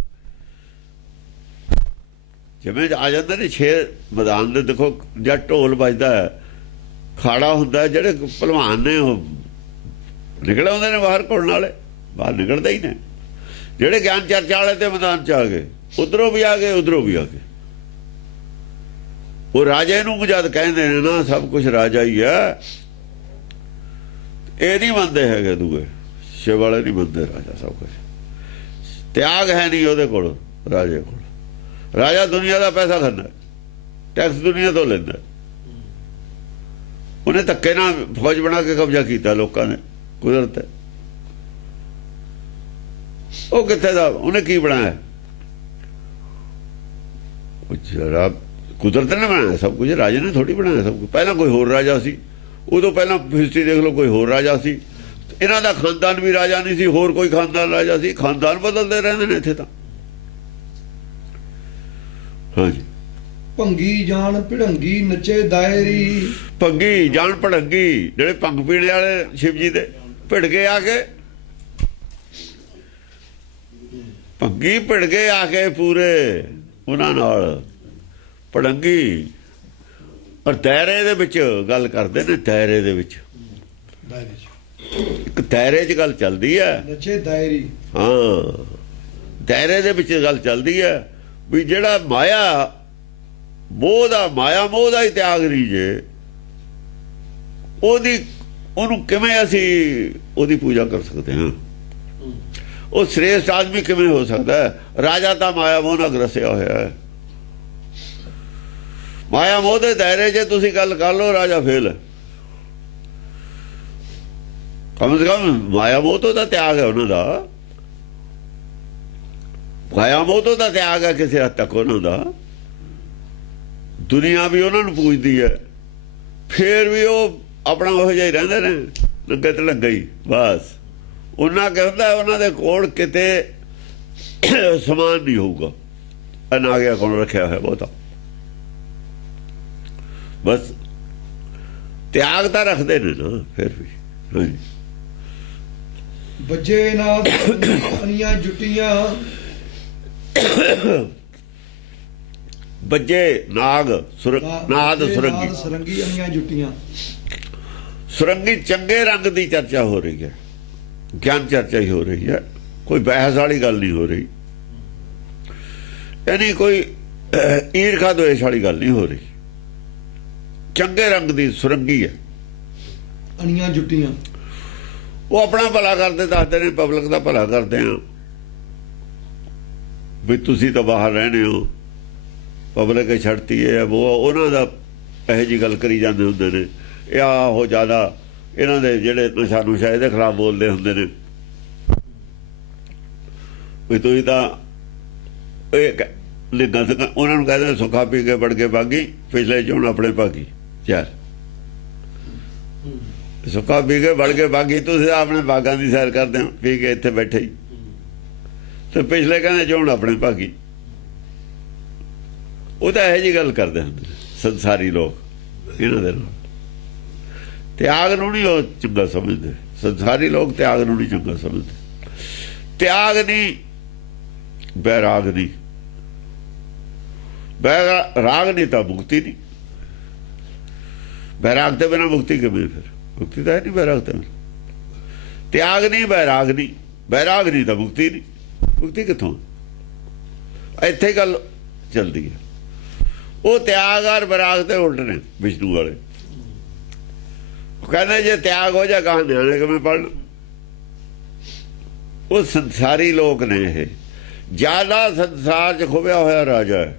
ਜਿਵੇਂ ਆ ਜਾਂਦੇ ਨੇ ਸ਼ੇਰ ਮੈਦਾਨ ਦੇ। ਦੇਖੋ ਜਦ ਢੋਲ ਵੱਜਦਾ ਹੈ, ਖਾੜਾ ਹੁੰਦਾ, ਜਿਹੜੇ ਭਲਵਾਨ ਨੇ ਉਹ ਨਿਕਲ ਆਉਂਦੇ ਨੇ ਬਾਹਰ। ਘੁਲਣ ਵਾਲੇ ਬਾਹਰ ਨਿਕਲਦੇ ਹੀ ਨੇ। ਜਿਹੜੇ ਗਿਆਨ ਚਰਚਾ ਵਾਲੇ ਤੇ ਮੈਦਾਨ 'ਚ ਆ ਗਏ, ਉਧਰੋਂ ਵੀ ਆ ਗਏ, ਉਧਰੋਂ ਵੀ ਆ ਗਏ। ਉਹ ਰਾਜੇ ਨੂੰ ਜਦ ਕਹਿੰਦੇ ਨੇ ਨਾ ਸਭ ਕੁਝ ਰਾਜਾ ਹੀ ਹੈ, ਇਹ ਨਹੀਂ ਮੰਨਦੇ ਹੈਗੇ ਦੂਏ ਸ਼ਿਵ ਵਾਲੇ ਨਹੀਂ ਮੰਨਦੇ ਰਾਜਾ ਸਭ ਕੁਝ। ਤਿਆਗ ਹੈ ਨਹੀਂ ਉਹਦੇ ਕੋਲ, ਰਾਜੇ ਕੋਲ। ਰਾਜਾ ਦੁਨੀਆ ਦਾ ਪੈਸਾ ਖਾਂਦਾ, ਟੈਕਸ ਦੁਨੀਆ ਤੋਂ ਲੈਂਦਾ। ਉਹਨੇ ਧੱਕੇ ਨਾਲ ਫੌਜ ਬਣਾ ਕੇ ਕਬਜ਼ਾ ਕੀਤਾ ਲੋਕਾਂ ਨੇ, ਕੁਦਰਤ ਹੈ। ਉਹ ਕਿੱਥੇ ਦਾ, ਉਹਨੇ ਕੀ ਬਣਾਇਆ? ਜਰਾ ਕੁਦਰਤ ਨੇ ਬਣਾਇਆ ਸਭ ਕੁਝ, ਰਾਜੇ ਨੇ ਥੋੜੀ ਬਣਾਇਆ ਸਭ ਕੁਝ। ਪਹਿਲਾਂ ਕੋਈ ਹੋਰ ਰਾਜਾ ਸੀ, ਉਦੋਂ ਪਹਿਲਾਂ ਹਿਸਟਰੀ ਦੇਖ ਲਓ, ਕੋਈ ਹੋਰ ਰਾਜਾ ਸੀ। ਇਹਨਾਂ ਦਾ ਖਾਨਦਾਨ ਵੀ ਰਾਜਾ ਨਹੀਂ ਸੀ, ਹੋਰ ਕੋਈ ਖਾਨਦਾਨ ਰਾਜਾ ਸੀ। ਖਾਨਦਾਨ ਬਦਲਦੇ ਰਹਿੰਦੇ ਨੇ ਇੱਥੇ ਤਾਂ। ਹਾਂਜੀ। ਭੰਗੀ ਜਾਣ ਭਿੜੰਗੀ ਨੱਚੇ ਦਾਇਰੀ। ਭੰਗੀ ਜਾਣ ਭੜੰਗੀ, ਜਿਹੜੇ ਭੰਗ ਪੀਣੇ ਵਾਲੇ ਸ਼ਿਵ ਜੀ ਦੇ ਭਿੜ ਕੇ ਆ ਕੇ, ਭੰਗੀ ਭਿੜ ਕੇ ਆ ਕੇ ਪੂਰੇ ਉਹਨਾਂ ਨਾਲ। ਭੜੰਗੀ ਔਰ ਦਾਇਰੇ ਦੇ ਵਿੱਚ ਗੱਲ ਕਰਦੇ ਨੇ, ਦਾਇਰੇ ਦੇ ਵਿੱਚ ਇੱਕ ਦਾਇਰੇ 'ਚ ਗੱਲ ਚੱਲਦੀ ਹੈ। ਨੱਚੇ ਦਾਇਰੀ, ਹਾਂ ਦਾਇਰੇ ਦੇ ਵਿੱਚ ਗੱਲ ਚੱਲਦੀ ਹੈ ਵੀ ਜਿਹੜਾ ਮਾਇਆ ਮੋਹ ਦਾ ਹੀ ਤਿਆਗ ਨਹੀਂ ਜੇ, ਉਹਨੂੰ ਕਿਵੇਂ ਅਸੀਂ ਉਹਦੀ ਪੂਜਾ ਕਰ ਸਕਦੇ ਹਾਂ? ਉਹ ਸ੍ਰੇਸ਼ਟ ਆਦਮੀ ਕਿਵੇਂ ਹੋ ਸਕਦਾ ਹੈ? ਰਾਜਾ ਤਾਂ ਮਾਇਆ ਮੋਹ ਨਾਲ ਗ੍ਰਸਿਆ ਹੋਇਆ ਹੈ। ਮਾਇਆ ਮੋਹ ਦੇ ਦਾਇਰੇ 'ਚ ਤੁਸੀਂ ਗੱਲ ਕਰ ਲਓ, ਰਾਜਾ ਫੇਲ ਹੈ। ਕਮ ਸੇ ਕਮ ਮਾਇਆ ਮੋਹ ਤੋਂ ਤਾਂ ਤਿਆਗ ਹੈ ਉਹਨਾਂ ਦਾ, ਮਾਇਆ ਮੋਹ ਤੋਂ ਤਾਂ ਤਿਆਗ ਹੈ ਕਿਸੇ ਹੱਦ ਤੱਕ ਉਹਨਾਂ ਦਾ। ਦੁਨੀਆ ਵੀ ਉਹਨਾਂ ਨੂੰ ਪੂਜਦੀ ਹੈ, ਫੇਰ ਵੀ ਉਹ ਆਪਣਾ ਉਹੋ ਜਿਹਾ ਹੀ ਰਹਿੰਦੇ ਨੇ, ਲੱਗੇ ਤੇ ਲੱਗਾ ਹੀ ਬਸ। ਉਹਨਾਂ ਕਹਿੰਦਾ ਉਹਨਾਂ ਦੇ ਕੋਲ ਕਿਤੇ ਸਮਾਨ ਨਹੀਂ ਹੋਊਗਾ, ਅਨਾਗਿਆ ਕੋਲ ਰੱਖਿਆ ਹੋਇਆ ਬਹੁਤਾ। ਬਸ ਤਿਆਗ ਤਾਂ ਰੱਖਦੇ ਨੇ ਨਾ ਫਿਰ ਵੀ। ਹਾਂਜੀ। ਬੱਜੇ ਨਾਦ ਅਨੀਆਂ ਜੁੱਟੀਆਂ। ਬੱਜੇ ਨਾਗ ਨਾਦ ਸੁਰੰਗੀ, ਸੁਰੰਗੀ ਅਨੀਆਂ ਜੁੱਟੀਆਂ। ਸੁਰੰਗੀ ਚੰਗੇ ਰੰਗ ਦੀ ਚਰਚਾ ਹੋ ਰਹੀ ਹੈ, ਗਿਆਨ ਚਰਚਾ ਹੀ ਹੋ ਰਹੀ ਹੈ, ਕੋਈ ਬਹਿਸ ਵਾਲੀ ਗੱਲ ਨਹੀਂ ਹੋ ਰਹੀ। ਯਾਨੀ ਕੋਈ ਈਰਖਾ ਦੁਆਸ਼ ਵਾਲੀ ਗੱਲ ਨਹੀਂ ਹੋ ਰਹੀ। ਚੰਗੇ ਰੰਗ ਦੀ ਸੁਰੰਗੀ ਹੈ। ਅਨੀਆਂ ਜੁੱਟੀਆਂ, ਉਹ ਆਪਣਾ ਭਲਾ ਕਰਦੇ ਦੱਸਦੇ ਨੇ, ਪਬਲਿਕ ਦਾ ਭਲਾ ਕਰਦੇ ਆ ਵੀ ਤੁਸੀਂ ਤਾਂ ਬਾਹਰ ਰਹਿਣੇ ਹੋ, ਪਬਲਿਕ ਛੱਡਤੀ ਹੈ ਉਹ, ਉਹਨਾਂ ਦਾ ਇਹੋ ਜਿਹੀ ਗੱਲ ਕਰੀ ਜਾਂਦੇ ਹੁੰਦੇ ਨੇ। ਇਹ ਉਹ ਜ਼ਿਆਦਾ ਇਹਨਾਂ ਦੇ ਜਿਹੜੇ ਨਸ਼ਾ ਨੁਸ਼ਾ ਇਹਦੇ ਖਿਲਾਫ ਬੋਲਦੇ ਹੁੰਦੇ ਨੇ ਵੀ ਤੁਸੀਂ ਤਾਂ ਇਹ ਉਹਨਾਂ ਨੂੰ ਕਹਿੰਦੇ ਸੁੱਖਾ ਪੀ ਕੇ ਵੜ ਕੇ ਬਾਗੀ, ਪਿਛਲੇ ਚੋਣ ਆਪਣੇ ਭਾਗੀ। ਯਾਰ ਸੁੱਕਾ ਪੀ ਕੇ ਵੜ ਕੇ ਬਾਗੀ, ਤੁਸੀਂ ਆਪਣੇ ਬਾਗਾਂ ਦੀ ਸੈਰ ਕਰਦੇ ਹੋ ਪੀ ਕੇ ਇੱਥੇ ਬੈਠੇ ਹੀ, ਤੇ ਪਿਛਲੇ ਕਹਿੰਦੇ ਚੋਣ ਆਪਣੇ ਭਾਗੀ। ਉਹ ਤਾਂ ਇਹੋ ਜਿਹੀ ਗੱਲ ਕਰਦੇ ਹੁੰਦੇ ਸੰਸਾਰੀ ਲੋਕ। ਇਹਨਾਂ ਦੇ ਨਾਲ ਤਿਆਗ ਨੂੰ ਨਹੀਂ ਉਹ ਚੰਗਾ ਸਮਝਦੇ, ਸੰਸਾਰੀ ਲੋਕ ਤਿਆਗ ਨੂੰ ਨਹੀਂ ਚੰਗਾ ਸਮਝਦੇ। ਤਿਆਗ ਨਹੀਂ, ਬੈਰਾਗ ਨਹੀਂ। ਰਾਗ ਨਹੀਂ ਤਾਂ ਮੁਕਤੀ ਨਹੀਂ। ਬੈਰਾਗ ਤੇ ਬਿਨਾਂ ਮੁਕਤੀ ਕਿਵੇਂ? ਫਿਰ ਮੁਕਤੀ ਤਾਂ ਹੈ ਨਹੀਂ ਬੈਰਾਗ ਤੇ। ਤਿਆਗ ਨਹੀਂ, ਬੈਰਾਗ ਨਹੀਂ। ਬੈਰਾਗ ਨਹੀਂ ਤਾਂ ਮੁਕਤੀ ਨਹੀਂ। ਮੁਕਤੀ ਕਿੱਥੋਂ? ਇੱਥੇ ਗੱਲ ਚੱਲਦੀ ਹੈ। ਉਹ ਤਿਆਗ ਔਰ ਬੈਰਾਗ ਤੇ ਉਲਟ ਨੇ ਵਿਸ਼ਨੂੰ ਵਾਲੇ। ਕਹਿੰਦੇ ਜੇ ਤਿਆਗ ਹੋ ਜਾ ਕਹਾਂ ਨਿਆਣੇ ਕਿਵੇਂ ਪੜ੍ਹਨ? ਉਹ ਸੰਸਾਰੀ ਲੋਕ ਨੇ। ਇਹ ਜ਼ਿਆਦਾ ਸੰਸਾਰ 'ਚ ਖੁੱਭਿਆ ਹੋਇਆ ਰਾਜਾ ਹੈ।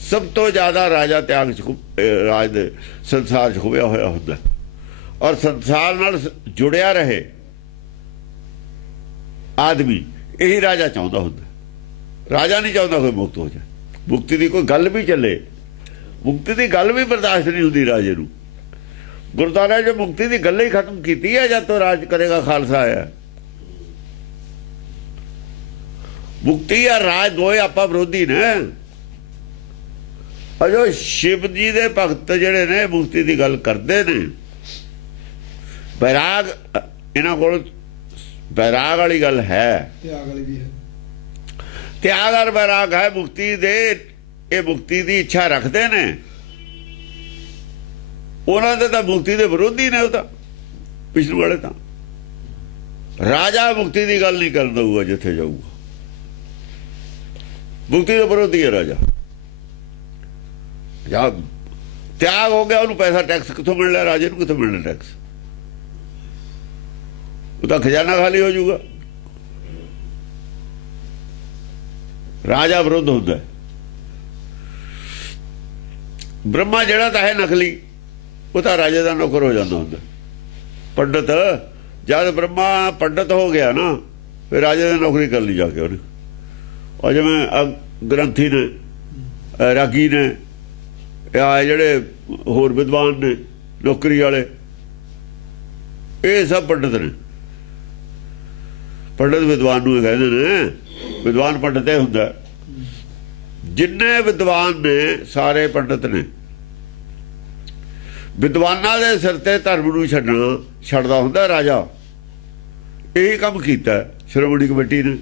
ਸਭ ਤੋਂ ਜ਼ਿਆਦਾ ਰਾਜਾ ਤਿਆਗ 'ਚ ਰਾਜ ਦੇ ਸੰਸਾਰ 'ਚ ਖੁੱਭਿਆ ਹੋਇਆ ਹੁੰਦਾ, ਔਰ ਸੰਸਾਰ ਨਾਲ ਜੁੜਿਆ ਰਹੇ ਆਦਮੀ ਇਹੀ ਰਾਜਾ ਚਾਹੁੰਦਾ ਹੁੰਦਾ। ਰਾਜਾ ਨਹੀਂ ਚਾਹੁੰਦਾ ਕੋਈ ਮੁਕਤ ਹੋ ਜਾਏ, ਮੁਕਤੀ ਦੀ ਕੋਈ ਗੱਲ ਵੀ ਚੱਲੇ। ਮੁਕਤੀ ਦੀ ਗੱਲ ਵੀ ਬਰਦਾਸ਼ਤ ਨਹੀਂ ਹੁੰਦੀ ਰਾਜੇ ਨੂੰ। ਗੁਰਦੁਆਰਾ 'ਚ ਮੁਕਤੀ ਦੀ ਗੱਲ ਹੀ ਖਤਮ ਕੀਤੀ ਹੈ ਜਦ ਤੋਂ ਰਾਜ ਕਰੇਗਾ ਖਾਲਸਾ ਆਇਆ। ਮੁਕਤੀ ਆ ਰਾਜ ਦੋਏ ਆਪਾਂ ਵਿਰੋਧੀ ਨੇ। ਅਜੋ ਸ਼ਿਵ ਜੀ ਦੇ ਭਗਤ ਜਿਹੜੇ ਨੇ ਮੁਕਤੀ ਦੀ ਗੱਲ ਕਰਦੇ ਨੇ। ਬੈਰਾਗ ਇਹਨਾਂ ਕੋਲ ਬੈਰਾਗ ਵਾਲੀ ਗੱਲ ਹੈ, ਤਿਆਗ ਵਾਲੀ ਵੀ ਹੈ। ਤਿਆਗ ਔਰ ਬੈਰਾਗ ਹੈ ਮੁਕਤੀ ਦੇ। ਇਹ ਮੁਕਤੀ ਦੀ ਇੱਛਾ ਰੱਖਦੇ ਨੇ। ਉਹਨਾਂ ਦੇ ਤਾਂ ਮੁਕਤੀ ਦੇ ਵਿਰੋਧੀ ਨੇ। ਉਹ ਤਾਂ ਵਿਸ਼ਨੂੰ ਵਾਲੇ ਤਾਂ। ਰਾਜਾ ਮੁਕਤੀ ਦੀ ਗੱਲ ਨਹੀਂ ਕਰਨ ਦਊਗਾ ਜਿੱਥੇ ਜਾਊਗਾ। ਮੁਕਤੀ ਦੇ ਵਿਰੋਧੀ ਹੈ ਰਾਜਾ। ਜਾਂ ਤਿਆਗ ਹੋ ਗਿਆ, ਉਹਨੂੰ ਪੈਸਾ ਟੈਕਸ ਕਿੱਥੋਂ ਮਿਲਣਾ, ਰਾਜੇ ਨੂੰ ਕਿੱਥੋਂ ਮਿਲਣਾ ਟੈਕਸ? ਉਹ ਤਾਂ ਖਜ਼ਾਨਾ ਖਾਲੀ ਹੋ ਜਾਊਗਾ। ਰਾਜਾ ਵਿਰੁੱਧ ਹੁੰਦਾ। ਬ੍ਰਹਮਾ ਜਿਹੜਾ ਤਾਂ ਹੈ ਨਕਲੀ, ਉਹ ਤਾਂ ਰਾਜੇ ਦਾ ਨੌਕਰ ਹੋ ਜਾਂਦਾ ਹੁੰਦਾ। ਪੰਡਤ ਜਦ ਬ੍ਰਹਮਾ ਪੰਡਤ ਹੋ ਗਿਆ ਨਾ, ਫਿਰ ਰਾਜੇ ਦੀ ਨੌਕਰੀ ਕਰ ਲਈ ਜਾ ਕੇ ਉਹਨੇ। ਉਹ ਜਿਵੇਂ ਗ੍ਰੰਥੀ ਨੇ, ਰਾਗੀ ਨੇ, ਆ ਜਿਹੜੇ ਹੋਰ ਵਿਦਵਾਨ ਨੇ ਨੌਕਰੀ ਵਾਲੇ, ਇਹ ਸਭ ਪੰਡਤ ਨੇ। ਪੰਡਤ ਵਿਦਵਾਨ ਨੂੰ ਕਹਿੰਦੇ ਨੇ, ਵਿਦਵਾਨ ਪੰਡਤ ਇਹ ਹੁੰਦਾ। ਜਿੰਨੇ ਵਿਦਵਾਨ ਨੇ ਸਾਰੇ ਪੰਡਤ ਨੇ। ਵਿਦਵਾਨਾਂ ਦੇ ਸਿਰ ਤੇ ਧਰਮ ਨੂੰ ਛੱਡਦਾ ਹੁੰਦਾ ਰਾਜਾ। ਇਹੀ ਕੰਮ ਕੀਤਾ ਸ਼੍ਰੋਮਣੀ ਕਮੇਟੀ ਨੇ।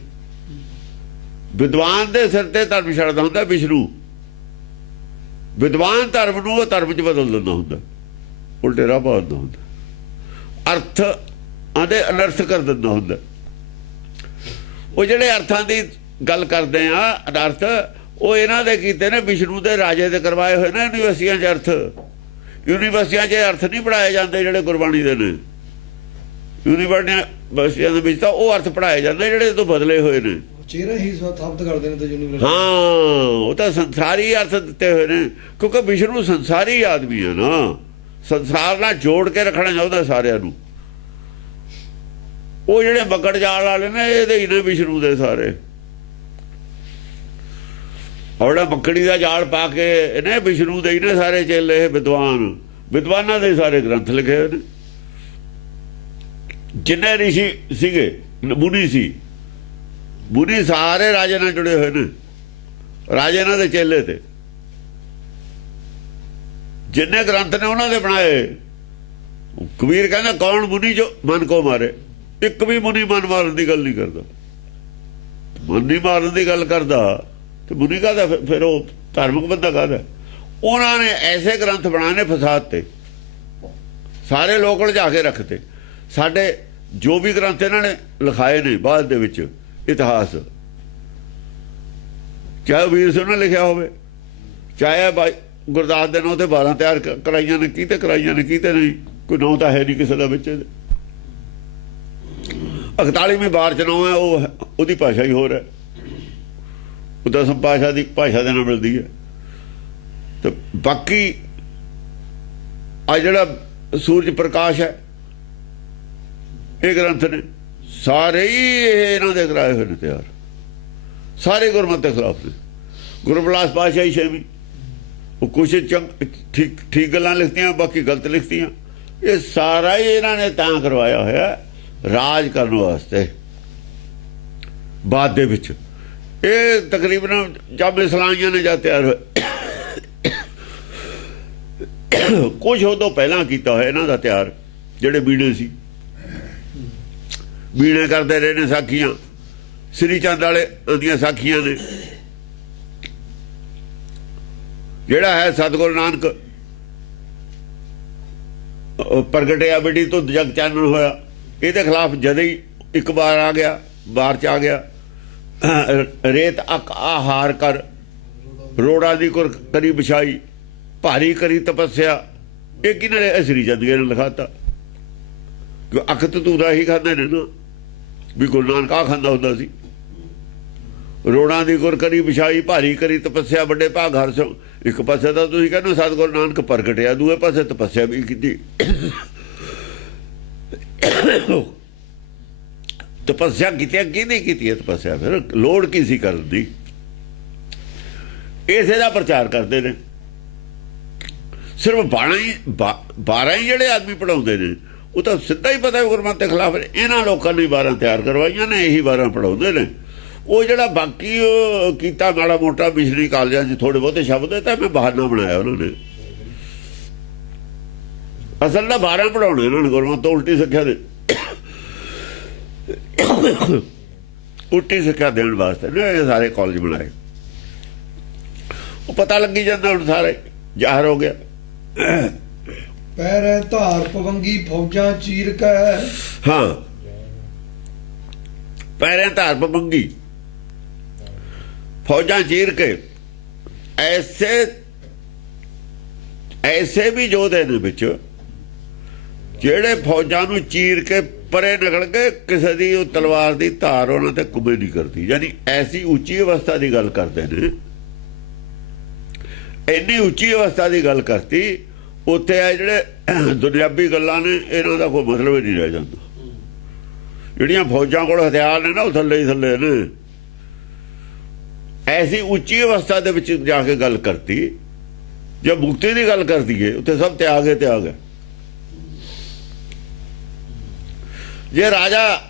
ਵਿਦਵਾਨ ਦੇ ਸਿਰ ਤੇ ਧਰਮ ਛੱਡਦਾ ਹੁੰਦਾ ਵਿਸ਼ਨੂੰ। ਵਿਦਵਾਨ ਧਰਮ ਨੂੰ ਉਹ ਧਰਮ 'ਚ ਬਦਲ ਦਿੰਦਾ ਹੁੰਦਾ, ਉਲਟੇ ਰਾਹ ਪਾ ਦਿੰਦਾ ਹੁੰਦਾ, ਅਰਥ ਆਦੇ ਅਨਰਥ ਕਰ ਦਿੰਦਾ ਹੁੰਦਾ। ਉਹ ਜਿਹੜੇ ਅਰਥਾਂ ਦੀ ਗੱਲ ਕਰਦੇ ਆ ਅਨਰਥ, ਉਹ ਇਹਨਾਂ ਦੇ ਕੀਤੇ ਨੇ, ਵਿਸ਼ਨੂੰ ਦੇ ਰਾਜੇ ਦੇ ਕਰਵਾਏ ਹੋਏ ਨੇ ਯੂਨੀਵਰਸਿਟੀਆਂ 'ਚ ਅਰਥ। ਯੂਨੀਵਰਸਿਟੀਆਂ 'ਚ ਅਰਥ ਨਹੀਂ ਪੜ੍ਹਾਏ ਜਾਂਦੇ ਜਿਹੜੇ ਗੁਰਬਾਣੀ ਦੇ ਨੇ। ਯੂਨੀਵਰਸਿਟੀਆਂ ਦੇ ਵਿੱਚ ਤਾਂ ਉਹ ਅਰਥ ਪੜ੍ਹਾਏ ਜਾਂਦੇ ਜਿਹੜੇ ਤੋਂ ਬਦਲੇ ਹੋਏ ਨੇ। ਚਿਹਰਾ ਹੀ ਸਥਾਪਿਤ ਕਰਦੇ ਨੇ ਤੇ ਯੂਨੀਵਰਸਿਟੀ। ਹਾਂ, ਉਹ ਤਾਂ ਸੰਸਾਰੀ ਅਰਥ ਦਿੱਤੇ ਹੋਏ ਨੇ, ਕਿਉਂਕਿ ਵਿਸ਼ਨੂੰ ਸੰਸਾਰੀ ਆਦਮੀ ਹੈ ਨਾ, ਸੰਸਾਰ ਨਾਲ ਜੋੜ ਕੇ ਰੱਖਣਾ ਚਾਹੁੰਦਾ ਸਾਰਿਆਂ ਨੂੰ। ਉਹ ਜਿਹੜੇ ਮੱਕੜ ਜਾਲ ਵਾਲੇ ਨੇ, ਇਹਦੇ ਹੀ ਨੇ ਵਿਸ਼ਨੂੰ ਦੇ ਸਾਰੇ। ਔੜਾ ਮੱਕੜੀ ਦਾ ਜਾਲ ਪਾ ਕੇ ਇਹਨੇ ਵਿਸ਼ਨੂੰ ਦੇ ਹੀ ਨੇ ਸਾਰੇ ਚੇਲੇ। ਵਿਦਵਾਨ, ਵਿਦਵਾਨਾਂ ਦੇ ਸਾਰੇ ਗ੍ਰੰਥ ਲਿਖੇ ਹੋਏ ਨੇ। ਜਿੰਨੇ ਰਿਸ਼ੀ ਸੀਗੇ, ਮੁਨੀ ਸੀ, ਮੁਨੀ ਸਾਰੇ ਰਾਜੇ ਨਾਲ ਜੁੜੇ ਹੋਏ ਨੇ। ਰਾਜੇ ਇਹਨਾਂ ਦੇ ਚੇਲੇ ਤੇ ਜਿੰਨੇ ਗ੍ਰੰਥ ਨੇ ਉਹਨਾਂ ਦੇ ਬਣਾਏ। ਕਬੀਰ ਕਹਿੰਦਾ ਕੌਣ ਮੁਨੀ ਜੋ ਮਨ ਕੋ ਮਾਰੇ। ਇੱਕ ਵੀ ਮੁਨੀ ਮਨ ਮਾਰਨ ਦੀ ਗੱਲ ਨਹੀਂ ਕਰਦਾ। ਮਨ ਨਹੀਂ ਮਾਰਨ ਦੀ ਗੱਲ ਕਰਦਾ ਤੇ ਮੁਨੀ ਕਾਹਦਾ? ਫਿਰ ਉਹ ਧਾਰਮਿਕ ਬੰਦਾ ਕਾਹਦਾ? ਉਹਨਾਂ ਨੇ ਐਸੇ ਗ੍ਰੰਥ ਬਣਾਏ ਫਸਾਦ ਤੇ, ਸਾਰੇ ਲੋਕ ਲਿਜਾ ਕੇ ਰੱਖਤੇ। ਸਾਡੇ ਜੋ ਵੀ ਗ੍ਰੰਥ ਇਹਨਾਂ ਨੇ ਲਿਖਾਏ ਨੇ ਬਾਅਦ ਦੇ ਵਿੱਚ ਇਤਿਹਾਸ, ਚਾਹੇ ਵੀਰ ਸਿੰਘ ਨੇ ਲਿਖਿਆ ਹੋਵੇ, ਚਾਹੇ ਗੁਰਦਾਸ ਦੇ ਨਾਂ ਤੇ 12 ਤਿਆਰ ਕਰਾਈਆਂ ਨੇ, ਕਿਤੇ ਕਰਾਈਆਂ ਨੇ ਕਿਤੇ ਨਹੀਂ, ਕੋਈ ਨਾਂ ਤਾਂ ਹੈ ਨਹੀਂ ਕਿਸੇ ਦਾ ਵਿੱਚ। 41ਵੀਂ ਵਾਰ ਚ ਨਾਂ ਹੈ, ਉਹਦੀ ਭਾਸ਼ਾ ਹੀ ਹੋਰ ਹੈ, ਉਹ ਦਸਮ ਭਾਸ਼ਾ ਦੀ ਭਾਸ਼ਾ ਦੇ ਨਾਲ ਮਿਲਦੀ ਹੈ। ਤੇ ਬਾਕੀ ਆ ਜਿਹੜਾ ਸੂਰਜ ਪ੍ਰਕਾਸ਼ ਹੈ, ਇਹ ਗ੍ਰੰਥ ਨੇ ਸਾਰੇ ਹੀ ਇਹਨਾਂ ਦੇ ਕਰਾਏ ਹੋਏ ਨੇ ਤਿਆਰ। ਸਾਰੇ ਗੁਰਮਤਿ ਦੇ ਖਿਲਾਫ ਨੇ। ਗੁਰਬਿਲਾਸ ਪਾਤਸ਼ਾਹੀ ਛੇਵੀਂ, ਉਹ ਕੁਛ ਠੀਕ ਗੱਲਾਂ ਲਿਖਤੀਆਂ, ਬਾਕੀ ਗਲਤ ਲਿਖਤੀਆਂ। ਇਹ ਸਾਰਾ ਹੀ ਇਹਨਾਂ ਨੇ ਤਾਂ ਕਰਵਾਇਆ ਹੋਇਆ ਰਾਜ ਕਰਨ ਵਾਸਤੇ। ਬਾਅਦ ਦੇ ਵਿੱਚ ਇਹ ਤਕਰੀਬਨ ਜਾਮੇ ਸਲਾਈਆਂ ਨੇ ਜਾਂ ਤਿਆਰ ਹੋਏ, ਕੁਛ ਉਦੋਂ ਪਹਿਲਾਂ ਕੀਤਾ ਹੋਇਆ ਇਹਨਾਂ ਦਾ ਤਿਆਰ। ਜਿਹੜੇ ਬੀੜੇ ਸੀ, ਬੀੜੇ ਕਰਦੇ ਰਹੇ ਨੇ ਸਾਖੀਆਂ। ਸ੍ਰੀ ਚੰਦ ਵਾਲੇ ਦੀਆਂ ਸਾਖੀਆਂ ਨੇ। ਜਿਹੜਾ ਹੈ ਸਤਿਗੁਰੂ ਨਾਨਕ ਪ੍ਰਗਟਿਆ ਬੇਟੀ ਤੋਂ ਜਗ ਚਾਨਣ ਹੋਇਆ, ਇਹਦੇ ਖਿਲਾਫ ਜਦ ਹੀ ਇੱਕ ਵਾਰ ਆ ਗਿਆ, ਬਾਹਰ ਚ ਆ ਗਿਆ। ਰੇਤ ਅਕ ਆਹਾਰ ਕਰ, ਰੋੜਾ ਦੀ ਕੁਰ ਕਰੀ ਵਿਛਾਈ, ਭਾਰੀ ਕਰੀ ਤਪੱਸਿਆ। ਇਹ ਕਿਹਨੇ ਨੇ? ਸ੍ਰੀ ਚੰਦ ਨੇ ਲਿਖਾਤਾ। ਅੱਖ ਤੂਰਾ ਹੀ ਖਾਂਦੇ ਨੇ ਨਾ, ਵੀ ਗੁਰੂ ਨਾਨਕ ਆ ਖਾਂਦਾ ਹੁੰਦਾ ਸੀ। ਰੋੜਾਂ ਦੀ ਗੁਰ ਕਰੀ ਵਿਛਾਈ, ਭਾਰੀ ਕਰੀ ਤਪੱਸਿਆ, ਵੱਡੇ ਭਾਗ ਹਰ ਸੋ। ਇੱਕ ਪਾਸੇ ਤਾਂ ਤੁਸੀਂ ਕਹਿੰਦੇ ਸਤਿਗੁਰੂ ਨਾਨਕ ਪ੍ਰਗਟਿਆ, ਦੂਏ ਪਾਸੇ ਤਪੱਸਿਆ ਵੀ ਕੀਤੀ। ਤਪੱਸਿਆ ਕੀਤੀ ਕਿਹਨੇ ਕੀਤੀ ਹੈ? ਤਪੱਸਿਆ ਫਿਰ ਲੋੜ ਕੀ ਸੀ ਕਰਨ ਦੀ? ਇਸੇ ਦਾ ਪ੍ਰਚਾਰ ਕਰਦੇ ਨੇ। ਸਿਰਫ 12 ਹੀ ਜਿਹੜੇ ਆਦਮੀ ਪੜਾਉਂਦੇ ਨੇ, ਉਹ ਤਾਂ ਸਿੱਧਾ ਹੀ ਪਤਾ ਗੁਰਮਤਿ ਦੇ ਖਿਲਾਫ ਨੇ। ਇਹਨਾਂ ਲੋਕਾਂ ਨੇ 12 ਤਿਆਰ ਕਰਵਾਈਆਂ ਨੇ, ਇਹੀ 12 ਪੜਾਉਂਦੇ ਨੇ। ਉਹ ਜਿਹੜਾ ਬਾਕੀ ਕੀਤਾ ਮਾੜਾ ਮੋਟਾ ਮਿਸ਼ਨਰੀ ਕਾਲਜਾਂ 'ਚ ਥੋੜੇ ਬਹੁਤੇ ਸ਼ਬਦ ਤਾਂ ਮੈਂ ਬਹਾਨਾ ਬਣਾਇਆ ਉਹਨਾਂ ਨੇ। ਅਸਲ ਦਾ 12 ਪੜਾਉਣੇ ਇਹਨਾਂ ਨੇ ਗੁਰਮਤਿ ਤੋਂ ਉਲਟੀ ਸਿੱਖਿਆ ਦੇ, ਉਲਟੀ ਸਿੱਖਿਆ ਦੇਣ ਵਾਸਤੇ ਨੇ ਇਹ ਸਾਰੇ ਕਾਲਜ ਬਣਾਏ। ਉਹ ਪਤਾ ਲੱਗੀ ਜਾਂਦਾ ਹੁਣ ਸਾਰੇ ਜ਼ਾਹਰ ਹੋ ਗਿਆ। ਪੈਰੇ ਧਾਰ ਪਵੰਗੀ ਫੌਜਾਂ ਚੀਰ ਕੇ। ਹਾਂ, ਪੈਰੇ ਧਾਰ ਪਵੰਗੀ ਫੌਜਾਂ ਚੀਰ ਕੇ। ਐਸੇ ਐਸੇ ਵੀ ਯੋਧੇ ਨੇ ਵਿੱਚ ਜਿਹੜੇ ਫੌਜਾਂ ਨੂੰ ਚੀਰ ਕੇ ਪਰੇ ਨਿਕਲ ਕੇ ਕਿਸੇ ਦੀ ਉਹ ਤਲਵਾਰ ਦੀ ਧਾਰ ਉਹਨਾਂ ਤੇ ਕੁਬੇ ਨਹੀਂ ਕਰਦੀ। ਯਾਨੀ ਐਸੀ ਉੱਚੀ ਅਵਸਥਾ ਦੀ ਗੱਲ ਕਰਦੇ ਨੇ, ਇੰਨੀ ਉੱਚੀ ਅਵਸਥਾ ਦੀ ਗੱਲ ਕਰਤੀ। ਉੱਥੇ ਆ ਜਿਹੜੇ ਦੁਨਿਆਵੀ ਗੱਲਾਂ ਨੇ ਇਹਨਾਂ ਦਾ ਕੋਈ ਮਤਲਬ ਹੀ ਨਹੀਂ ਰਹਿ ਜਾਂਦਾ। ਜਿਹੜੀਆਂ ਫੌਜਾਂ ਕੋਲ ਹਥਿਆਰ ਨੇ ਨਾ ਉਹ ਥੱਲੇ ਹੀ ਥੱਲੇ ਨੇ। ਐਸੀ ਉੱਚੀ ਅਵਸਥਾ ਦੇ ਵਿੱਚ ਜਾ ਕੇ ਗੱਲ ਕਰਤੀ। ਜੇ ਮੁਕਤੀ ਦੀ ਗੱਲ ਕਰਦੀ ਏ ਉੱਥੇ ਸਭ ਤਿਆਗ ਹੈ, ਤਿਆਗ ਹੈ। ਜੇ ਰਾਜਾ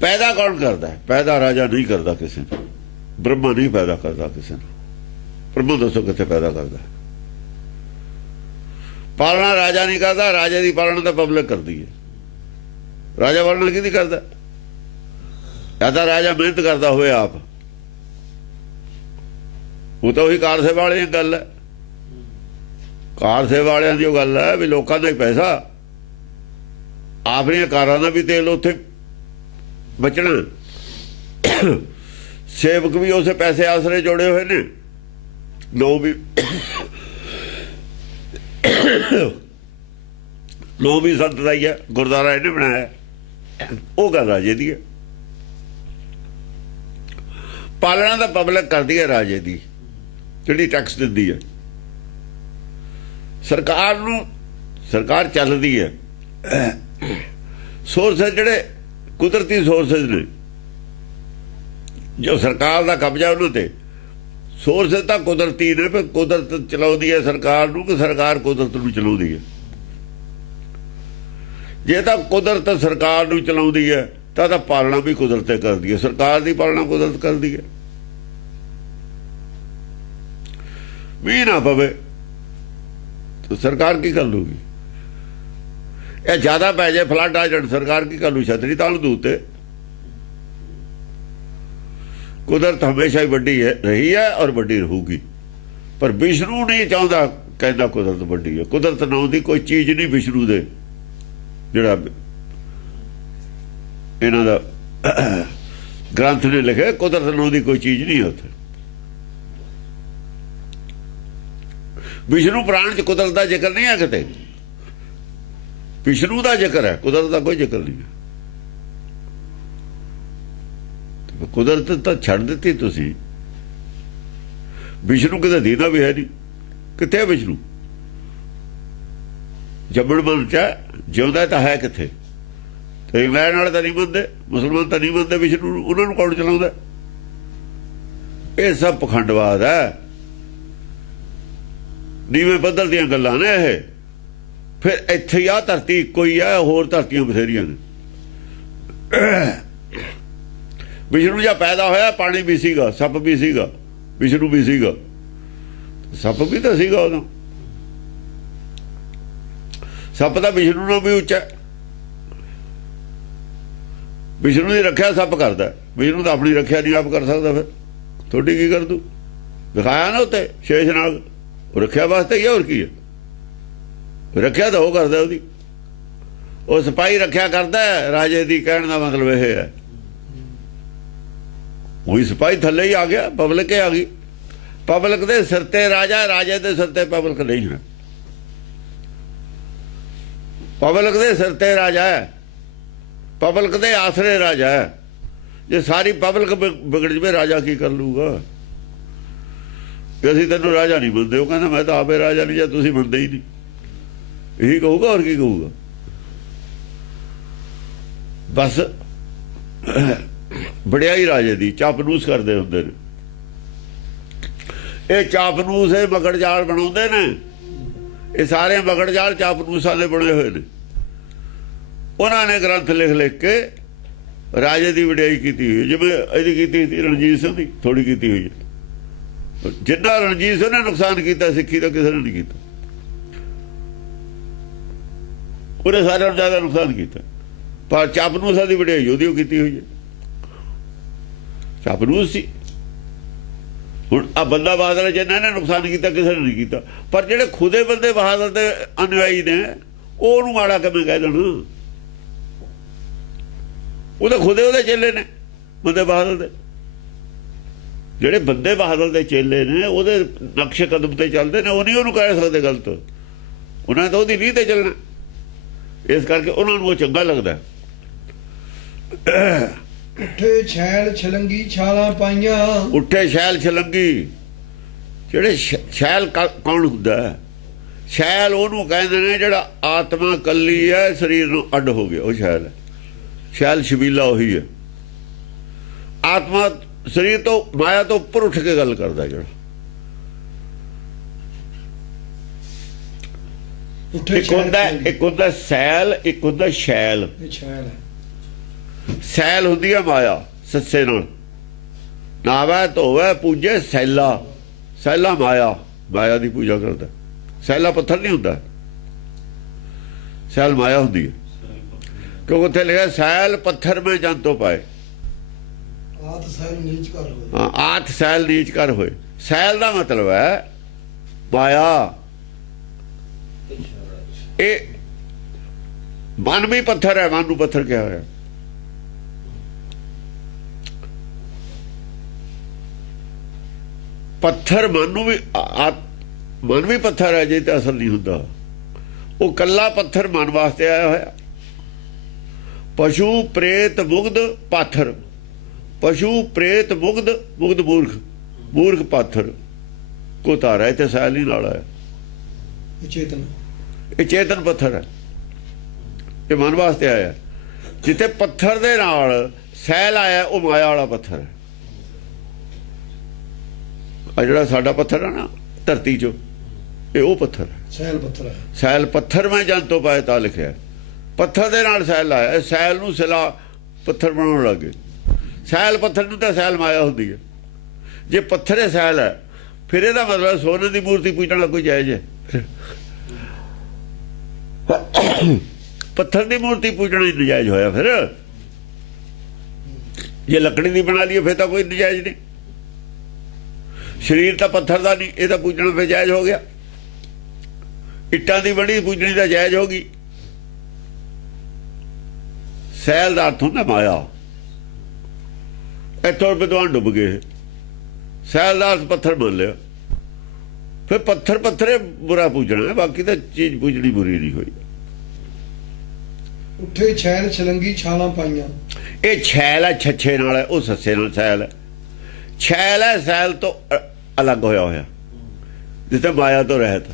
ਪੈਦਾ ਕੌਣ ਕਰਦਾ ਹੈ? ਪੈਦਾ ਰਾਜਾ ਨਹੀਂ ਕਰਦਾ ਕਿਸੇ ਨੂੰ, ਬ੍ਰਹਮਾ ਨਹੀਂ ਪੈਦਾ ਕਰਦਾ ਕਿਸੇ ਨੂੰ। ਬ੍ਰਹਮਾ ਦੱਸੋ ਕਿੱਥੇ ਪੈਦਾ ਕਰਦਾ? ਪਾਲਣਾ ਰਾਜਾ ਨਹੀਂ ਕਰਦਾ, ਰਾਜੇ ਦੀ ਪਾਲਣਾ ਤਾਂ ਪਬਲਿਕ ਕਰਦੀ ਹੈ। ਰਾਜਾ ਪਾਲਣਾ ਕਿਹਦੀ ਕਰਦਾ? ਜਾਂ ਤਾਂ ਰਾਜਾ ਮਿਹਨਤ ਕਰਦਾ ਹੋਵੇ ਆਪ, ਉਹ ਤਾਂ ਉਹੀ ਕਾਰ ਸੇਵਾ ਵਾਲਿਆਂ ਦੀ ਗੱਲ ਹੈ। ਕਾਰ ਸੇਵਾ ਵਾਲਿਆਂ ਦੀ ਉਹ ਗੱਲ ਹੈ ਵੀ ਲੋਕਾਂ ਦਾ ਹੀ ਪੈਸਾ, ਆਪਣੀਆਂ ਕਾਰਾਂ ਦਾ ਵੀ ਤੇਲ ਉੱਥੇ ਬਚਣਾ। ਸੇਵਕ ਵੀ ਉਸੇ ਪੈਸੇ ਆਸਰੇ ਜੋੜੇ ਹੋਏ ਨੇ। ਲੋ ਵੀ ਸੰਤ ਦਾ ਹੀ ਹੈ, ਗੁਰਦੁਆਰਾ ਇਹਨੇ ਬਣਾਇਆ। ਉਹ ਗੱਲ ਰਾਜੇ ਦੀ ਹੈ। ਪਾਲਣਾ ਤਾਂ ਪਬਲਿਕ ਕਰਦੀ ਹੈ ਰਾਜੇ ਦੀ, ਜਿਹੜੀ ਟੈਕਸ ਦਿੰਦੀ ਹੈ। ਸਰਕਾਰ ਨੂੰ, ਸਰਕਾਰ ਚੱਲਦੀ ਹੈ। ਸੋਰਸਿਸ ਜਿਹੜੇ ਕੁਦਰਤੀ ਸੋਰਸਿਸ ਨੇ, ਜੋ ਸਰਕਾਰ ਦਾ ਕਬਜ਼ਾ ਉਹਨਾਂ ਤੇ। ਸੋਰਸਿਸ ਤਾਂ ਕੁਦਰਤੀ ਨੇ, ਪਰ ਕੁਦਰਤ ਚਲਾਉਂਦੀ ਹੈ ਸਰਕਾਰ ਨੂੰ ਕਿ ਸਰਕਾਰ ਕੁਦਰਤ ਨੂੰ ਚਲਾਉਂਦੀ ਹੈ? ਜੇ ਤਾਂ ਕੁਦਰਤ ਸਰਕਾਰ ਨੂੰ ਚਲਾਉਂਦੀ ਹੈ ਤਾਂ ਪਾਲਣਾ ਵੀ ਕੁਦਰਤ ਕਰਦੀ ਹੈ। ਸਰਕਾਰ ਦੀ ਪਾਲਣਾ ਕੁਦਰਤ ਕਰਦੀ ਹੈ। ਮੀਂਹ ਨਾ ਪਵੇ ਤਾਂ ਸਰਕਾਰ ਕੀ ਕਰ ਲੂਗੀ? ਇਹ ਜ਼ਿਆਦਾ ਪੈ ਜਾਏ, ਫਲੱਡ ਆ ਜਾਣ, ਸਰਕਾਰ ਕੀ ਕਰ ਲੂ? ਛਤਰੀ ਤਾਲ ਦੂ ਤੇ। ਕੁਦਰਤ ਹਮੇਸ਼ਾ ਹੀ ਵੱਡੀ ਹੈ, ਰਹੀ ਹੈ ਔਰ ਵੱਡੀ ਰਹੂਗੀ। ਪਰ ਵਿਸ਼ਨੂੰ ਨਹੀਂ ਚਾਹੁੰਦਾ, ਕਹਿੰਦਾ ਕੁਦਰਤ ਵੱਡੀ ਹੈ। ਕੁਦਰਤ ਨਾਮ ਦੀ ਕੋਈ ਚੀਜ਼ ਨਹੀਂ ਵਿਸ਼ਨੂੰ ਦੇ, ਜਿਹੜਾ ਇਹਨਾਂ ਦਾ ਗ੍ਰੰਥ ਨੇ ਲਿਖਿਆ। ਕੁਦਰਤ ਨਾਮ ਦੀ ਕੋਈ ਚੀਜ਼ ਨਹੀਂ ਹੈ ਉੱਥੇ। ਵਿਸ਼ਨੂੰ ਪੁਰਾਣ ਚ ਕੁਦਰਤ ਦਾ ਜ਼ਿਕਰ ਨਹੀਂ ਹੈ ਕਿਤੇ। ਵਿਸ਼ਨੂੰ ਦਾ ਜ਼ਿਕਰ ਹੈ, ਕੁਦਰਤ ਦਾ ਕੋਈ ਜ਼ਿਕਰ ਨਹੀਂ ਹੈ। ਕੁਦਰਤ ਤਾਂ ਛੱਡ ਦਿੱਤੀ ਤੁਸੀਂ। ਵਿਸ਼ਨੂੰ ਕਿਤੇ ਦੀਦਾ ਵੀ ਹੈ ਨਹੀਂ। ਕਿੱਥੇ ਵਿਸ਼ਨੂੰ? ਜੰਮਣ ਮਨ ਚ ਜਿਉਂਦਾ ਤਾਂ ਹੈ ਕਿੱਥੇ? ਤੇ ਇੰਗਲੈਂਡ ਵਾਲੇ ਤਾਂ ਨਹੀਂ ਮੰਨਦੇ, ਮੁਸਲਮਾਨ ਤਾਂ ਨਹੀਂ ਮੰਨਦੇ ਵਿਸ਼ਨੂੰ ਨੂੰ। ਉਹਨਾਂ ਨੂੰ ਕੌਣ ਚਲਾਉਂਦਾ? ਇਹ ਸਭ ਪਖੰਡਵਾਦ ਹੈ, ਨੀਵੇਂ ਪੱਧਰ ਦੀਆਂ ਗੱਲਾਂ ਨੇ ਇਹ। ਫਿਰ ਇੱਥੇ ਆ ਧਰਤੀ ਇੱਕੋ ਹੀ ਹੈ, ਹੋਰ ਧਰਤੀਆਂ ਬਥੇਰੀਆਂ ਨੇ। ਵਿਸ਼ਨੂੰ ਜਾਂ ਪੈਦਾ ਹੋਇਆ ਪਾਣੀ ਵੀ ਸੀਗਾ, ਸੱਪ ਵੀ ਸੀਗਾ, ਵਿਸ਼ਨੂੰ ਵੀ ਸੀਗਾ। ਸੱਪ ਵੀ ਤਾਂ ਸੀਗਾ ਉਦੋਂ। ਸੱਪ ਤਾਂ ਵਿਸ਼ਨੂੰ ਨਾਲੋਂ ਵੀ ਉੱਚਾ। ਵਿਸ਼ਨੂੰ ਦੀ ਰੱਖਿਆ ਸੱਪ ਕਰਦਾ, ਵਿਸ਼ਨੂੰ ਤਾਂ ਆਪਣੀ ਰੱਖਿਆ ਨਹੀਂ ਆਪ ਕਰ ਸਕਦਾ। ਫਿਰ ਤੁਹਾਡੀ ਕੀ ਕਰ ਦੂ? ਦਿਖਾਇਆ ਨਾ ਉੱਤੇ ਸ਼ੇਸ਼ਨਾਗ, ਉਹ ਰੱਖਿਆ ਵਾਸਤੇ ਹੀ, ਹੋਰ ਕੀ ਹੈ? ਰੱਖਿਆ ਤਾਂ ਉਹ ਕਰਦਾ ਉਹਦੀ। ਉਹ ਸਿਪਾਹੀ ਰੱਖਿਆ ਕਰਦਾ ਰਾਜੇ ਦੀ, ਕਹਿਣ ਦਾ ਮਤਲਬ ਇਹ ਹੈ। ਉਹੀ ਸਿਪਾਹੀ ਥੱਲੇ ਹੀ ਆ ਗਿਆ, ਪਬਲਿਕ ਹੀ ਆ ਗਈ। ਪਬਲਿਕ ਦੇ ਸਿਰ ਤੇ ਰਾਜਾ, ਰਾਜੇ ਦੇ ਸਿਰ ਤੇ ਪਬਲਿਕ ਨਹੀਂ ਹੈ। ਪਬਲਿਕ ਦੇ ਸਿਰ ਤੇ ਰਾਜਾ ਹੈ, ਪਬਲਿਕ ਦੇ ਆਸਰੇ ਰਾਜਾ ਹੈ। ਜੇ ਸਾਰੀ ਪਬਲਿਕ ਵਿਗੜ ਜਵੇ ਰਾਜਾ ਕੀ ਕਰ ਲੂਗਾ? ਅਸੀਂ ਤੈਨੂੰ ਰਾਜਾ ਨਹੀਂ ਮੰਨਦੇ। ਉਹ ਕਹਿੰਦਾ ਮੈਂ ਤਾਂ ਆਪੇ ਰਾਜਾ ਨਹੀਂ, ਜਾਂ ਤੁਸੀਂ ਮੰਨਦੇ ਹੀ ਨਹੀਂ। ਇਹੀ ਕਹੂਗਾ, ਹੋਰ ਕੀ ਕਹੂਗਾ? ਬਸ ਵਡਿਆਈ ਰਾਜੇ ਦੀ ਚਾਪਨੂਸ ਕਰਦੇ ਹੁੰਦੇ ਨੇ। ਇਹ ਚਾਪਨੂਸ ਇਹ ਮਗੜ ਜਾਲ ਬਣਾਉਂਦੇ ਨੇ। ਇਹ ਸਾਰੇ ਮਗੜ ਜਾਲ ਚਾਪਨੂਸਾਂ ਦੇ ਬਣੇ ਹੋਏ ਨੇ। ਉਹਨਾਂ ਨੇ ਗ੍ਰੰਥ ਲਿਖ ਲਿਖ ਕੇ ਰਾਜੇ ਦੀ ਵਡਿਆਈ ਕੀਤੀ ਹੋਈ। ਜਿਵੇਂ ਇਹਦੀ ਕੀਤੀ ਸੀ ਰਣਜੀਤ ਸਿੰਘ ਦੀ, ਥੋੜੀ ਕੀਤੀ ਹੋਈ ਹੈ। ਜਿੰਨਾ ਰਣਜੀਤ ਸਿੰਘ ਨੇ ਨੁਕਸਾਨ ਕੀਤਾ ਸਿੱਖੀ ਦਾ ਕਿਸੇ ਨੇ ਨਹੀਂ ਕੀਤਾ। ਉਹਨੇ ਸਾਰਿਆਂ ਨੂੰ ਜ਼ਿਆਦਾ ਨੁਕਸਾਨ ਕੀਤਾ। ਪਰ ਚਾਪਨੂਸਾਂ ਦੀ ਵਡਿਆਈ ਉਹਦੀ ਕੀਤੀ ਹੋਈ ਹੈ। ਚਾਪਨੂਸ ਸੀ। ਹੁਣ ਆ ਬੰਦਾ ਬਹਾਦਰ ਜਿਹਨਾਂ ਨੇ ਨੁਕਸਾਨ ਕੀਤਾ ਕਿਸੇ ਨੇ ਨਹੀਂ ਕੀਤਾ। ਪਰ ਜਿਹੜੇ ਖੁਦੇ ਬੰਦੇ ਬਹਾਦਰ ਦੇ ਅਨੁਆਈ ਨੇ ਉਹਨੂੰ ਮਾੜਾ ਕਿਵੇਂ ਕਹਿ ਦੇਣ? ਉਹ ਤਾਂ ਖੁਦੇ ਉਹਦੇ ਚੇਲੇ ਨੇ ਬੰਦੇ ਬਹਾਦਰ ਦੇ। ਜਿਹੜੇ ਬੰਦੇ ਬਹਾਦਰ ਦੇ ਚੇਲੇ ਨੇ ਉਹਦੇ ਨਕਸ਼ ਕਦਮ ਤੇ ਚੱਲਦੇ ਨੇ, ਉਹ ਨਹੀਂ ਉਹਨੂੰ ਕਹਿ ਸਕਦੇ ਗਲਤ। ਉਹਨਾਂ ਤਾਂ ਉਹਦੀ ਲੀਹ ਤੇ ਚੱਲਣਾ, ਇਸ ਕਰਕੇ ਉਹਨਾਂ ਨੂੰ ਉਹ ਚੰਗਾ ਲੱਗਦਾ। ਉੱਠੇ ਛੈਲ ਛਲੰਗੀ ਛਾਲਾਂ ਪਾਈਆਂ। ਉੱਠੇ ਛੈਲ ਛਲੰਗੀ, ਜਿਹੜੇ ਛੈਲ ਕੌਣ ਹੁੰਦਾ ਹੈ? ਛੈਲ ਉਹਨੂੰ ਕਹਿੰਦੇ ਨੇ ਜਿਹੜਾ ਆਤਮਾ ਕੱਲੀ ਹੈ, ਸਰੀਰ ਨੂੰ ਅੱਡ ਹੋ ਗਿਆ, ਉਹ ਛੈਲ ਹੈ। ਛੈਲ ਛਬੀਲਾ ਉਹੀ ਹੈ। ਆਤਮਾ ਸਰੀਰ ਤੋਂ, ਮਾਇਆ ਤੋਂ ਉੱਪਰ ਉੱਠ ਕੇ ਗੱਲ ਕਰਦਾ ਜਿਹੜਾ। ਇੱਕ ਹੁੰਦਾ ਸੈਲ, ਇੱਕ ਹੁੰਦਾ ਸ਼ੈਲ। ਸੈਲ ਹੁੰਦੀ ਹੈ ਮਾਇਆ, ਸੱਸੇ ਨਾਲ ਨਾਵੇ ਧੋਵੇ ਪੂਜੇ ਸੈਲਾ। ਸੈਲਾ ਮਾਇਆ, ਮਾਇਆ ਦੀ ਪੂਜਾ ਕਰਦਾ। ਸੈਲਾ ਪੱਥਰ ਨਹੀਂ ਹੁੰਦਾ, ਸੈਲ ਮਾਇਆ ਹੁੰਦੀ ਹੈ। ਕਿਉਂਕਿ ਉੱਥੇ ਲਿਖਿਆ ਸੈਲ ਪੱਥਰ ਮੈਂ ਜੰਤੋ ਪਾਏ। ਆਤ ਸੈਲ ਨੀਚ ਕਰ ਹੋਏ। ਹਾਂ, ਆਤ ਸੈਲ ਨੀਚ ਕਰ ਹੋਏ। ਸੈਲ ਦਾ ਮਤਲਬ ਹੈ ਮਾਇਆ। ਇਹ ਮਨ ਵੀ ਪੱਥਰ ਹੈ, ਮਨ ਨੂੰ ਪੱਥਰ ਕਿਹਾ ਹੋਇਆ। ਪੱਥਰ ਮਨ ਨੂੰ ਵੀ, ਮਨ ਵੀ ਪੱਥਰ ਹੈ ਜੇ ਤਾਂ ਅਸਲ ਨਹੀਂ ਹੁੰਦਾ। ਉਹ ਕੱਲਾ ਪੱਥਰ ਮਨ ਵਾਸਤੇ ਆਇਆ ਹੋਇਆ। ਪਸ਼ੂ ਪ੍ਰੇਤ ਮੁਗਧ ਪਾਥਰ। ਪਸ਼ੂ ਪ੍ਰੇਤ ਮੁਗਧ, ਮੁਗਧ ਮੂਰਖ, ਮੂਰਖ ਪਾਥਰ ਕੋ ਤਾਰਾ। ਇੱਥੇ ਸੈਲ ਹੀ ਨਾਲ ਆਇਆ। ਇਹ ਚੇਤਨ ਪੱਥਰ ਹੈ, ਇਹ ਮਨ ਵਾਸਤੇ ਆਇਆ। ਜਿੱਥੇ ਪੱਥਰ ਦੇ ਨਾਲ ਸੈਲ ਆਇਆ, ਉਹ ਮਾਇਆ ਵਾਲਾ ਪੱਥਰ ਹੈ। ਆ ਜਿਹੜਾ ਸਾਡਾ ਪੱਥਰ ਹੈ ਨਾ ਧਰਤੀ ਚੋਂ, ਇਹ ਉਹ ਪੱਥਰ ਹੈ। ਸੈਲ ਪੱਥਰ ਹੈ। ਸੈਲ ਪੱਥਰ ਮੈਂ ਜੰਤੋਂ ਪਾਏ ਤਾਂ ਲਿਖਿਆ। ਪੱਥਰ ਦੇ ਨਾਲ ਸੈਲ ਆਇਆ। ਸੈਲ ਨੂੰ ਸਿਲਾ ਪੱਥਰ ਬਣਾਉਣ ਲੱਗੇ। ਸੈਲ ਪੱਥਰ ਨੂੰ ਤਾਂ ਸੈਲ ਮਾਇਆ ਹੁੰਦੀ ਹੈ। ਜੇ ਪੱਥਰੇ ਸੈਲ ਹੈ, ਫਿਰ ਇਹਦਾ ਮਤਲਬ ਸੋਨੇ ਦੀ ਮੂਰਤੀ ਪੂਜਣਾ ਕੋਈ ਜਾਇਜ਼ ਹੈ? ਪੱਥਰ ਦੀ ਮੂਰਤੀ ਪੂਜਣਾ ਹੀ ਨਜਾਇਜ਼ ਹੋਇਆ। ਫਿਰ ਜੇ ਲੱਕੜੀ ਦੀ ਬਣਾ ਲਈਏ ਫਿਰ ਤਾਂ ਕੋਈ ਨਜਾਇਜ਼ ਨਹੀਂ। ਸਰੀਰ ਤਾਂ ਪੱਥਰ ਦਾ ਨਹੀਂ, ਇਹ ਤਾਂ ਪੂਜਣਾ ਫਿਰ ਜਾਇਜ਼ ਹੋ ਗਿਆ। ਇੱਟਾਂ ਦੀ ਬਣੀ ਪੂਜਣੀ ਤਾਂ ਜਾਇਜ਼ ਹੋ ਗਈ। ਸੈਲ ਦਾ ਅਰਥ ਹੁੰਦਾ ਮਾਇਆ। ਇੱਥੋਂ ਵਿਦਵਾਨ ਡੁੱਬ ਗਏ। ਸੈਲ ਦਾ ਅਰਥ ਪੱਥਰ ਮੰਨ ਲਿਆ। ਫਿਰ ਪੱਥਰ ਪੱਥਰੇ ਬੁਰਾ ਪੂਜਣਾ ਹੈ, ਬਾਕੀ ਤਾਂ ਚੀਜ਼ ਪੂਜਣੀ ਬੁਰੀ ਨਹੀਂ ਹੋਈ। ਉੱਠੇ ਛੈਲ ਛਲੰਗੀ ਛਾਲਾਂ ਪਾਈਆਂ। ਇਹ ਛੈਲ ਹੈ, ਛੱਛੇ ਨਾਲ ਹੈ, ਉਹ ਸੱਸੇ ਨਾਲ ਸੈਲ ਹੈ। ਛੈਲ ਹੈ ਸੈਲ ਤੋਂ ਅਲੱਗ ਹੋਇਆ ਹੋਇਆ, ਜਿੱਥੇ ਮਾਇਆ ਤੋਂ ਰਹਿਤ।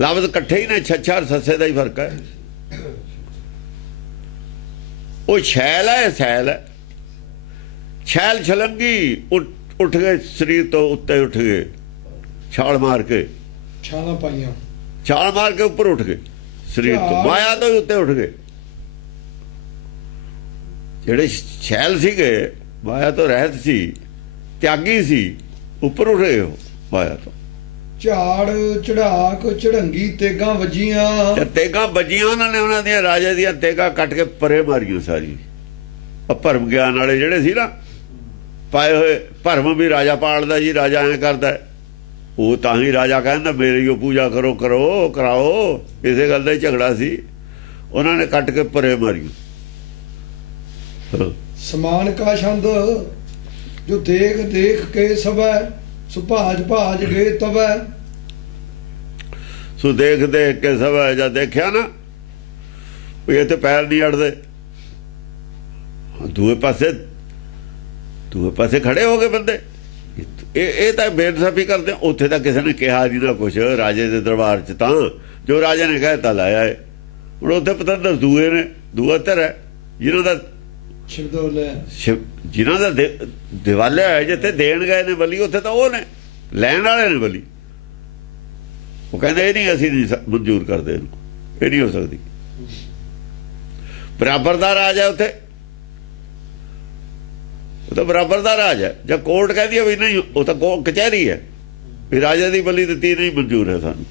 ਲਫ਼ਜ਼ ਇਕੱਠੇ ਹੀ ਨੇ, ਛੱਛਾ ਔਰ ਸੱਸੇ ਦਾ ਹੀ ਫਰਕ ਹੈ। ਉਹ ਛੈਲ ਹੈ, ਸੈਲ ਹੈ। ਛੈਲ ਛਲੰਗੀ ਉੱਠ ਗਏ, ਸਰੀਰ ਤੋਂ ਉੱਤੇ ਉੱਠ ਗਏ, ਛਾਲ ਮਾਰ ਕੇ। ਛਾਲਾਂ ਪਾਈਆਂ, ਛਾਲ ਮਾਰ ਕੇ ਉੱਪਰ ਉੱਠ ਗਏ ਸਰੀਰ ਤੋਂ, ਮਾਇਆ ਤੋਂ ਹੀ ਉੱਤੇ ਉੱਠ ਗਏ। ਜਿਹੜੇ ਛੈਲ ਸੀਗੇ ਮਾਇਆ ਤੋਂ ਰਹਿਤ ਸੀ, ਤਿਆਗੀ ਸੀ, ਉੱਪਰ ਉੱਠ ਗਏ ਉਹ ਮਾਇਆ ਤੋਂ। ਝਾੜ ਚੜਾਕ ਚੜੰਗੀ ਤੇਗਾਂ ਵੱਜੀਆਂ। ਤੇਗਾਂ ਵੱਜੀਆਂ ਉਹਨਾਂ ਨੇ, ਉਹਨਾਂ ਦੀਆਂ ਰਾਜੇ ਦੀਆਂ ਤੇਗਾਂ ਕੱਟ ਕੇ ਪਰੇ ਮਾਰੀਆਂ ਸਾਰੀ। ਭਰਮ ਗਿਆਨ ਵਾਲੇ ਜਿਹੜੇ ਸੀ ਨਾ ਪਾਏ ਹੋਏ, ਭਰਮ ਵੀ ਰਾਜਾ ਪਾਲਦਾ ਜੀ, ਰਾਜਾ ਐਂ ਕਰਦਾ। ਉਹ ਤਾਂ ਹੀ ਰਾਜਾ ਕਹਿੰਦਾ ਮੇਰੀ ਉਹ ਪੂਜਾ ਕਰੋ, ਕਰੋ ਕਰਾਓ। ਇਸੇ ਗੱਲ ਦਾ ਹੀ ਝਗੜਾ ਸੀ। ਉਹਨਾਂ ਨੇ ਕੱਟ ਕੇ ਪਰੇ ਮਾਰੀ। ਸਮਾਨ ਕਾ ਛੰਦ ਜੋ ਦੇਖ ਦੇਖ ਕੇ ਸਭੈ ਸੁਭਾਜ ਭਾਜ ਗਏ ਤਵੈ। ਸੋ ਦੇਖ ਦੇਖ ਕੇ ਸਭੈ, ਜਦ ਦੇਖਿਆ ਨਾ ਵੀ ਇੱਥੇ ਪੈਰ ਨਹੀਂ ਅੜਦੇ, ਦੂਏ ਪਾਸੇ ਖੜੇ ਹੋ ਗਏ ਬੰਦੇ। ਇਹ ਤਾਂ ਬੇਇਨਸਾਫੀ ਕਰਦੇ। ਉੱਥੇ ਤਾਂ ਕਿਸੇ ਨੇ ਕਿਹਾ ਜੀ ਨਾ ਕੁਛ, ਰਾਜੇ ਦੇ ਦਰਬਾਰ 'ਚ ਤਾਂ ਜੋ ਰਾਜੇ ਨੇ ਕਹਿਤਾ ਲਾਇਆ ਹੈ। ਹੁਣ ਉੱਥੇ ਪਤੰਦਰ ਦੂਏ ਨੇ, ਦੂਆ ਧਿਰ ਹੈ ਜਿਹਨਾਂ ਦਾ ਜਿਹਨਾਂ ਦਾ ਦਿਵਾਲਿਆ ਹੈ। ਜਿੱਥੇ ਦੇਣ ਗਏ ਨੇ ਬਲੀ, ਉੱਥੇ ਤਾਂ ਉਹ ਨੇ ਲੈਣ ਵਾਲੇ ਨੇ ਬਲੀ। ਉਹ ਕਹਿੰਦੇ ਇਹ ਨਹੀਂ, ਅਸੀਂ ਨਹੀਂ ਮਨਜ਼ੂਰ ਕਰਦੇ ਇਹਨੂੰ, ਇਹ ਨਹੀਂ ਹੋ ਸਕਦੀ। ਬਰਾਬਰ ਦਾ ਰਾਜ ਹੈ ਉੱਥੇ, ਉਹ ਤਾਂ ਬਰਾਬਰ ਦਾ ਰਾਜ ਹੈ। ਜਾਂ ਕੋਰਟ ਕਹਿੰਦੀ ਹੈ ਵੀ ਨਹੀਂ, ਉਹ ਤਾਂ ਕਚਹਿਰੀ ਹੈ ਵੀ ਰਾਜੇ ਦੀ ਬਲੀ ਦਿੱਤੀ ਨਹੀਂ ਮਨਜ਼ੂਰ ਹੈ ਸਾਨੂੰ।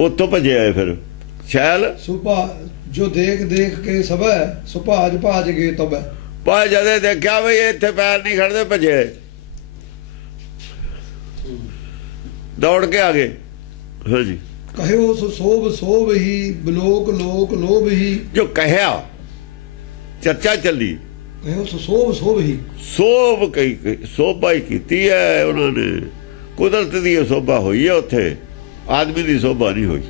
ਉੱਥੋਂ ਭੱਜੇ ਆਏ ਫਿਰ ਸ਼ੈਲ। ਜੋ ਦੇਖ ਦੇਖ ਕੇ ਸਭੈ ਸੁਭਾਜ ਭਾਜ ਗਏ ਤਬੈ। ਪਾ ਜਦੇ ਦੇਖਿਆ ਵੀ ਇੱਥੇ ਪੈਰ ਨਹੀਂ ਖੜਦੇ, ਭੱਜੇ ਦੌੜ ਕੇ ਆ ਗਏ। ਹਾਂਜੀ, ਕਹਿਓ ਸੋ ਸੋਭ ਸੋਭ ਹੀ ਬਲੋਕ ਲੋਕ ਲੋਭ ਹੀ। ਜੋ ਕਹਿਆ ਚਰਚਾ ਚੱਲੀ ਕਹੋ ਸੋਭ ਸੋਭ ਹੀ ਸੋਭ ਕਈ ਸੋਭਾ ਹੀ ਕੀਤੀ ਹੈ ਉਹਨਾਂ ਨੇ। ਕੁਦਰਤ ਦੀ ਸੋਭਾ ਹੋਈ ਹੈ ਉੱਥੇ, ਆਦਮੀ ਦੀ ਸੋਭਾ ਨਹੀਂ ਹੋਈ।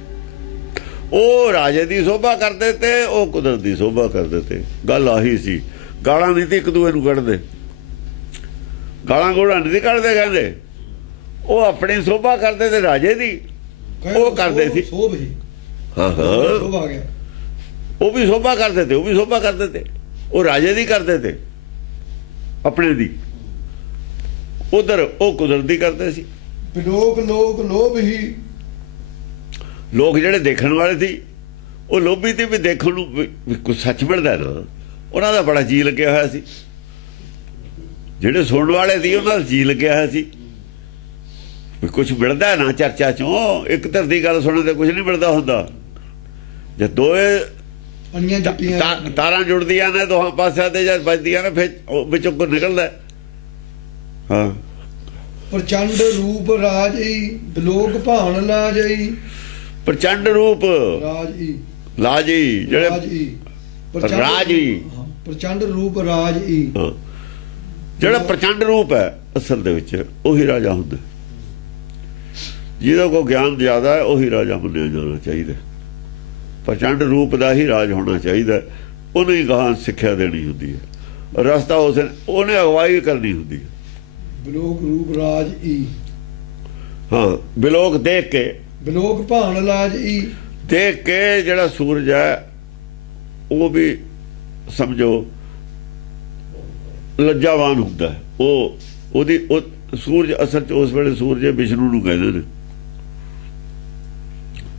ਉਹ ਰਾਜੇ ਦੀ ਸੋਭਾ ਕਰਦੇ ਤੇ, ਉਹ ਕੁਦਰਤ ਦੀ ਸੋਭਾ ਕਰਦੇ ਤੇ। ਗੱਲ ਆਹੀ ਸੀ। ਗਾਲਾਂ ਨਹੀਂ ਤੇ ਇੱਕ ਦੂਏ ਨੂੰ ਕੱਢਦੇ, ਗਾਲਾਂ ਗੋਲਾਂ ਨਹੀਂ ਕੱਢਦੇ। ਕਹਿੰਦੇ ਉਹ ਆਪਣੀ ਸੋਭਾ ਕਰਦੇ ਤੇ ਰਾਜੇ ਦੀ ਉਹ ਕਰਦੇ ਸੀ। ਸੋਭ ਹੀ ਹਾਂ ਸੋਭ ਆ ਗਿਆ। ਉਹ ਵੀ ਸੋਭਾ ਕਰਦੇ ਤੇ, ਉਹ ਵੀ ਸੋਭਾ ਕਰਦੇ ਤੇ। ਉਹ ਰਾਜੇ ਦੀ ਕਰਦੇ ਤੇ, ਆਪਣੇ ਦੀ। ਉਧਰ ਉਹ ਕੁਦਰਤ ਦੀ ਕਰਦੇ ਸੀ। ਲੋਕ ਲੋਭ ਹੀ, ਲੋਕ ਜਿਹੜੇ ਦੇਖਣ ਵਾਲੇ ਸੀ ਉਹ ਲੋਭੀ ਤੇ ਵੀ ਦੇਖਣ ਨੂੰ ਵੀ ਕੁਝ ਸੱਚ ਮਿਲਦਾ ਨਾ, ਉਹਨਾਂ ਦਾ ਬੜਾ ਜੀ ਲੱਗਿਆ ਹੋਇਆ ਸੀ। ਜਿਹੜੇ ਸੁਣਨ ਵਾਲੇ ਸੀ ਉਹਨਾਂ ਦਾ ਜੀ ਲੱਗਿਆ ਹੋਇਆ ਸੀ ਵੀ ਕੁਝ ਮਿਲਦਾ ਨਾ ਚਰਚਾ ਚੋਂ। ਇੱਕ ਧਰ ਦੀ ਗੱਲ ਸੁਣਨ ਤੇ ਕੁਝ ਨਹੀਂ ਮਿਲਦਾ ਹੁੰਦਾ। ਜੇ ਦੋਏ ਤਾਰਾਂ ਜੁੜਦੀਆਂ ਨੇ ਦੋਹਾਂ ਪਾਸਿਆਂ ਤੇ ਜਦ ਵੱਜਦੀਆਂ ਨੇ ਫਿਰ ਵਿੱਚੋਂ ਕੋ ਨਿਕਲਦਾ। ਹਾਂ ਪ੍ਰਚੰਡ ਰੂਪ ਰਾਜਈ ਬਿਲੋਕ ਭਾਣ ਲਾਜਈ। ਪ੍ਰਚੰਡ ਰੂਪ ਰਾਜਈ ਲਾਜੀ ਜਿਹੜੇ ਰਾਜੀ ਪ੍ਰਚੰਡ ਰੂਪ ਰਾਜਈ। ਜਿਹੜਾ ਪ੍ਰਚੰਡ ਰੂਪ ਹੈ ਅਸਲ ਦੇ ਵਿੱਚ ਉਹੀ ਰਾਜਾ ਹੁੰਦਾ। ਜਿਹਦਾ ਕੋਈ ਗਿਆਨ ਜ਼ਿਆਦਾ ਹੈ ਉਹੀ ਰਾਜਾ ਮੰਨਿਆ ਜਾਣਾ ਚਾਹੀਦਾ। ਪ੍ਰਚੰਡ ਰੂਪ ਦਾ ਹੀ ਰਾਜ ਹੋਣਾ ਚਾਹੀਦਾ। ਉਹਨੇ ਹੀ ਗਾਹਾਂ ਸਿੱਖਿਆ ਦੇਣੀ ਹੁੰਦੀ ਹੈ। ਰਸਤਾ ਉਹਨੇ ਅਗਵਾਈ ਕਰਨੀ ਹੁੰਦੀ ਹੈ। ਬਿਲੋਕ ਰੂਪ ਰਾਜ ਈ। ਹਾਂ ਬਿਲੋਕ ਦੇਖ ਕੇ, ਬਿਲੋਕ ਭਾਣ ਲਾਜ ਈ ਦੇਖ ਕੇ ਜਿਹੜਾ ਸੂਰਜ ਹੈ ਉਹ ਵੀ ਸਮਝੋ ਲੱਜਾਵਾਨ ਹੁੰਦਾ। ਉਹਦੀ ਸੂਰਜ ਅਸਲ ਚ ਉਸ ਵੇਲੇ ਸੂਰਜ ਵਿਸ਼ਨੂੰ ਨੂੰ ਕਹਿੰਦੇ ਨੇ।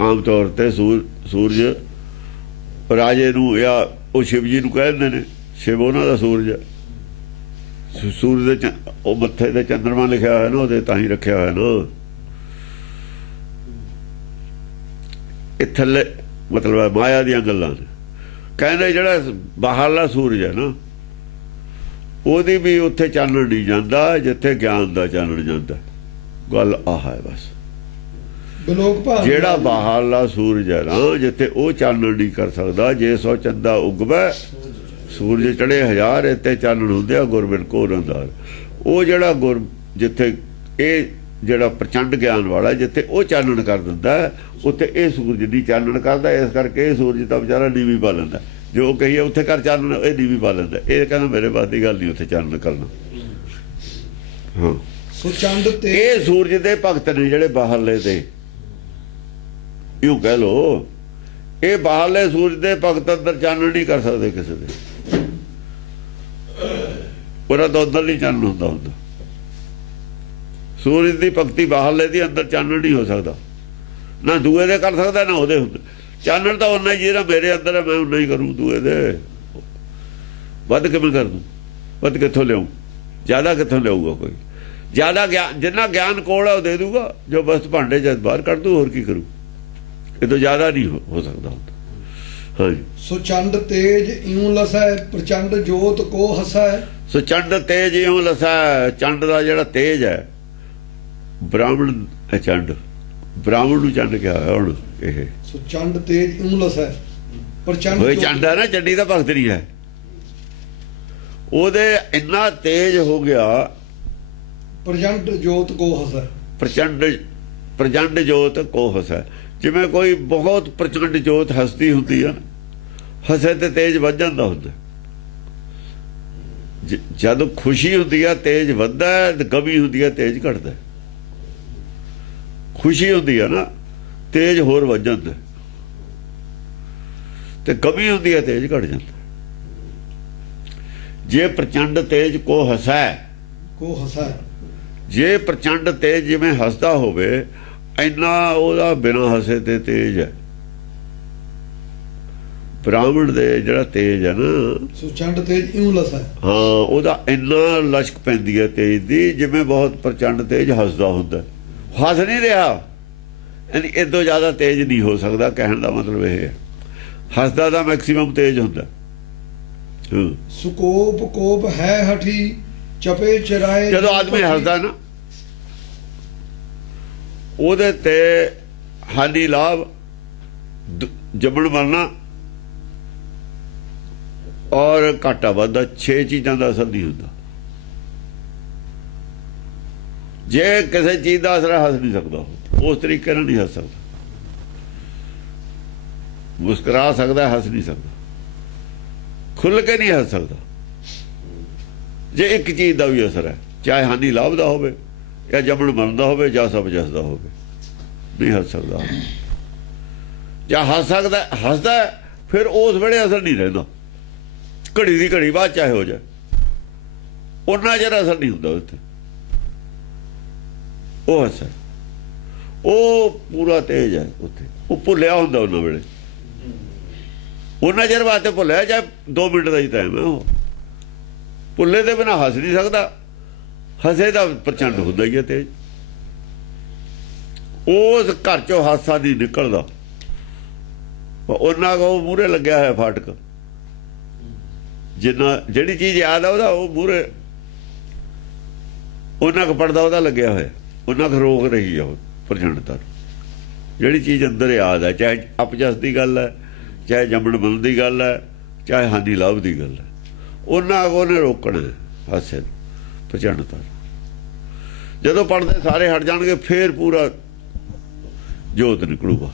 ਆਮ ਤੌਰ ਤੇ ਸੂਰਜ ਰਾਜੇ ਨੂੰ ਜਾਂ ਉਹ ਸ਼ਿਵ ਜੀ ਨੂੰ ਕਹਿੰਦੇ ਨੇ। ਸ਼ਿਵ ਉਹਨਾਂ ਦਾ ਸੂਰਜ ਹੈ। ਸੂਰਜ ਦੇ ਉਹ ਮੱਥੇ ਤੇ ਚੰਦਰਮਾ ਲਿਖਿਆ ਹੋਇਆ ਨਾ, ਉਹਦੇ ਤਾਂ ਹੀ ਰੱਖਿਆ ਹੋਇਆ ਨਾ। ਇਹ ਥੱਲੇ ਮਤਲਬ ਮਾਇਆ ਦੀਆਂ ਗੱਲਾਂ ਨੇ। ਕਹਿੰਦੇ ਜਿਹੜਾ ਬਾਹਰਲਾ ਸੂਰਜ ਹੈ ਨਾ ਉਹਦੀ ਵੀ ਉੱਥੇ ਚਾਨਣ ਨਹੀਂ ਜਾਂਦਾ ਜਿੱਥੇ ਗਿਆਨ ਦਾ ਚਾਨਣ ਜਾਂਦਾ। ਗੱਲ ਆਹ ਹੈ ਬਸ। ਜਿਹੜਾ ਬਾਹਰਲਾ ਸੂਰਜ ਹੈ ਨਾ ਜਿੱਥੇ ਉਹ ਚਾਨਣ ਨਹੀਂ ਕਰ ਸਕਦਾ। ਜੇ ਸੋ ਚੰਦਾ ਉਗਵੇ ਸੂਰਜ ਚੜੇ ਹਜ਼ਾਰ, ਇੱਥੇ ਚਾਨਣ ਹੁੰਦੇ ਆ ਗੁਰਬਿਨ ਕੋ ਅੰਧਾਰ। ਉਹ ਜਿਹੜਾ ਜਿੱਥੇ ਇਹ ਜਿਹੜਾ ਪ੍ਰਚੰਡ ਗਿਆਨ ਵਾਲਾ ਜਿੱਥੇ ਉਹ ਚਾਨਣ ਕਰ ਦਿੰਦਾ ਉੱਥੇ ਇਹ ਸੂਰਜ ਨਹੀਂ ਚਾਨਣ ਕਰਦਾ। ਇਸ ਕਰਕੇ ਇਹ ਸੂਰਜ ਤਾਂ ਵਿਚਾਰਾ ਨੀਵੀਂ ਪਾ ਲੈਂਦਾ। ਜੋ ਕਹੀਏ ਉੱਥੇ ਕਰ ਚਾਨਣ, ਇਹ ਨੀਵੀਂ ਪਾ ਲੈਂਦਾ। ਇਹ ਕਹਿੰਦਾ ਮੇਰੇ ਬਾਤ ਦੀ ਗੱਲ ਨਹੀਂ ਉੱਥੇ ਚਾਨਣ ਕਰਨਾ। ਹਾਂ ਸੁਚੰਡ ਤੇ ਇਹ ਸੂਰਜ ਦੇ ਭਗਤ ਨੇ ਜਿਹੜੇ ਬਾਹਰਲੇ ਦੇ, ਇਉਂ ਕਹਿ ਲੋ। ਇਹ ਬਾਹਰਲੇ ਸੂਰਜ ਦੇ ਭਗਤ ਅੰਦਰ ਚਾਨਣ ਨਹੀਂ ਕਰ ਸਕਦੇ ਕਿਸੇ ਦੇ। ਉਹਨਾਂ ਦਾ ਅੰਦਰ ਨਹੀਂ ਚਾਨਣ ਹੁੰਦਾ। ਸੂਰਜ ਦੀ ਭਗਤੀ ਬਾਹਰਲੇ ਦੀ ਅੰਦਰ ਚਾਨਣ ਨਹੀਂ ਹੋ ਸਕਦਾ। ਨਾ ਦੂਏ ਦੇ ਕਰ ਸਕਦਾ ਨਾ ਉਹਦੇ ਹੁੰਦਾ। ਚਾਨਣ ਤਾਂ ਉਹਨਾਂ ਹੀ ਜਿਹੜਾ ਮੇਰੇ ਅੰਦਰ ਹੈ ਮੈਂ ਉਹਨਾਂ ਹੀ ਕਰੂੰ। ਦੂਏ ਦੇ ਵੱਧ ਕਿਵੇਂ ਕਰ ਦੂੰ? ਵੱਧ ਕਿੱਥੋਂ ਲਿਆਉਂ? ਜ਼ਿਆਦਾ ਕਿੱਥੋਂ ਲਿਆਊਗਾ ਕੋਈ? ਜ਼ਿਆਦਾ ਗਿਆਨ ਜਿੰਨਾ ਗਿਆਨ ਕੋਲ ਹੈ ਉਹ ਦੇ ਦੂਗਾ। ਜੋ ਬਸ ਭਾਂਡੇ ਜਦ ਬਾਹਰ ਕੱਢ ਦੂ ਹੋਰ ਕੀ ਕਰੂ? ਇਹ ਤੋਂ ਜ਼ਿਆਦਾ ਨਹੀਂ ਹੋ ਸਕਦਾ ਹੁੰਦਾ। ਹਾਂਜੀ ਸੁਚੰਡ ਤੇਜ ਇਉਂ ਲਸੈ ਪ੍ਰਚੰਡ ਜੋਤ ਕੋ ਹਸੈ। ਸੁਚੰਡ ਤੇਜ ਇਉਂ ਲਸੈ। ਚੰਡ ਦਾ ਜਿਹੜਾ ਤੇਜ ਹੈ ਬ੍ਰਾਹਮਣ ਹੈ। ਚੰਡ ਬ੍ਰਾਹਮਣ ਨੂੰ ਚੰਡ ਕਿਹਾ ਹੋਇਆ ਹੁਣ। ਇਹ ਸੁਚੰਡ ਤੇਜ ਇਉਂ ਲਸੈ ਪ੍ਰਚੰਡ ਹੋਏ ਚੰਡ ਹੈ ਨਾ, ਚੰਡੀ ਦਾ ਭਗਤ ਨਹੀਂ ਹੈ। ਉਹਦੇ ਇੰਨਾ ਤੇਜ ਹੋ ਗਿਆ। ਪ੍ਰਚੰਡ ਜੋਤ ਕੋ ਹਸੈ। ਪ੍ਰਚੰਡ ਜੋਤ ਕੋ ਹਸੈ। ਜਿਵੇਂ ਕੋਈ ਬਹੁਤ ਪ੍ਰਚੰਡ ਜੋਤ ਹਸਦੀ ਹੁੰਦੀ ਹੈ, ਹਸੇ ਤੇ ਤੇਜ ਵੱਧ ਜਾਂਦਾ ਹੁੰਦਾ। ਜਦੋਂ ਖੁਸ਼ੀ ਹੁੰਦੀ ਹੈ ਤੇਜ ਵੱਧਦਾ, ਤੇ ਗਮੀ ਹੁੰਦੀ ਹੈ ਤੇਜ ਘਟਦਾ। ਖੁਸ਼ੀ ਹੁੰਦੀ ਹੈ ਨਾ ਤੇਜ ਹੋਰ ਵੱਧ ਜਾਂਦਾ, ਤੇ ਗਮੀ ਹੁੰਦੀ ਹੈ ਤੇਜ ਘਟ ਜਾਂਦਾ। ਜੇ ਪ੍ਰਚੰਡ ਤੇਜ ਕੋ ਹਸੈ, ਜੇ ਪ੍ਰਚੰਡ ਤੇਜ ਜਿਵੇਂ ਹੱਸਦਾ ਹੋਵੇ ਇੰਨਾ ਉਹਦਾ ਬਿਨਾਂ ਹਸੇ ਤੇ ਤੇਜ ਹੈ। ਬ੍ਰਾਹਮਣ ਦੇ ਜਿਹੜਾ ਤੇਜ ਹੈ ਨਾ ਸੁਚੰਡ ਤੇਜ ਇਉਂ ਲਸੈ। ਹਾਂ ਉਹਦਾ ਇੰਨਾ ਲਸ਼ਕ ਪੈਂਦੀ ਹੈ ਤੇਜ ਦੀ ਜਿਵੇਂ ਬਹੁਤ ਪ੍ਰਚੰਡ ਤੇਜ ਹੱਸਦਾ ਹੁੰਦਾ। ਹੱਸ ਨਹੀਂ ਰਿਹਾ, ਇਹ ਤੋਂ ਜ਼ਿਆਦਾ ਤੇਜ ਨਹੀਂ ਹੋ ਸਕਦਾ। ਕਹਿਣ ਦਾ ਮਤਲਬ ਇਹ ਹੈ ਹੱਸਦਾ ਤਾਂ ਮੈਕਸਿਮਮ ਤੇਜ ਹੁੰਦਾ। ਸੁਕੋਪ ਕੋਪ ਹੈ ਹਠੀ ਚਪੇ ਚਰਾਏ। ਜਦੋਂ ਆਦਮੀ ਹੱਸਦਾ ਨਾ ਉਹਦੇ ਤੇ ਹਾਨੀ ਲਾਭ ਜੰਮਣ ਮਰਨਾ ਔਰ ਘਾਟਾ ਵੱਧਦਾ 6 ਚੀਜ਼ਾਂ ਦਾ ਅਸਰ ਨਹੀਂ ਹੁੰਦਾ। ਜੇ ਕਿਸੇ ਚੀਜ਼ ਦਾ ਅਸਰ ਹੱਸ ਨਹੀਂ ਸਕਦਾ, ਉਸ ਤਰੀਕੇ ਨਾਲ ਨਹੀਂ ਹੱਸ ਸਕਦਾ। ਮੁਸਕਰਾ ਸਕਦਾ, ਹੱਸ ਨਹੀਂ ਸਕਦਾ, ਖੁੱਲ ਕੇ ਨਹੀਂ ਹੱਸ ਸਕਦਾ। ਜੇ ਇੱਕ ਚੀਜ਼ ਦਾ ਵੀ ਅਸਰ ਹੈ, ਚਾਹੇ ਹਾਨੀ ਲਾਭ ਦਾ ਹੋਵੇ ਜਾਂ ਜੰਮਣ ਮਰਨ ਦਾ ਹੋਵੇ ਜਾਂ ਸਭ ਜਸਦਾ ਹੋਵੇ, ਨਹੀਂ ਹੱਸ ਸਕਦਾ। ਜਾਂ ਹੱਸ ਸਕਦਾ, ਹੱਸਦਾ ਫਿਰ ਉਸ ਵੇਲੇ ਅਸਰ ਨਹੀਂ ਰਹਿੰਦਾ, ਘੜੀ ਦੀ ਘੜੀ ਬਾਅਦ ਚਾਹੇ ਹੋ ਜਾਏ, ਉਹਨਾਂ ਜਿਹੜਾ ਅਸਰ ਨਹੀਂ ਹੁੰਦਾ ਉੱਥੇ। ਉਹ ਹੱਸ, ਉਹ ਪੂਰਾ ਤੇਜ ਹੈ ਉੱਥੇ, ਉਹ ਭੁੱਲਿਆ ਹੁੰਦਾ ਉਹਨਾਂ ਵੇਲੇ, ਉਹਨਾਂ ਚਿਰ ਵਾਸਤੇ ਭੁੱਲਿਆ, ਚਾਹੇ 2 ਮਿੰਟ ਦਾ ਹੀ ਟਾਈਮ ਹੈ। ਉਹ ਭੁੱਲੇ ਦੇ ਬਿਨਾਂ ਹੱਸ ਨਹੀਂ ਸਕਦਾ, ਹੱਸੇ ਦਾ ਪ੍ਰਚੰਡ ਹੁੰਦਾ ਹੀ ਹੈ ਤੇਜ। ਉਸ ਘਰ ਚੋਂ ਹਾਸਾ ਨਹੀਂ ਨਿਕਲਦਾ, ਉਹਨਾਂ ਕੋ ਮੂਹਰੇ ਲੱਗਿਆ ਹੋਇਆ ਫਾਟਕ, ਜਿੰਨਾ ਜਿਹੜੀ ਚੀਜ਼ ਯਾਦ ਆ ਉਹਦਾ ਉਹ ਮੂਹਰੇ ਉਹਨਾਂ ਕੁ ਪੜਦਾ ਉਹਦਾ ਲੱਗਿਆ ਹੋਇਆ, ਉਹਨਾਂ ਕੁ ਰੋਕ ਰਹੀ ਆ ਉਹ ਪ੍ਰਚੰਡਤਾ। ਜਿਹੜੀ ਚੀਜ਼ ਅੰਦਰ ਯਾਦ ਹੈ, ਚਾਹੇ ਅਪਜਸ ਦੀ ਗੱਲ ਹੈ, ਚਾਹੇ ਜੰਮਣ ਮਰਨ ਦੀ ਗੱਲ ਹੈ, ਚਾਹੇ ਹਾਨੀ ਲਾਭ ਦੀ ਗੱਲ ਹੈ, ਉਹਨਾਂ ਕੋ ਉਹਨੇ ਰੋਕਣਾ ਹਾਸੇ ਨੂੰ, ਪ੍ਰਚੰਡਤਾ। ਜਦੋਂ ਪੜਦੇ ਸਾਰੇ ਹਟ ਜਾਣਗੇ, ਫੇਰ ਪੂਰਾ ਜੋਤ ਨਿਕਲੂਗਾ।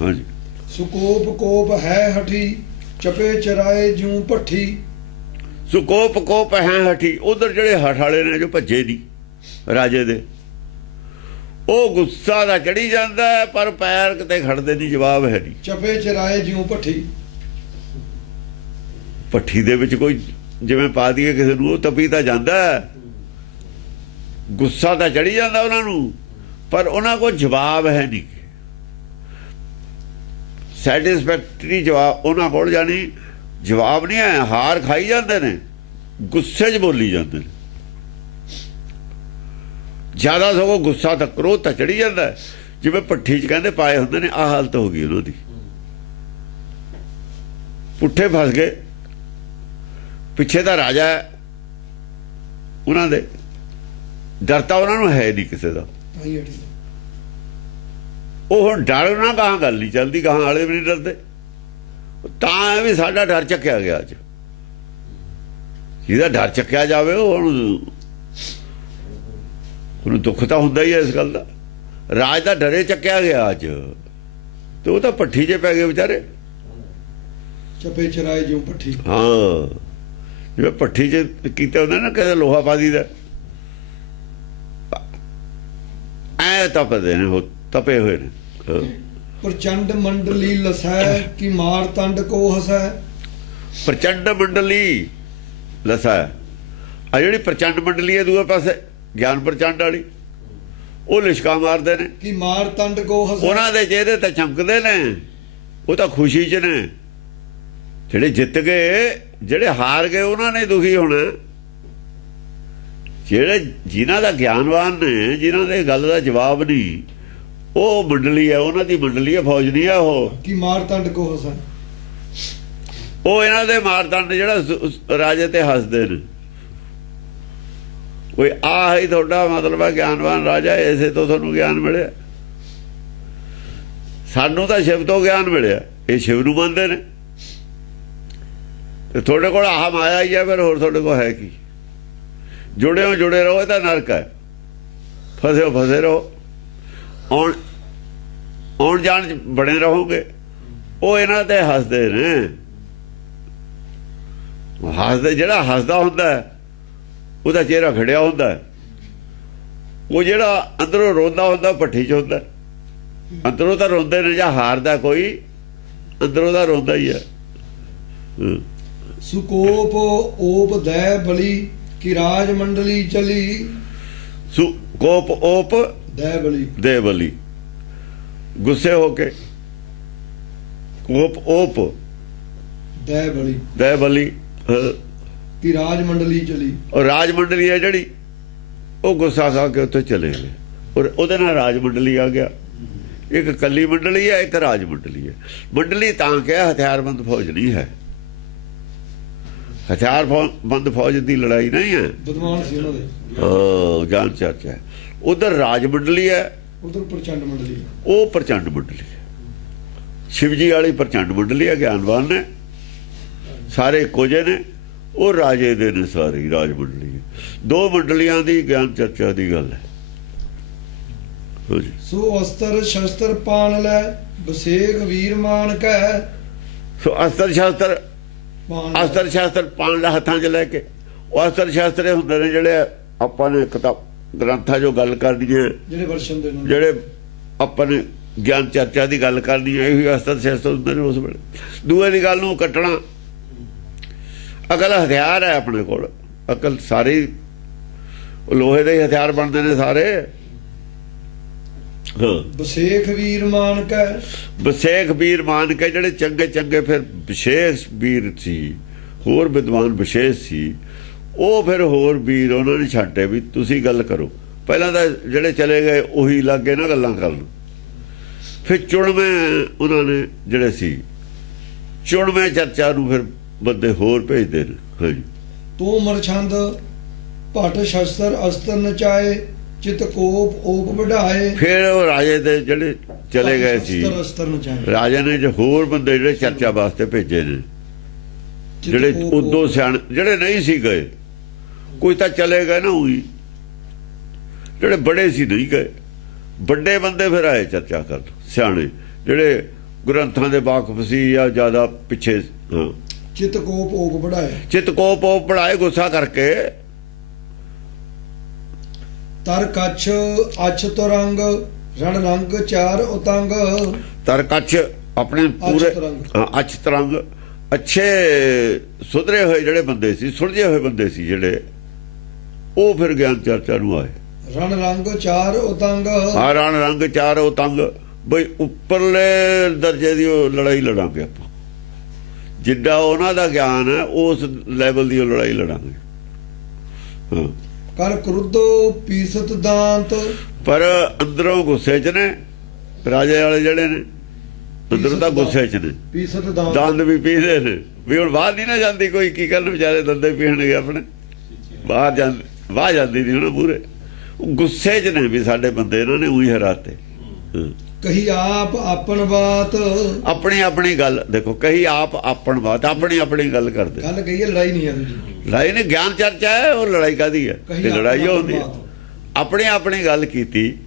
ਹਾਂਜੀ। ਸੁਕੋਪ ਕੋਪ ਹੈ ਹਠੀ, ਚਪੇ ਚਰਾਏ ਜੂ ਭੱਠੀ। ਸੁਕੋਪ ਕੋਪ ਹੈ ਹਠੀ, ਉਧਰ ਜਿਹੜੇ ਹਠ ਵਾਲੇ ਨੇ ਜੋ ਭੱਜੇ ਨਹੀਂ ਰਾਜੇ ਦੇ, ਉਹ ਗੁੱਸਾ ਦਾ ਚੜੀ ਜਾਂਦਾ ਹੈ, ਪਰ ਪੈਰ ਕਿਤੇ ਖੜਦੇ ਨਹੀਂ, ਜਵਾਬ ਹੈ ਨਹੀਂ। ਚਪੇ ਚਰਾਏ ਜਿਉਂ ਭੱਠੀ, ਭੱਠੀ ਦੇ ਵਿੱਚ ਕੋਈ ਜਿਵੇਂ ਪਾ ਦਈਏ ਕਿਸੇ ਨੂੰ, ਉਹ ਤਪੀ ਤਾਂ ਜਾਂਦਾ, ਗੁੱਸਾ ਤਾਂ ਚੜੀ ਜਾਂਦਾ ਉਹਨਾਂ ਨੂੰ, ਪਰ ਉਹਨਾਂ ਕੋਲ ਜਵਾਬ ਹੈ ਨਹੀਂ, ਸੈਟਿਸਫੈਕਟਰੀ ਜਵਾਬ ਉਹਨਾਂ ਕੋਲ, ਜਾਨੀ ਜਵਾਬ ਨਹੀਂ ਹੈ। ਹਾਰ ਖਾਈ ਜਾਂਦੇ ਨੇ, ਗੁੱਸੇ 'ਚ ਬੋਲੀ ਜਾਂਦੇ ਨੇ ਜ਼ਿਆਦਾ, ਸਗੋਂ ਗੁੱਸਾ ਤਾਂ ਕ੍ਰੋਧ ਤਾਂ ਚੜੀ ਜਾਂਦਾ, ਜਿਵੇਂ ਭੱਠੀ 'ਚ ਕਹਿੰਦੇ ਪਾਏ ਹੁੰਦੇ ਨੇ। ਆਹ ਹਾਲਤ ਹੋ ਗਈ ਉਹਨਾਂ ਦੀ, ਪੁੱਠੇ ਫਸ ਗਏ। ਪਿੱਛੇ ਦਾ ਰਾਜਾ ਹੈ ਉਹਨਾਂ ਦੇ, ਡਰ ਤਾਂ ਉਹਨਾਂ ਨੂੰ ਹੈ ਨਹੀਂ ਕਿਸੇ ਦਾ। ਉਹ ਹੁਣ ਡਰ ਨਾ, ਗਾਹਾਂ ਗੱਲ ਨਹੀਂ ਚੱਲਦੀ, ਗਾਹਾਂ ਵਾਲੇ ਵੀ ਨਹੀਂ ਡਰਦੇ। ਤਾਂ ਐ ਵੀ ਸਾਡਾ ਡਰ ਚੱਕਿਆ ਗਿਆ ਅੱਜ, ਜਿਹਦਾ ਡਰ ਚੱਕਿਆ ਜਾਵੇ ਉਹਨੂੰ ਦੁੱਖ ਤਾਂ ਹੁੰਦਾ ਹੀ ਹੈ ਇਸ ਗੱਲ ਦਾ। ਰਾਜ ਦਾ ਡਰੇ ਚੱਕਿਆ ਗਿਆ ਅੱਜ, ਤੇ ਉਹ ਤਾਂ ਭੱਠੀ 'ਚ ਪੈ ਗਏ ਵਿਚਾਰੇ। ਚਪੇ ਚਰਾਏ ਜਿਉਂ ਭੱਠੀ, ਹਾਂ, ਜਿਵੇਂ ਭੱਠੀ 'ਚ ਕੀਤਾ ਹੁੰਦਾ ਨਾ, ਕਹਿੰਦੇ ਲੋਹਾ ਪਾ ਦੀਦਾ, ਐ ਤਪਦੇ ਨੇ, ਉਹ ਤਪੇ ਹੋਏ ਨੇ। ਪ੍ਰਚੰਡ ਮੰਡਲੀ ਲਸੈ ਕਿ ਮਾਰ ਤੰਡ ਕੋ ਹਸੈ। ਪ੍ਰਚੰਡ ਮੰਡਲੀ ਲਸੈ, ਆ ਜਿਹੜੀ ਪ੍ਰਚੰਡ ਮੰਡਲੀ ਹੈ ਦੂਏ ਪਾਸੇ ਗਿਆਨ ਪ੍ਰਚੰਡ ਵਾਲੀ, ਉਹ ਲਿਸ਼ਕਾ ਮਾਰਦੇ ਨੇ ਕਿ ਮਾਰ ਤੰਡ ਕੋ ਹਸੈ। ਉਹਨਾਂ ਦੇ ਚਿਹਰੇ ਤਾਂ ਚਮਕਦੇ ਨੇ, ਉਹ ਤਾਂ ਖੁਸ਼ੀ 'ਚ ਨੇ। ਜਿਹੜੇ ਜਿੱਤ ਗਏ, ਜਿਹੜੇ ਹਾਰ ਗਏ, ਉਹਨਾਂ ਨੇ ਦੁਖੀ ਹੋਣਾ। ਜਿਹੜੇ ਜਿਨ੍ਹਾਂ ਦਾ ਗਿਆਨਵਾਨ ਨੇ, ਜਿਨ੍ਹਾਂ ਦੇ ਗੱਲ ਦਾ ਜਵਾਬ ਨਹੀਂ, ਉਹ ਮੰਡਲੀ ਹੈ, ਉਹਨਾਂ ਦੀ ਮੰਡਲੀ ਹੈ, ਫੌਜ ਨਹੀਂ ਹੈ ਉਹ। ਕਿ ਮਾਰ ਤੰਡ ਕੋ ਹਸੈ, ਉਹ ਇਹਨਾਂ ਦੇ ਮਾਰਦੰਡ ਜਿਹੜਾ ਰਾਜੇ ਤੇ ਹੱਸਦੇ ਨੇ। ਕੋਈ ਆਹ ਹੀ ਤੁਹਾਡਾ ਮਤਲਬ ਹੈ ਗਿਆਨਵਾਨ ਰਾਜਾ, ਇਸੇ ਤੋਂ ਤੁਹਾਨੂੰ ਗਿਆਨ ਮਿਲਿਆ। ਸਾਨੂੰ ਤਾਂ ਸ਼ਿਵ ਤੋਂ ਗਿਆਨ ਮਿਲਿਆ, ਇਹ ਸ਼ਿਵ ਨੂੰ ਮੰਨਦੇ ਨੇ। ਤੇ ਤੁਹਾਡੇ ਕੋਲ ਆਹ ਮਾਇਆ ਹੀ ਹੈ, ਫਿਰ ਹੋਰ ਤੁਹਾਡੇ ਕੋਲ ਹੈ ਕੀ? ਜੁੜਿਓ ਜੁੜੇ ਰਹੋ, ਇਹ ਤਾਂ ਨਰਕ ਹੈ। ਫਸੇ ਫਸੇ ਰਹੋ, ਆਉਣ ਜਾਣ 'ਚ ਬਣੇ ਰਹੋਗੇ। ਉਹ ਇਹਨਾਂ ਤੇ ਹੱਸਦੇ ਨੇ, ਹੱਸਦੇ। ਜਿਹੜਾ ਹੱਸਦਾ ਹੁੰਦਾ ਉਹਦਾ ਚਿਹਰਾ ਖੜਿਆ ਹੁੰਦਾ, ਉਹ ਜਿਹੜਾ ਅੰਦਰੋਂ ਰੋਂਦਾ ਹੁੰਦਾ ਭੱਠੀ 'ਚ ਹੁੰਦਾ। ਅੰਦਰੋਂ ਤਾਂ ਰੋਂਦੇ ਨੇ, ਜਾਂ ਹਾਰਦਾ ਕੋਈ, ਅੰਦਰੋਂ ਤਾਂ ਰੋਂਦਾ ਹੀ ਹੈ। ਸੁਕੋਪ ਓਪ ਦੈ ਬਲੀ ਕਿ ਰਾਜ ਮੰਡਲੀ ਚਲੀ। ਸੁਕੋਪ ਓਪ ਦੇ ਬਲੀ, ਗੁੱਸੇ ਹੋ ਕੇ। ਕੋਪ ਓਪ ਦੇ ਬਲੀ ਕਿ ਰਾਜ ਮੰਡਲੀ ਚਲੀ। ਔਰ ਰਾਜ ਮੰਡਲੀ ਹੈ ਜਿਹੜੀ, ਉਹ ਗੁੱਸਾ ਖਾ ਕੇ ਉੱਥੇ ਚਲੇ ਗਏ, ਔਰ ਉਹਦੇ ਨਾਲ ਰਾਜ ਮੰਡਲੀ ਆ ਗਿਆ। ਇੱਕ ਕੱਲੀ ਮੰਡਲੀ ਹੈ, ਇੱਕ ਰਾਜ ਮੰਡਲੀ ਹੈ। ਮੰਡਲੀ ਤਾਂ ਕਿਹਾ ਹਥਿਆਰਬੰਦ ਫੌਜ ਨਹੀਂ ਹੈ, ਹਥਿਆਰਬੰਦ ਫੌਜ ਦੀ ਲੜਾਈ ਨਹੀਂ ਹੈ। ਵਿਦਵਾਨ ਸੀ ਉਹਨਾਂ ਦੇ, ਹਾਂ, ਗਿਆਨ ਚਰਚਾ ਹੈ। ਉਧਰ ਰਾਜ ਮੰਡਲੀ ਹੈ, ਉਧਰ ਪ੍ਰਚੰਡ ਮੰਡਲੀ, ਉਹ ਪ੍ਰਚੰਡ ਮੰਡਲੀ ਹੈ। ਸ਼ਿਵਜੀ ਵਾਲੀ ਪ੍ਰਚੰਡ ਮੰਡਲੀ ਹੈ, ਗਿਆਨਵਾਨ ਨੇ। ਸਾਰੇ ਇੱਕੋ ਜਿਹੇ ਨੇ, ਉਹ ਰਾਜੇ ਦੇ ਨੇ, ਸਾਰੀ ਰਾਜ ਮੰਡਲੀ। ਦੋ ਮੰਡਲੀਆਂ ਦੀ ਗਿਆਨ ਚਰਚਾ ਦੀ ਗੱਲ ਹੈ। ਸੋ ਅਸਤਰ ਸ਼ਸਤਰ ਪਾਣ ਲੈ ਬਸੇਖ ਵੀਰ ਮਾਨ ਕੈ। ਸੋ ਅਸਤਰ ਸ਼ਾਸਤਰ ਪਾਣ ਲੈ ਹੱਥਾਂ 'ਚ ਲੈ ਕੇ। ਉਹ ਅਸਤਰ ਸ਼ਾਸਤਰ ਇਹ ਹੁੰਦੇ ਨੇ ਜਿਹੜੇ ਆਪਾਂ ਨੇ ਕਿਤਾਬ ਗ੍ਰੰਥਾਂ 'ਚੋਂ ਗੱਲ ਕਰਨੀ ਹੈ, ਜਿਹੜੇ ਵਰਸ਼ਨ ਦੇ ਨੇ, ਜਿਹੜੇ ਆਪਾਂ ਨੇ ਗਿਆਨ ਚਰਚਾ ਦੀ ਗੱਲ ਕਰਨੀ ਹੈ, ਇਹੀ ਅਸਤਰ ਸ਼ਾਸਤਰ ਹੁੰਦੇ ਨੇ। ਉਸ ਵੇਲੇ ਦੂਏ ਦੀ ਗੱਲ ਨੂੰ ਕੱਟਣਾ। ਅਕਲ ਹਥਿਆਰ ਹੈ ਆਪਣੇ ਕੋਲ। ਅਕਲ ਸਾਰੀ ਲੋਹੇ ਦੇ ਹਥਿਆਰ ਬਣਦੇ ਨੇ ਸਾਰੇ। ਬਸੇਖ ਵੀਰ ਮਾਨ ਕੈ। ਬਸੇਖ ਵੀਰ ਮਾਨ ਕੇ, ਜਿਹੜੇ ਚੰਗੇ ਚੰਗੇ ਫਿਰ ਵਿਸ਼ੇਸ਼ ਵੀਰ ਸੀ, ਹੋਰ ਵਿਦਵਾਨ ਵਿਸ਼ੇਸ਼ ਸੀ, ਉਹ ਫਿਰ ਹੋਰ ਵੀਰ ਉਹਨਾਂ ਨੇ ਛੱਡੇ ਵੀ ਤੁਸੀਂ ਗੱਲ ਕਰੋ। ਪਹਿਲਾਂ ਤਾਂ ਜਿਹੜੇ ਚਲੇ ਗਏ ਉਹੀ ਲੱਗੇ ਨਾ ਗੱਲਾਂ ਕਰਨ। ਫਿਰ ਚੁਣਵੇਂ ਉਹਨਾਂ ਨੇ ਜਿਹੜੇ ਸੀ, ਚੁਣਵੇਂ ਚਰਚਾ ਨੂੰ ਫਿਰ ਬੰਦੇ ਹੋਰ ਭੇਜਦੇ ਨੇ। ਹਾਂਜੀ। ਤੂੰ ਮਰਛੰਦ ਭਟ ਸ਼ਸਤਰ ਅਸਤਰ ਨਚਾਏ ਚਿਤ ਕੋਪ ਓਪ ਵਢਾਏ। ਫਿਰ ਉਹ ਰਾਜੇ ਦੇ ਜਿਹੜੇ ਚਲੇ ਗਏ ਸੀ, ਰਾਜੇ ਨੇ ਜੋ ਹੋਰ ਬੰਦੇ ਜਿਹੜੇ ਚਰਚਾ ਵਾਸਤੇ ਭੇਜੇ ਨੇ, ਜਿਹੜੇ ਉਦੋਂ ਸਿਆਣੇ, ਜਿਹੜੇ ਨਹੀਂ ਸੀ ਗਏ, ਕੋਈ ਤਾਂ ਚਲੇ ਗਏ ਨਾ ਉਹੀ, ਜਿਹੜੇ ਬੜੇ ਸੀ ਨਹੀਂ ਗਏ, ਵੱਡੇ ਬੰਦੇ ਫਿਰ ਆਏ ਚਰਚਾ ਕਰਨ, ਸਿਆਣੇ ਜਿਹੜੇ ਗ੍ਰੰਥਾਂ ਦੇ ਵਾਕਫ ਸੀ ਜਾਂ ਜ਼ਿਆਦਾ ਪਿੱਛੇ। ਹਾਂ। ਚਿਤ ਕੋਪ ਓਪ ਵਢਾਏ। ਚਿਤ ਕੋਪ ਓਪ ਵਢਾਏ, ਗੁੱਸਾ ਕਰਕੇ। ਤਰ ਕੱਛ ਅਛ ਤੁਰੰਗ ਰਣ ਰੰਗ ਚਾਰ ਉਤੰਗ। ਤਰ ਕੱਛ ਆਪਣੇ ਪੂਰੇ ਅਛ ਤਰੰਗ, ਅੱਛੇ ਸੁਧਰੇ ਹੋਏ ਜਿਹੜੇ ਬੰਦੇ ਸੀ, ਸੁਲਝੇ ਹੋਏ ਬੰਦੇ ਸੀ ਜਿਹੜੇ, ਉਹ ਫਿਰ ਗਿਆਨ ਚਰਚਾ ਨੂੰ ਆਏ। ਰਣ ਰੰਗ ਚਾਰ ਉਤੰਗ। ਹਾਂ, ਰਣ ਰੰਗ ਚਾਰ ਉਤੰਗ। ਬਈ ਉੱਪਰਲੇ ਦਰਜੇ ਦੀ ਉਹ ਲੜਾਈ ਲੜਾਂਗੇ ਆਪਾਂ, ਜਿੱਡਾ ਉਹਨਾਂ ਦਾ ਗਿਆਨ ਹੈ ਉਸ ਲੈਵਲ ਦੀ ਉਹ ਲੜਾਈ ਲੜਾਂਗੇ। ਹਾਂ। ਕਰ ਕ੍ਰੁੱਧ ਪੀਸਤ ਦਾੰਤ। ਪਰ ਅੰਦਰੋਂ ਗੁੱਸੇ 'ਚ ਨੇ ਰਾਜੇ ਵਾਲੇ ਜਿਹੜੇ ਨੇ, ਅੰਦਰੋਂ ਤਾਂ ਗੁੱਸੇ 'ਚ ਨੇ। ਪੀਸਤ ਦੰਦ ਵੀ ਪੀਦੇ ਨੇ ਵੀ ਹੁਣ ਬਾਹਰ ਨਹੀਂ ਨਾ ਜਾਂਦੀ ਕੋਈ, ਕੀ ਕਰਨ ਵਿਚਾਰੇ ਦੰਦੇ ਪੀਣਗੇ ਆਪਣੇ। ਬਾਹਰ ਜਾਂਦੀ ਨਹੀਂ ਹੁਣ ਪੂਰੇ ਗੁੱਸੇ 'ਚ ਨੇ ਵੀ ਸਾਡੇ ਬੰਦੇ ਇਹਨਾਂ ਨੇ ਉਹੀ ਹਰਾਤੇ। ਕਹੀ ਆਪ ਆਪਣ ਬਾਤ। ਆਪਣੀ ਆਪਣੀ ਗੱਲ ਦੇਖੋ, ਕਹੀ ਆਪ ਆਪਣ ਬਾਤ, ਆਪਣੀ ਆਪਣੀ ਗੱਲ ਕਰਦੇ। ਗੱਲ ਕਹੀ ਹੈ, ਲੜਾਈ ਨਹੀਂ ਹੈ ਦੂਜੀ। ਲੜਾਈ ਨਹੀਂ, ਗਿਆਨ ਚਰਚਾ ਹੈ। ਉਹ ਲੜਾਈ ਕਾਦੀ ਹੈ? ਲੜਾਈ ਹੁੰਦੀ ਹੈ। ਆਪਣੀ ਆਪਣੀ ਗੱਲ ਕੀਤੀ।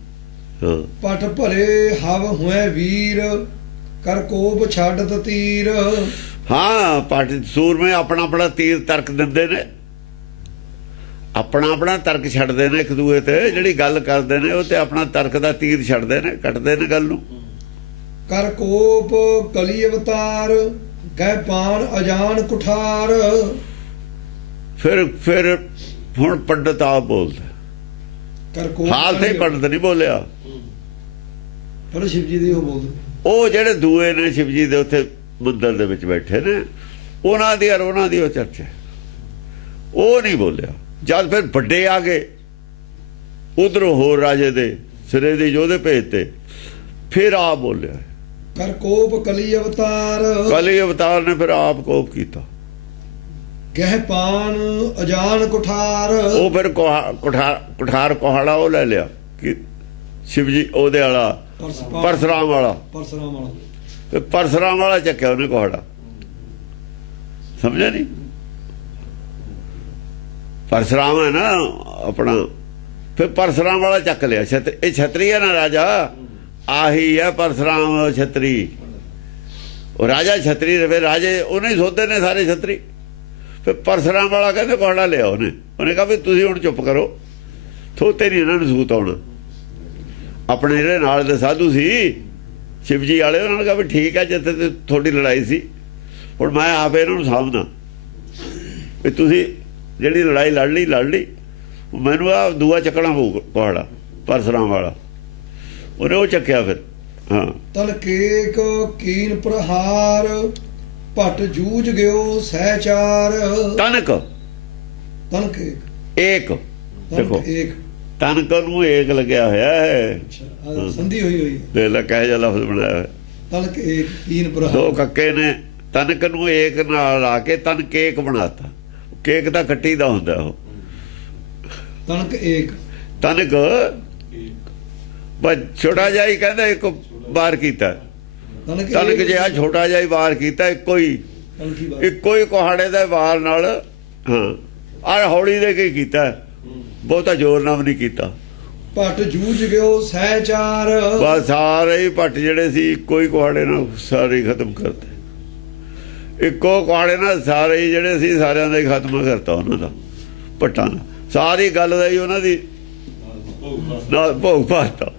ਹਾਂ। ਪਟ ਭਰੇ ਹਵ ਹੋਏ ਵੀਰ ਕਰ ਕੋਪ ਛੱਡ ਤੀਰ। ਹਾਂ, ਪਟ ਸੂਰਮੇ ਆਪਣਾ ਆਪਣਾ ਤੀਰ ਤਰਕ ਦਿੰਦੇ ਨੇ, ਆਪਣਾ ਆਪਣਾ ਤਰਕ ਛੱਡਦੇ ਨੇ ਇੱਕ ਦੂਏ ਤੇ। ਜਿਹੜੀ ਗੱਲ ਕਰਦੇ ਨੇ ਉਹ ਤੇ ਆਪਣਾ ਤਰਕ ਦਾ ਤੀਰ ਛੱਡਦੇ ਨੇ, ਕੱਟਦੇ ਨੇ ਗੱਲ ਨੂੰ। ਕਰ ਕੋਪ ਕਲੀ ਅਵਤਾਰ ਗਏ ਪਾਣ ਅਜਾਨ ਕੁਠਾਰ। ਫਿਰ ਹੁਣ ਪੰਡਤ ਆਪ ਬੋਲਦਾ। ਹਾਲ ਤੇ ਪੰਡਤ ਨਹੀਂ ਬੋਲਿਆ, ਪਰ ਸ਼ਿਵ ਜੀ ਦੀ ਉਹ ਬੋਲਦੇ। ਉਹ ਜਿਹੜੇ ਦੂਏ ਨੇ ਸ਼ਿਵ ਜੀ ਦੇ ਉੱਥੇ ਮੰਦਰ ਦੇ ਵਿੱਚ ਬੈਠੇ ਨੇ, ਉਹਨਾਂ ਦੀ ਉਹ ਚਰਚਾ, ਉਹ ਨਹੀਂ ਬੋਲਿਆ। ਜਦ ਫਿਰ ਵੱਡੇ ਆ ਗਏ ਉਧਰੋਂ ਹੋਰ ਰਾਜੇ ਦੇ ਸਿਰੇ ਦੇ ਯੋਧੇ ਭੇਜਤੇ, ਫਿਰ ਆਪ ਬੋਲਿਆ। ਕਰ ਕੋਪ ਕਲੀ ਅਵਤਾਰ। ਕਲੀ ਅਵਤਾਰ ਨੇ ਫਿਰ ਆਪ ਕੋਪ ਕੀਤਾ। ਗਹਿ ਪਾਨ ਅਜਾਨ ਕੁਠਾਰ। ਉਹ ਫਿਰ ਕੁਠਾਰ ਕੋਹਾੜਾ ਉਹ ਲੈ ਲਿਆ ਕਿ ਸ਼ਿਵ ਜੀ ਉਹਦੇ ਵਾਲਾ ਪਰਸਰਾਮ ਵਾਲਾ ਚੱਕਿਆ ਉਹਨੇ ਕੋਹਾੜਾ। ਸਮਝਿਆ ਨਹੀਂ? ਪਰਸਰਾਮ ਹੈ ਨਾ ਆਪਣਾ, ਫਿਰ ਪਰਸਰਾਮ ਵਾਲਾ ਚੱਕ ਲਿਆ। ਇਹ ਛਤਰੀ ਹੈ ਨਾ ਰਾਜਾ, ਆਹੀ ਹੈ ਪਰਸਰਾਮ ਛਤਰੀ। ਉਹ ਰਾਜਾ ਛਤਰੀ ਰਵੇ, ਰਾਜੇ ਉਹਨੇ ਹੀ ਸੋਧੇ ਨੇ ਸਾਰੇ ਛਤਰੀ। ਫਿਰ ਪਰਸਰਾਮ ਵਾਲਾ ਕਹਿੰਦੇ ਕੋਹੜਾ ਲਿਆ ਉਹਨੇ ਕਿਹਾ ਵੀ ਤੁਸੀਂ ਹੁਣ ਚੁੱਪ ਕਰੋ, ਥੋਤੇ ਨਹੀਂ ਇਹਨਾਂ ਨੂੰ ਸੂਤ ਆਉਣਾ। ਆਪਣੇ ਜਿਹੜੇ ਨਾਲ ਦੇ ਸਾਧੂ ਸੀ ਸ਼ਿਵ ਜੀ ਵਾਲੇ, ਉਹਨਾਂ ਨੇ ਕਿਹਾ ਵੀ ਠੀਕ ਹੈ, ਜਿੱਥੇ ਤੇ ਤੁਹਾਡੀ ਲੜਾਈ ਸੀ ਹੁਣ ਮੈਂ ਆਪ ਇਹਨਾਂ ਨੂੰ ਸਾਂਭਦਾ, ਵੀ ਤੁਸੀਂ ਜਿਹੜੀ ਲੜਾਈ ਲੜ ਲਈ, ਮੈਨੂੰ ਆ ਦੂਆ ਚੱਕਣਾ ਪਊ ਕੋਹੜਾ ਪਰਸਰਾਮ ਵਾਲਾ। ਉਹਨੇ ਉਹ ਚੱਕਿਆ ਫਿਰ। ਹਾਂ। ਤਲਕੇਕ ਕੀਨ ਪ੍ਰਹਾਰ ਭਟ ਜੂਝ ਗਿਓ ਸਹਿਚਾਰ। ਤਨਕ ਇੱਕ ਦੇਖੋ, ਤਨਕ ਨੂੰ ਏਕ ਲੱਗਿਆ ਹੋਇਆ ਹੈ, ਸੰਧੀ ਹੋਈ ਦੇਖ ਲੈ ਕਹਿ ਜਾ ਲਫ਼ਜ਼ ਬਣਾਇਆ ਹੋਇਆ। ਤਨਕ ਏਕ ਕੀਨ ਪ੍ਰਹਾਰ, ਦੋ ਕੱਕੇ ਨੇ, ਤਨਕ ਨੂੰ ਏਕ ਨਾਲ ਆ ਕੇ ਤਨ ਕੇਕ ਬਣਾਤਾ। ਕੇਕ ਤਾਂ ਕੱਟੀ ਦਾ ਹੁੰਦਾ ਉਹ। ਤਨਕ ਬਸ ਛੋਟਾ ਜਿਹਾ ਹੀ ਕਹਿੰਦਾ ਇੱਕ ਵਾਰ ਕੀਤਾ। ਤਨਕ ਜਿਹਾ ਛੋਟਾ ਜਿਹਾ ਹੀ ਵਾਰ ਕੀਤਾ, ਇੱਕੋ ਹੀ ਇੱਕੋ ਹੀ ਕੁਹਾੜੇ ਦੇ ਵਾਰ ਨਾਲ। ਹਾਂ ਆ ਹੌਲੀ ਦੇ ਕੇ ਕੀਤਾ, ਬਹੁਤਾ ਜ਼ੋਰ ਨਾਲ ਵੀ ਨਹੀਂ ਕੀਤਾ। ਭੱਟ ਜੂਝ ਗਿਓ ਸਹਿਚਾਰ, ਬਸ ਸਾਰੇ ਹੀ ਭੱਟ ਜਿਹੜੇ ਸੀ ਇੱਕੋ ਹੀ ਕੁਹਾੜੇ ਨਾਲ ਸਾਰੇ ਹੀ ਖਤਮ ਕਰਤੇ। ਇੱਕੋ ਕੁਹਾੜੇ ਨਾਲ ਸਾਰੇ ਹੀ ਜਿਹੜੇ ਸੀ ਸਾਰਿਆਂ ਦਾ ਹੀ ਖਾਤਮਾ ਕਰਤਾ ਉਹਨਾਂ ਦਾ, ਭੱਟਾਂ ਦਾ। ਸਾਰੀ ਗੱਲ ਦਾ ਹੀ ਉਹਨਾਂ ਦੀ ਨਾਲ ਭੋਗ ਪਾਤਾ।